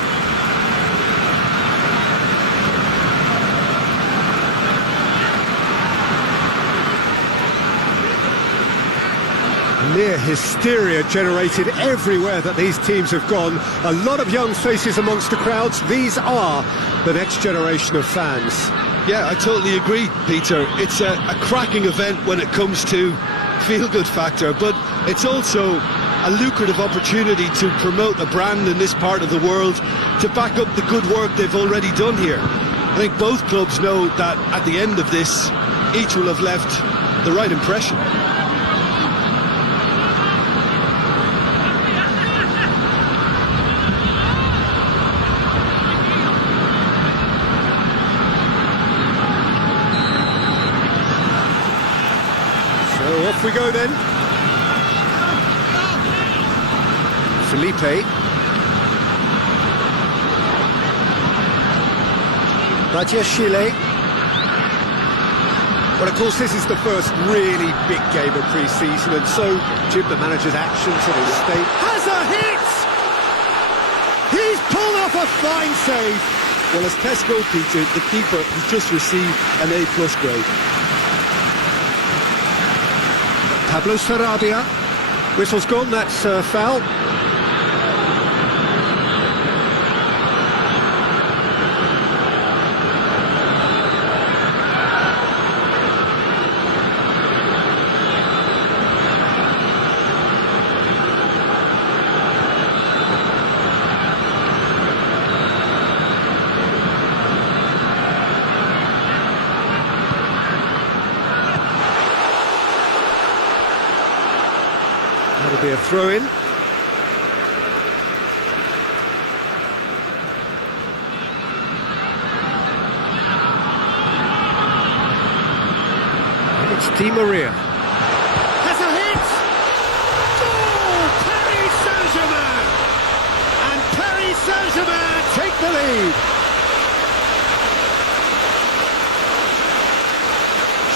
Near hysteria generated everywhere that these teams have gone. A lot of young faces amongst the crowds. These are the next generation of fans. Yeah, I totally agree, Peter. It's a cracking event when it comes to feel-good factor, but it's also a lucrative opportunity to promote a brand in this part of the world, to back up the good work they've already done here. I think both clubs know that at the end of this, each will have left the right impression. So off we go then. Felipe. Chile. Well, of course, this is the first really big game of pre-season, and so, Jim, the manager's actions and his state has a hit! He's pulled off a fine save! Well, as Tesco, Peter, the keeper has just received an A+ grade. Pablo Sarabia. Whistle's gone, that's foul. That'll be a throw-in. It's Di Maria. Has a hit! Oh, Paris Saint-Germain! And Paris Saint-Germain take the lead.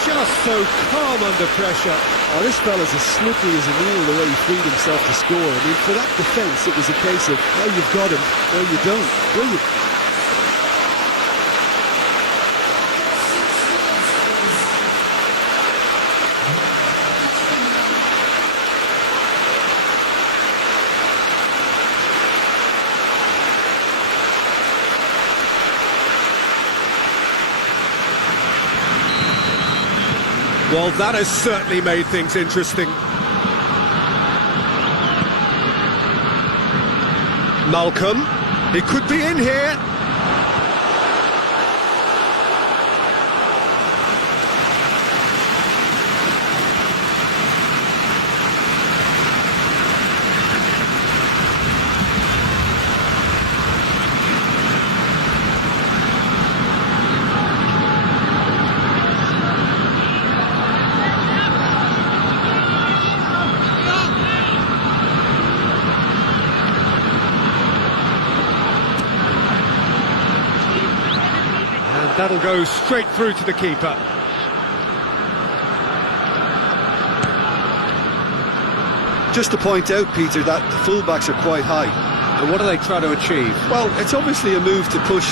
Just so calm under pressure. Oh, this fella's as slippery as a needle the way he freed himself to score. I mean, for that defence, it was a case of, well, you've got him, or you don't. Brilliant. Well, that has certainly made things interesting. Malcolm, he could be in here. That'll go straight through to the keeper. Just to point out, Peter, that the fullbacks are quite high. And what are they trying to achieve? Well, it's obviously a move to push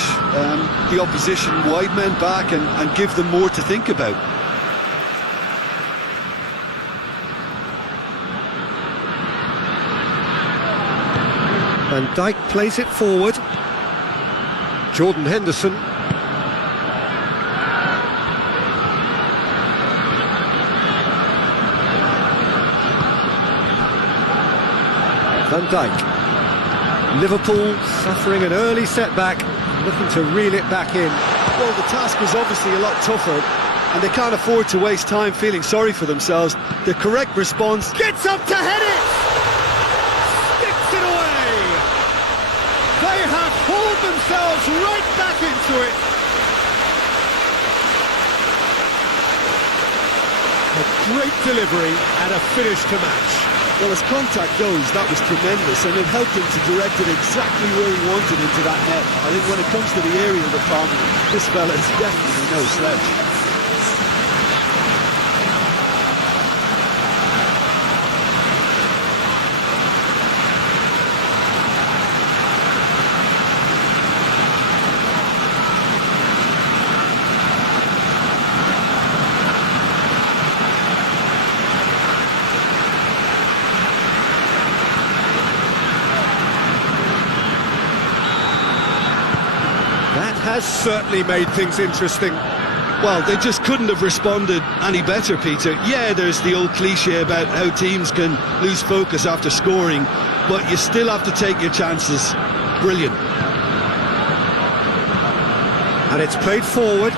the opposition wide men back and give them more to think about. Van Dijk plays it forward. Jordan Henderson. Van Dijk. Liverpool suffering an early setback, looking to reel it back in. Well, the task was obviously a lot tougher, and they can't afford to waste time feeling sorry for themselves. The correct response... Gets up to head it! Sticks it away! They have hauled themselves right back into it! A great delivery and a finish to match. Well, as contact goes, that was tremendous, and it helped him to direct it exactly where he wanted into that net. I think when it comes to the aerial department, this fella is definitely no slouch. Has certainly made things interesting. Well, they just couldn't have responded any better, Peter. Yeah, there's the old cliche about how teams can lose focus after scoring, but you still have to take your chances. Brilliant. And it's played forward.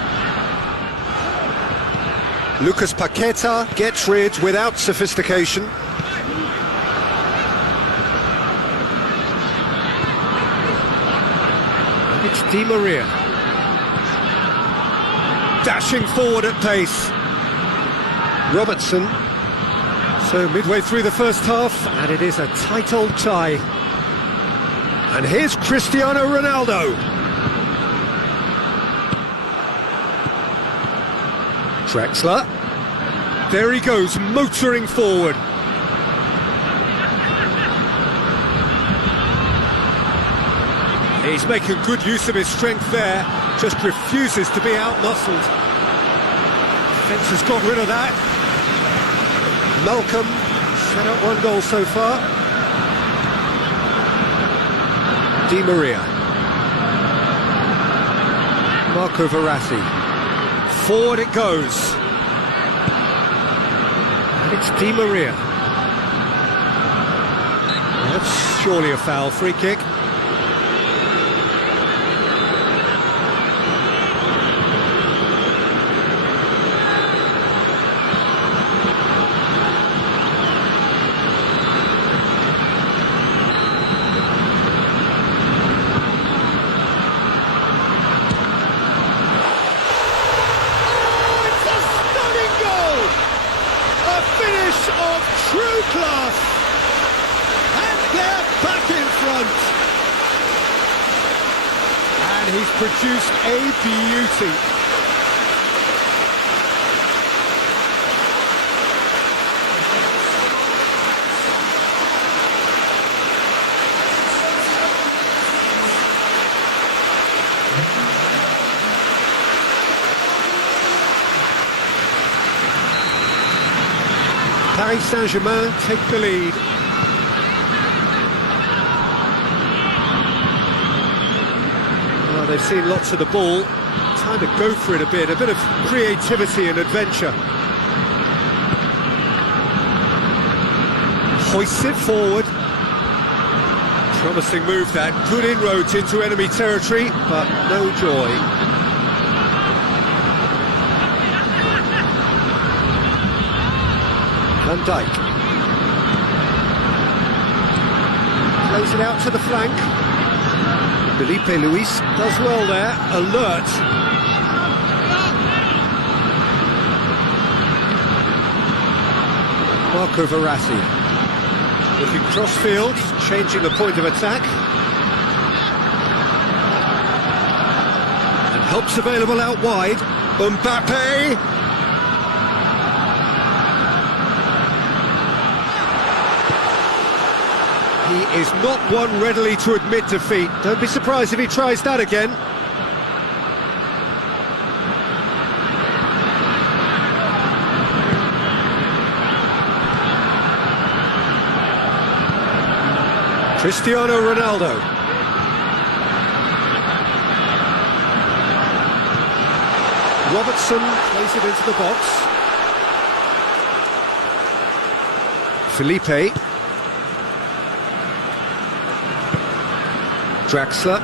Lucas Paqueta gets rid without sophistication. It's Di Maria. Dashing forward at pace. Robertson. So midway through the first half, and it is a tight old tie. And here's Cristiano Ronaldo. Drexler. There he goes, motoring forward. He's making good use of his strength there, just refuses to be out-muscled. Defence has got rid of that. Malcolm set up one goal so far. Di Maria. Marco Verratti. Forward it goes. And it's Di Maria. That's surely a foul, free kick. Of true class, and they're back in front, and he's produced a beauty. Paris Saint-Germain take the lead. Well, they've seen lots of the ball. Time to go for it a bit of creativity and adventure. Hoists it forward. Promising move that. Good inroads into enemy territory, but no joy. Van Dijk plays it out to the flank. Felipe Luis does well there, alert. Marco Verratti looking cross-field, changing the point of attack. And help's available out wide. Mbappe. He is not one readily to admit defeat. Don't be surprised if he tries that again. Cristiano Ronaldo. Robertson plays it into the box. Draxler.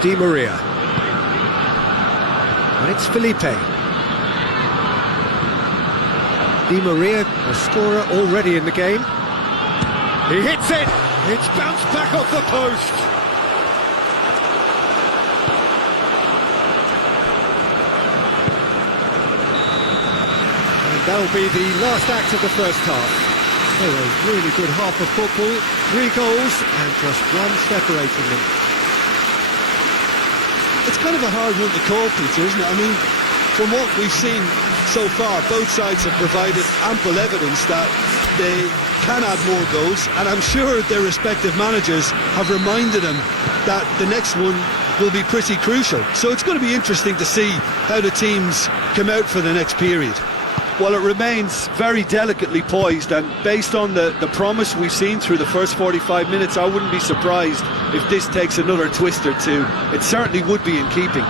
Di Maria. And it's Felipe. Di Maria, a scorer already in the game. He hits it! It's bounced back off the post! And that'll be the last act of the first half. So a really good half of football, 3 goals and just one separating them. It's kind of a hard one to call, Peter, isn't it? I mean, from what we've seen so far, both sides have provided ample evidence that they can add more goals, and I'm sure their respective managers have reminded them that the next one will be pretty crucial. So it's going to be interesting to see how the teams come out for the next period. Well, it remains very delicately poised, and based on the promise we've seen through the first 45 minutes, I wouldn't be surprised if this takes another twist or two. It certainly would be in keeping.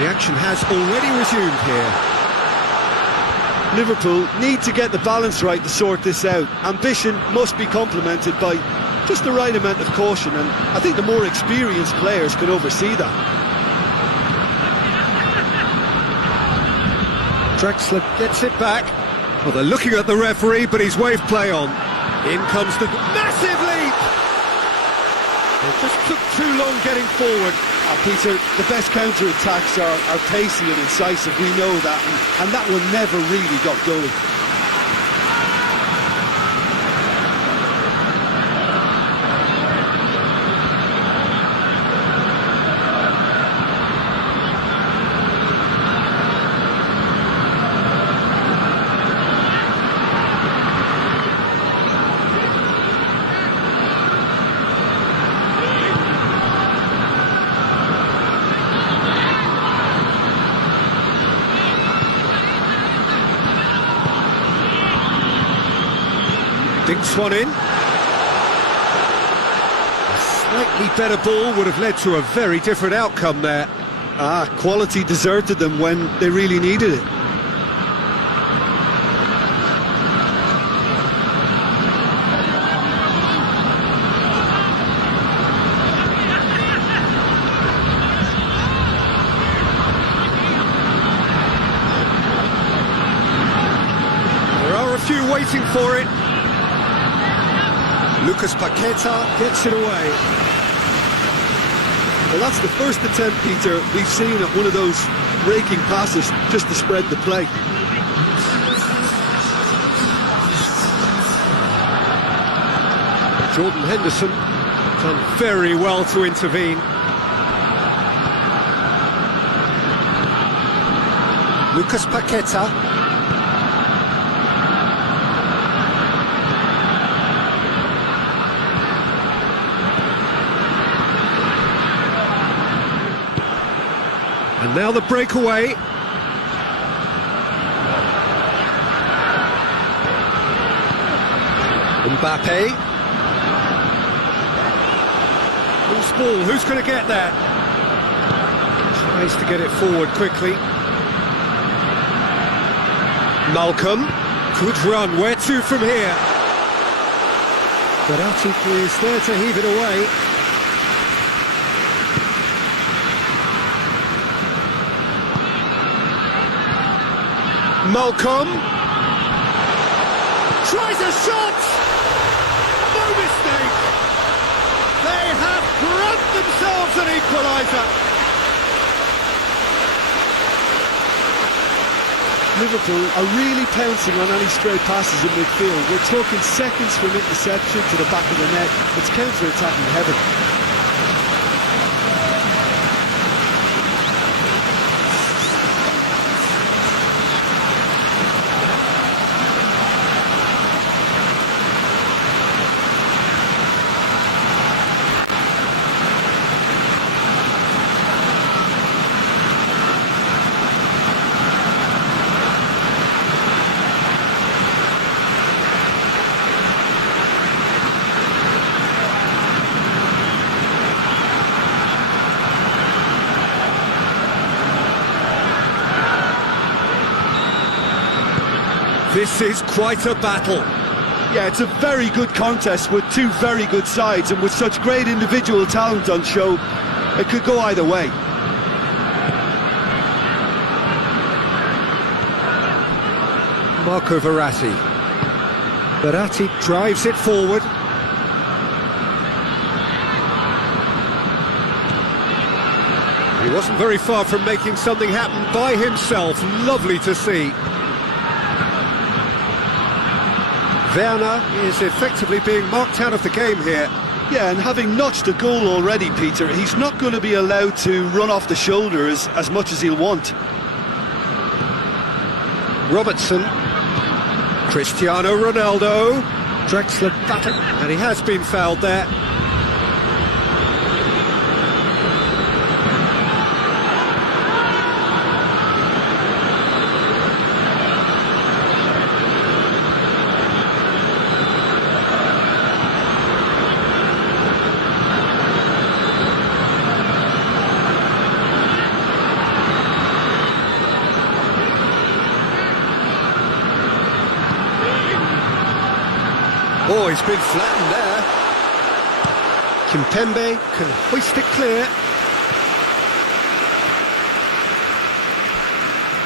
The action has already resumed here. Liverpool need to get the balance right to sort this out. Ambition must be complemented by just the right amount of caution, and I think the more experienced players can oversee that. Draxler gets it back. Well, they're looking at the referee, but he's waved play on. In comes the massive leap! It just took too long getting forward. Peter, the best counter-attacks are pacey and incisive, we know that, and that one never really got going. Dinks one in. A slightly better ball would have led to a very different outcome there. Quality deserted them when they really needed it. There are a few waiting for it. Lucas Paqueta gets it away. Well, that's the first attempt, Peter, we've seen at one of those raking passes just to spread the play. Jordan Henderson done very well to intervene. Lucas Paqueta. And now the breakaway. Mbappe. Loose ball, who's going to get that? Tries to get it forward quickly. Malcolm. Good run, where to from here? Berardi is there to heave it away. Malcolm tries a shot. No mistake. They have grabbed themselves an equaliser. Liverpool are really pouncing on any stray passes in midfield. We're talking seconds from interception to the back of the net. It's counter-attacking heaven. This is quite a battle. Yeah, it's a very good contest with two very good sides, and with such great individual talent on show, it could go either way. Marco Verratti. Verratti drives it forward. He wasn't very far from making something happen by himself. Lovely to see. Werner is effectively being marked out of the game here. Yeah, and having notched a goal already, Peter, he's not going to be allowed to run off the shoulders as much as he'll want. Robertson. Cristiano Ronaldo. Drexler button, and he has been fouled there. Oh, he's been flattened there. Kimpembe can hoist it clear.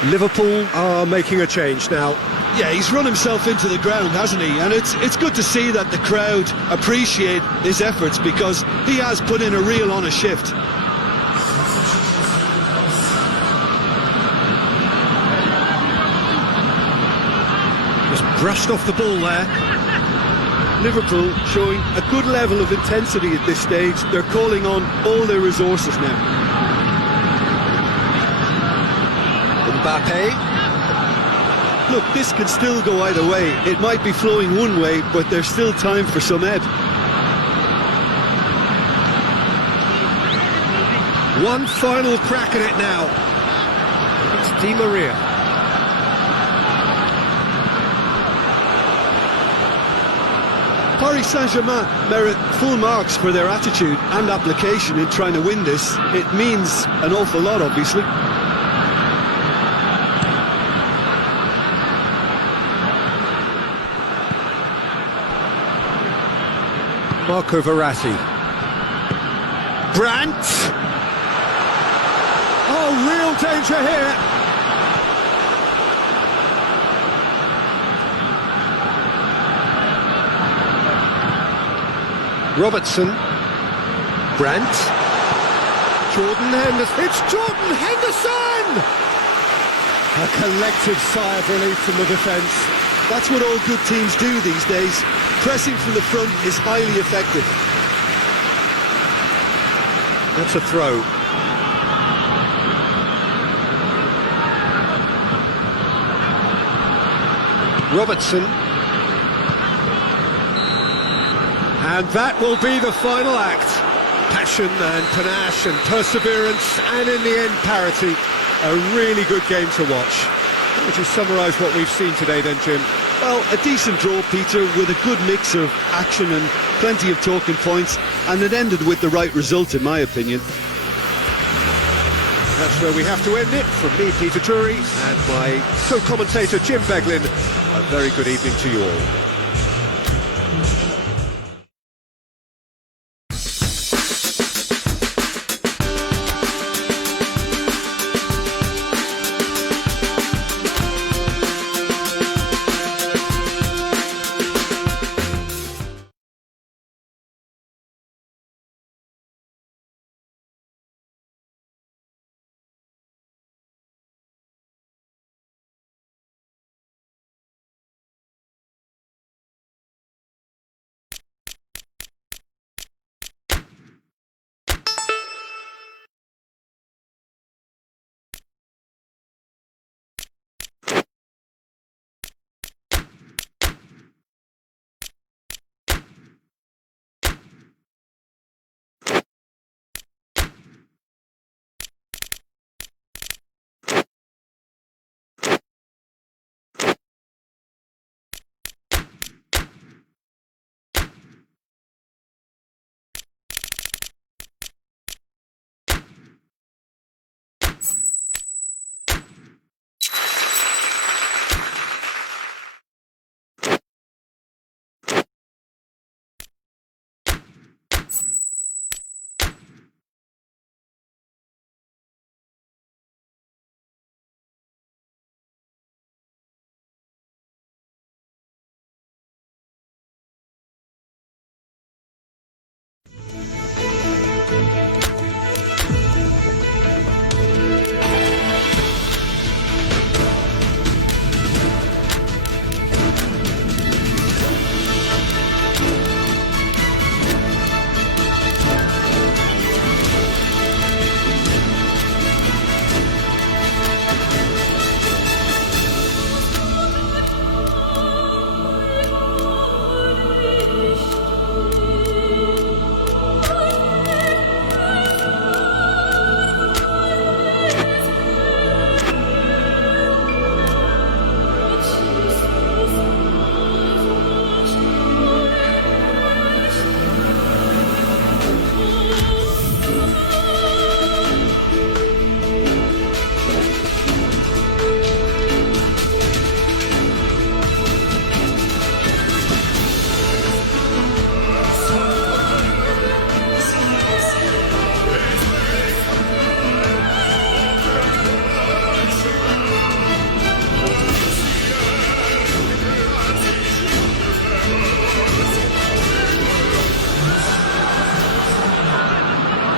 Liverpool are making a change now. Yeah, he's run himself into the ground, hasn't he? And it's good to see that the crowd appreciate his efforts, because he has put in a real honest shift. Just brushed off the ball there. Liverpool showing a good level of intensity at this stage. They're calling on all their resources now. Mbappe. Look, this can still go either way. It might be flowing one way, but there's still time for some ebb. One final crack at it now. It's Di Maria. Paris Saint-Germain merit full marks for their attitude and application in trying to win this. It means an awful lot, obviously. Marco Verratti. Brandt. Oh, real danger here. Robertson. Brandt. Jordan Henderson. It's Jordan Henderson! A collective sigh of relief from the defence. That's what all good teams do these days. Pressing from the front is highly effective. That's a throw. Robertson. And that will be the final act. Passion and panache and perseverance, and in the end parity. A really good game to watch. How would you summarise what we've seen today then, Jim? Well, a decent draw, Peter, with a good mix of action and plenty of talking points, and it ended with the right result, in my opinion. That's where we have to end it. From me, Peter Drury, and my co-commentator, Jim Beglin, a very good evening to you all.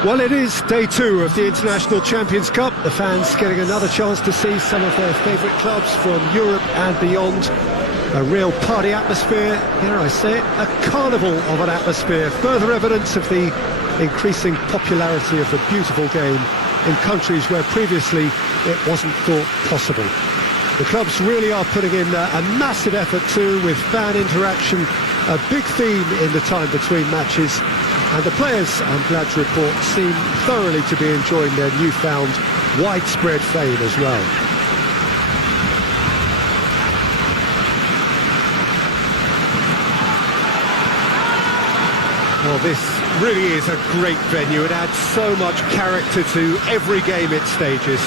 Well, it is day 2 of the International Champions Cup. The fans getting another chance to see some of their favourite clubs from Europe and beyond. A real party atmosphere, here I say it, a carnival of an atmosphere. Further evidence of the increasing popularity of the beautiful game in countries where previously it wasn't thought possible. The clubs really are putting in a massive effort too, with fan interaction, a big theme in the time between matches. And the players, I'm glad to report, seem thoroughly to be enjoying their newfound widespread fame as well. Well, this really is a great venue. It adds so much character to every game it stages.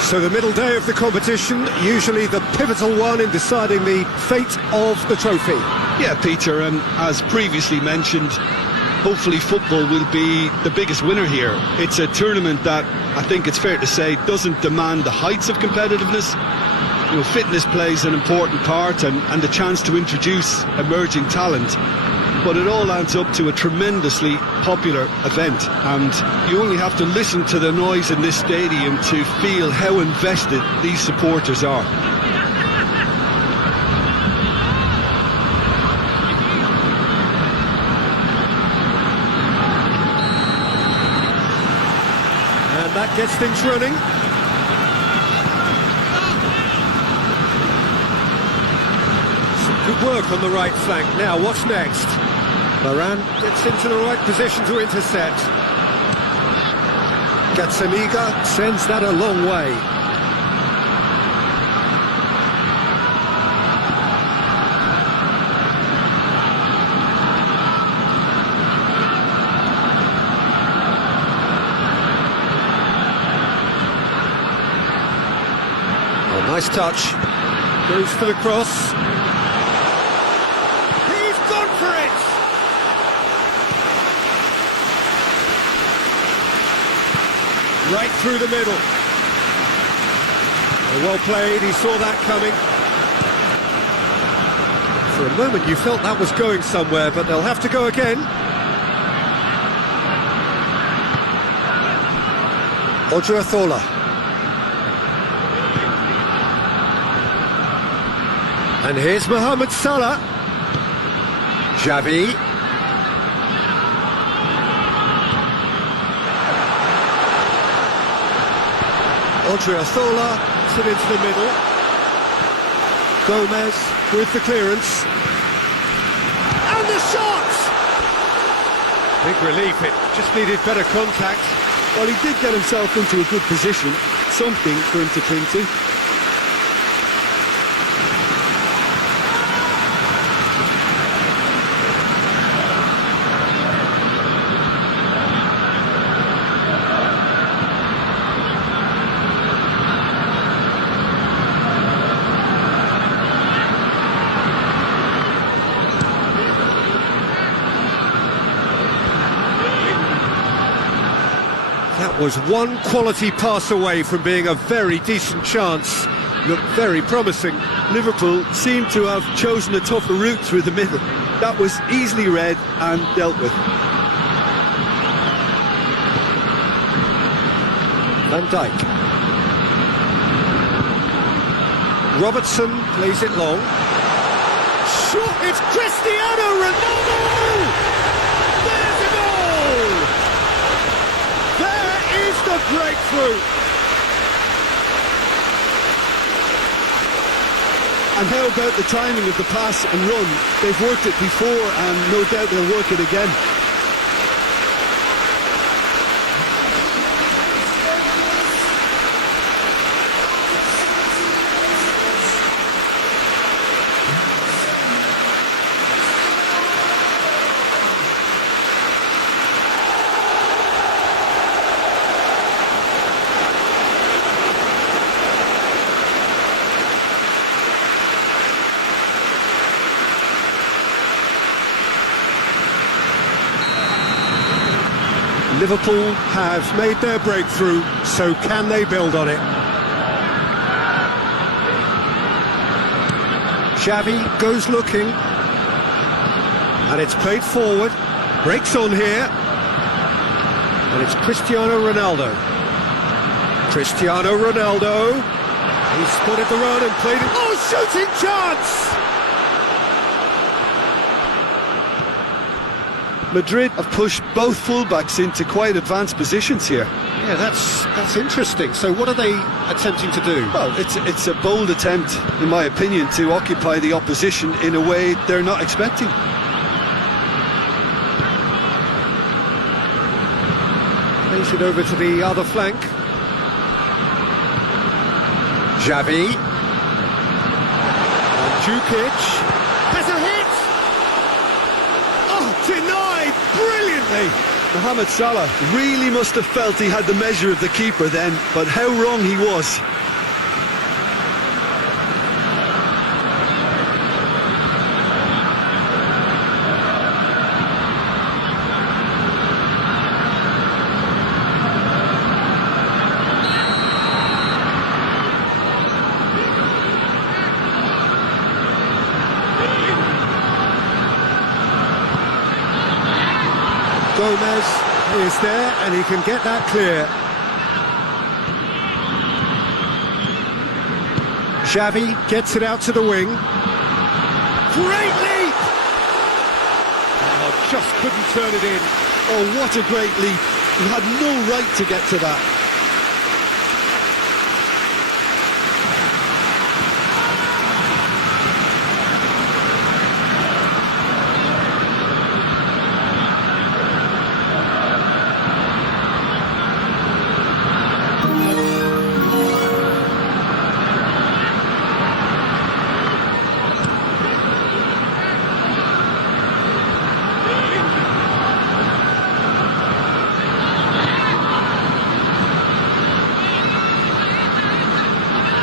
So the middle day of the competition, usually the pivotal one in deciding the fate of the trophy. Yeah, Peter, and as previously mentioned, hopefully football will be the biggest winner here. It's a tournament that, I think it's fair to say, doesn't demand the heights of competitiveness. You know, fitness plays an important part and the chance to introduce emerging talent. But it all adds up to a tremendously popular event, and you only have to listen to the noise in this stadium to feel how invested these supporters are. And that gets things running. Some good work on the right flank. Now, what's next? Varane gets into the right position to intercept. Gazzaniga sends that a long way. Oh, nice touch. Goes for the cross. He's gone for it! Right through the middle. Well played, he saw that coming. For a moment you felt that was going somewhere, but they'll have to go again. Odriozola. And here's Mohamed Salah. Xavi. Odriozola, it into the middle. Gomez with the clearance. And the shot! Big relief, it just needed better contact. Well, he did get himself into a good position, something for him to cling to. That was one quality pass away from being a very decent chance. Looked very promising. Liverpool seemed to have chosen a tougher route through the middle. That was easily read and dealt with. Van Dijk. Robertson plays it long. Sure, it's Cristiano Ronaldo! There's a goal! There is the breakthrough! And how about the timing of the pass and run? They've worked it before and no doubt they'll work it again. Liverpool have made their breakthrough, so can they build on it? Xavi goes looking. And it's played forward. Breaks on here. And it's Cristiano Ronaldo. Cristiano Ronaldo. He spotted the run and played it. Oh, shooting chance! Madrid have pushed both fullbacks into quite advanced positions here. Yeah, that's interesting. So what are they attempting to do? Well, it's a bold attempt, in my opinion, to occupy the opposition in a way they're not expecting. Plays it over to the other flank. Xavi. Mandzukic has a hit! Oh, denied brilliantly! Mohamed Salah really must have felt he had the measure of the keeper then, but how wrong he was. Gomez is there and he can get that clear. Xavi gets it out to the wing. Great leap! Oh, just couldn't turn it in. Oh, what a great leap. He had no right to get to that.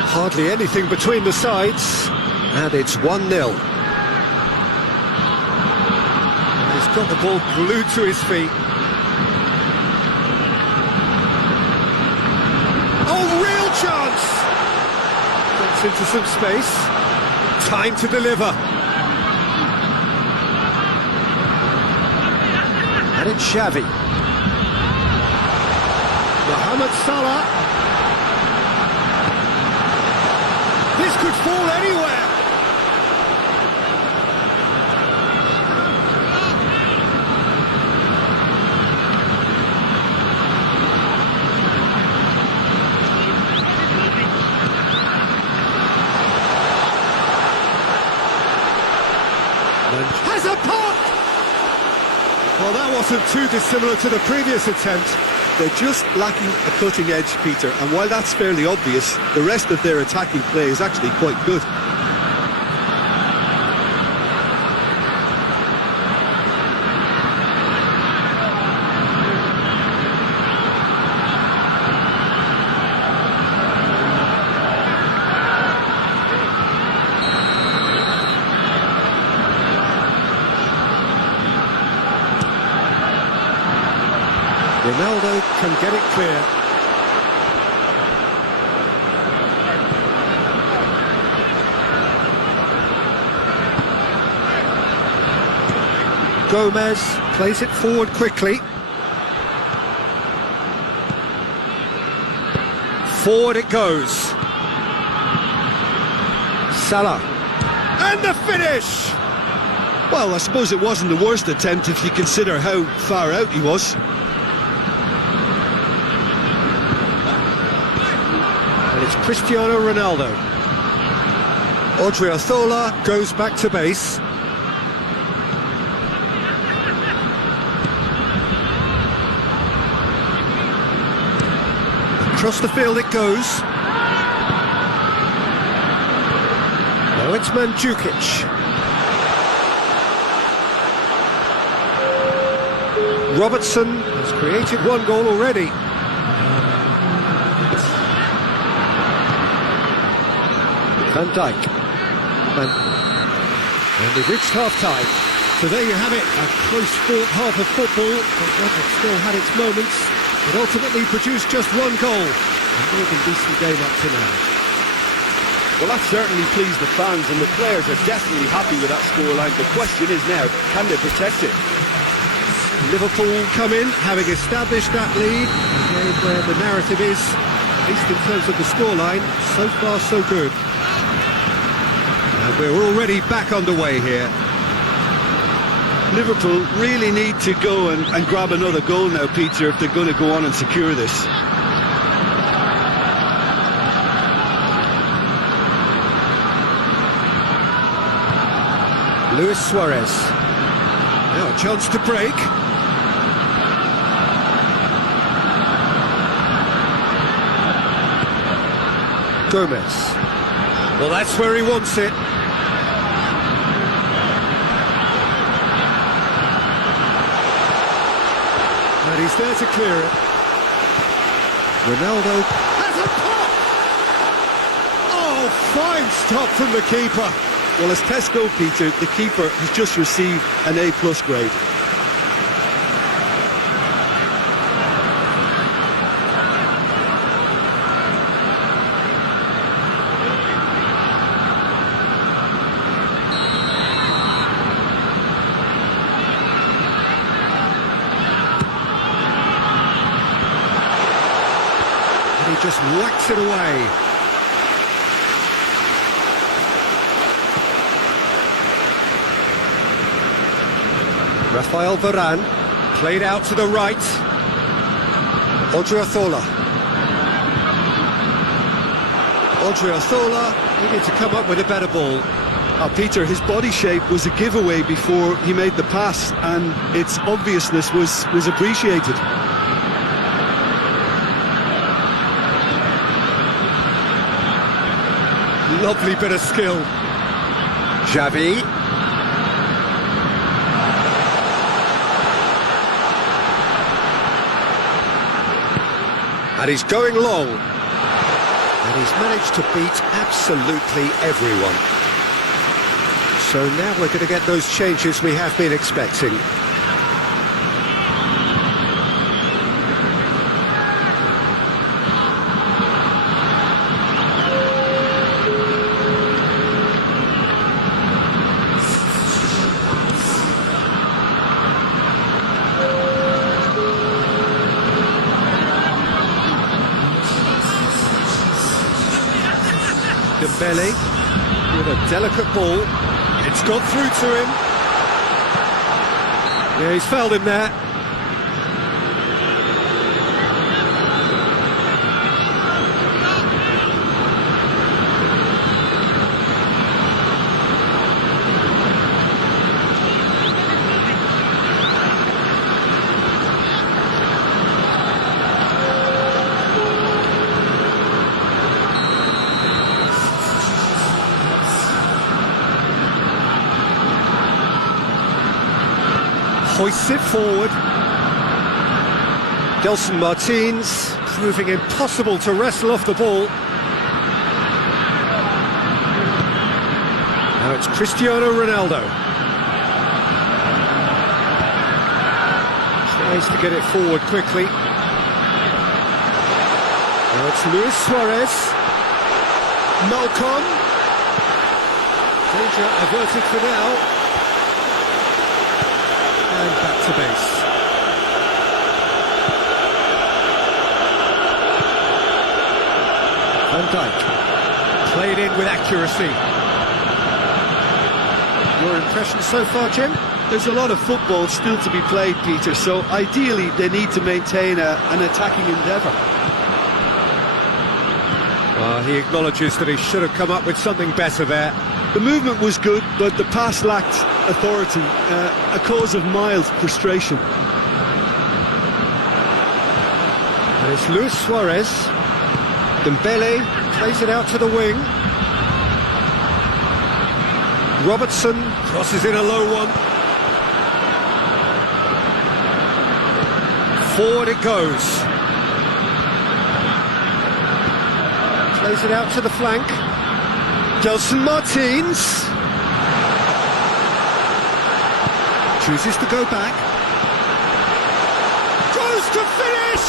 Hardly anything between the sides, and it's 1-0. He's got the ball glued to his feet. Oh, real chance! Gets into some space. Time to deliver. And it's Xavi. Mohamed Salah. This could fall anywhere. Has a pop! Well, that wasn't too dissimilar to the previous attempt. They're just lacking a cutting edge, Peter, and while that's fairly obvious, the rest of their attacking play is actually quite good. Ronaldo can get it clear. Gomez plays it forward quickly. Forward it goes. Salah. And the finish! Well, I suppose it wasn't the worst attempt if you consider how far out he was. And it's Cristiano Ronaldo. Odriozola goes back to base. Across the field it goes. Now it's Mandzukic. Robertson has created one goal already. Van Dijk. And they've reached half-time. So there you have it, a close-fought half of football, but one that still had its moments, but ultimately produced just one goal. A more than decent game up to now. Well, that certainly pleased the fans, and the players are definitely happy with that scoreline. The question is now, can they protect it? Liverpool come in, having established that lead, again where the narrative is, at least in terms of the scoreline, so far so good. And we're already back underway here. Liverpool really need to go and grab another goal now, Peter, if they're going to go on and secure this. Luis Suarez. Now a chance to break. Gomez. Well, that's where he wants it. And he's there to clear it. Ronaldo has a pop! Oh, fine stop from the keeper. Well, as tests go, Peter, the keeper has just received an A+ grade. And he just whacks it away. Rafael Varane, played out to the right. Odriozola. Odriozola needed to come up with a better ball. Peter, his body shape was a giveaway before he made the pass, and its obviousness was appreciated. Lovely bit of skill. Xavi. And he's going long. And he's managed to beat absolutely everyone. So now we're going to get those changes we have been expecting. Dembele with a delicate ball. It's got through to him. Yeah, he's fouled him there. Hoists it forward. Gelson Martins proving impossible to wrestle off the ball. Now it's Cristiano Ronaldo. Tries to get it forward quickly. Now it's Luis Suarez. Malcolm. Danger averted for now. And back to base. Van Dijk, played in with accuracy. Your impression so far, Jim? There's a lot of football still to be played, Peter, so ideally they need to maintain an attacking endeavour. He acknowledges that he should have come up with something better there. The movement was good, but the pass lacked authority, a cause of mild frustration. And it's Luis Suarez. Dembele plays it out to the wing. Robertson crosses in a low one. Forward it goes. Plays it out to the flank. Gelson Martins chooses to go back. Goes to finish!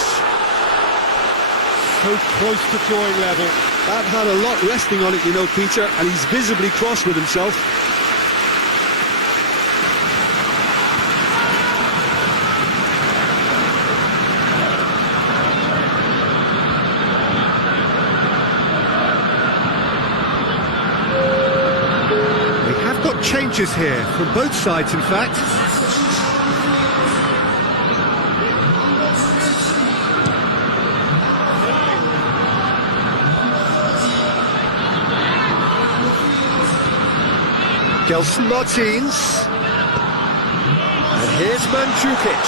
So close to drawing level. That had a lot resting on it, you know, Peter, and he's visibly cross with himself. We have got changes here from both sides, in fact. Gelson Martins. And here's Mandzukic.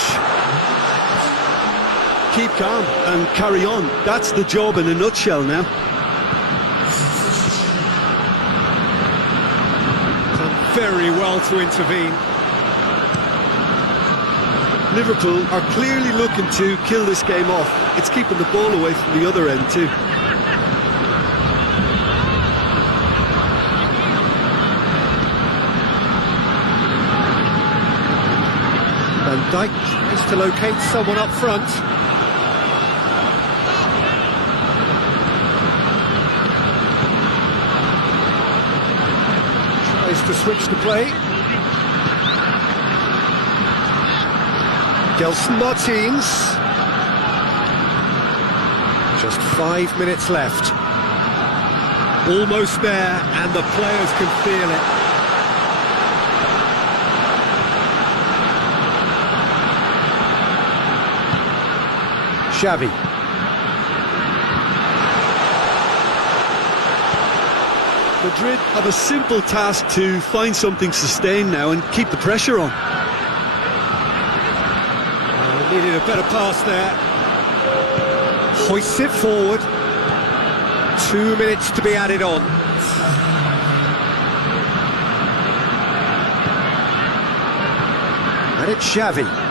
Keep calm and carry on. That's the job in a nutshell now. Done very well to intervene. Liverpool are clearly looking to kill this game off. It's keeping the ball away from the other end too. Van Dijk tries to locate someone up front. Tries to switch the play. Gelson Martins. Just 5 minutes left. Almost there, and the players can feel it. Xavi. Madrid have a simple task to find something sustained now and keep the pressure on. Needed a better pass there. Hoists it forward. 2 minutes to be added on. And it's Xavi.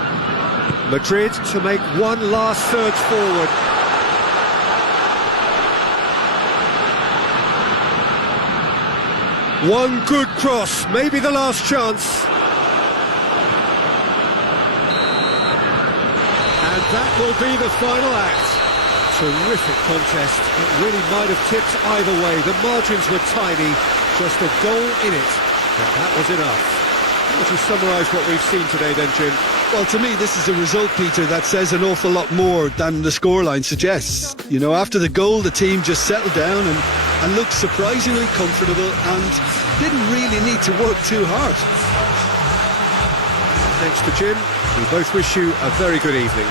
Madrid to make one last surge forward. One good cross, maybe the last chance. And that will be the final act. Terrific contest. It really might have tipped either way. The margins were tiny, just a goal in it, and that was enough. How would you summarise what we've seen today then, Jim? Well, to me, this is a result, Peter, that says an awful lot more than the scoreline suggests. You know, after the goal, the team just settled down and looked surprisingly comfortable and didn't really need to work too hard. Thanks to Jim. We both wish you a very good evening.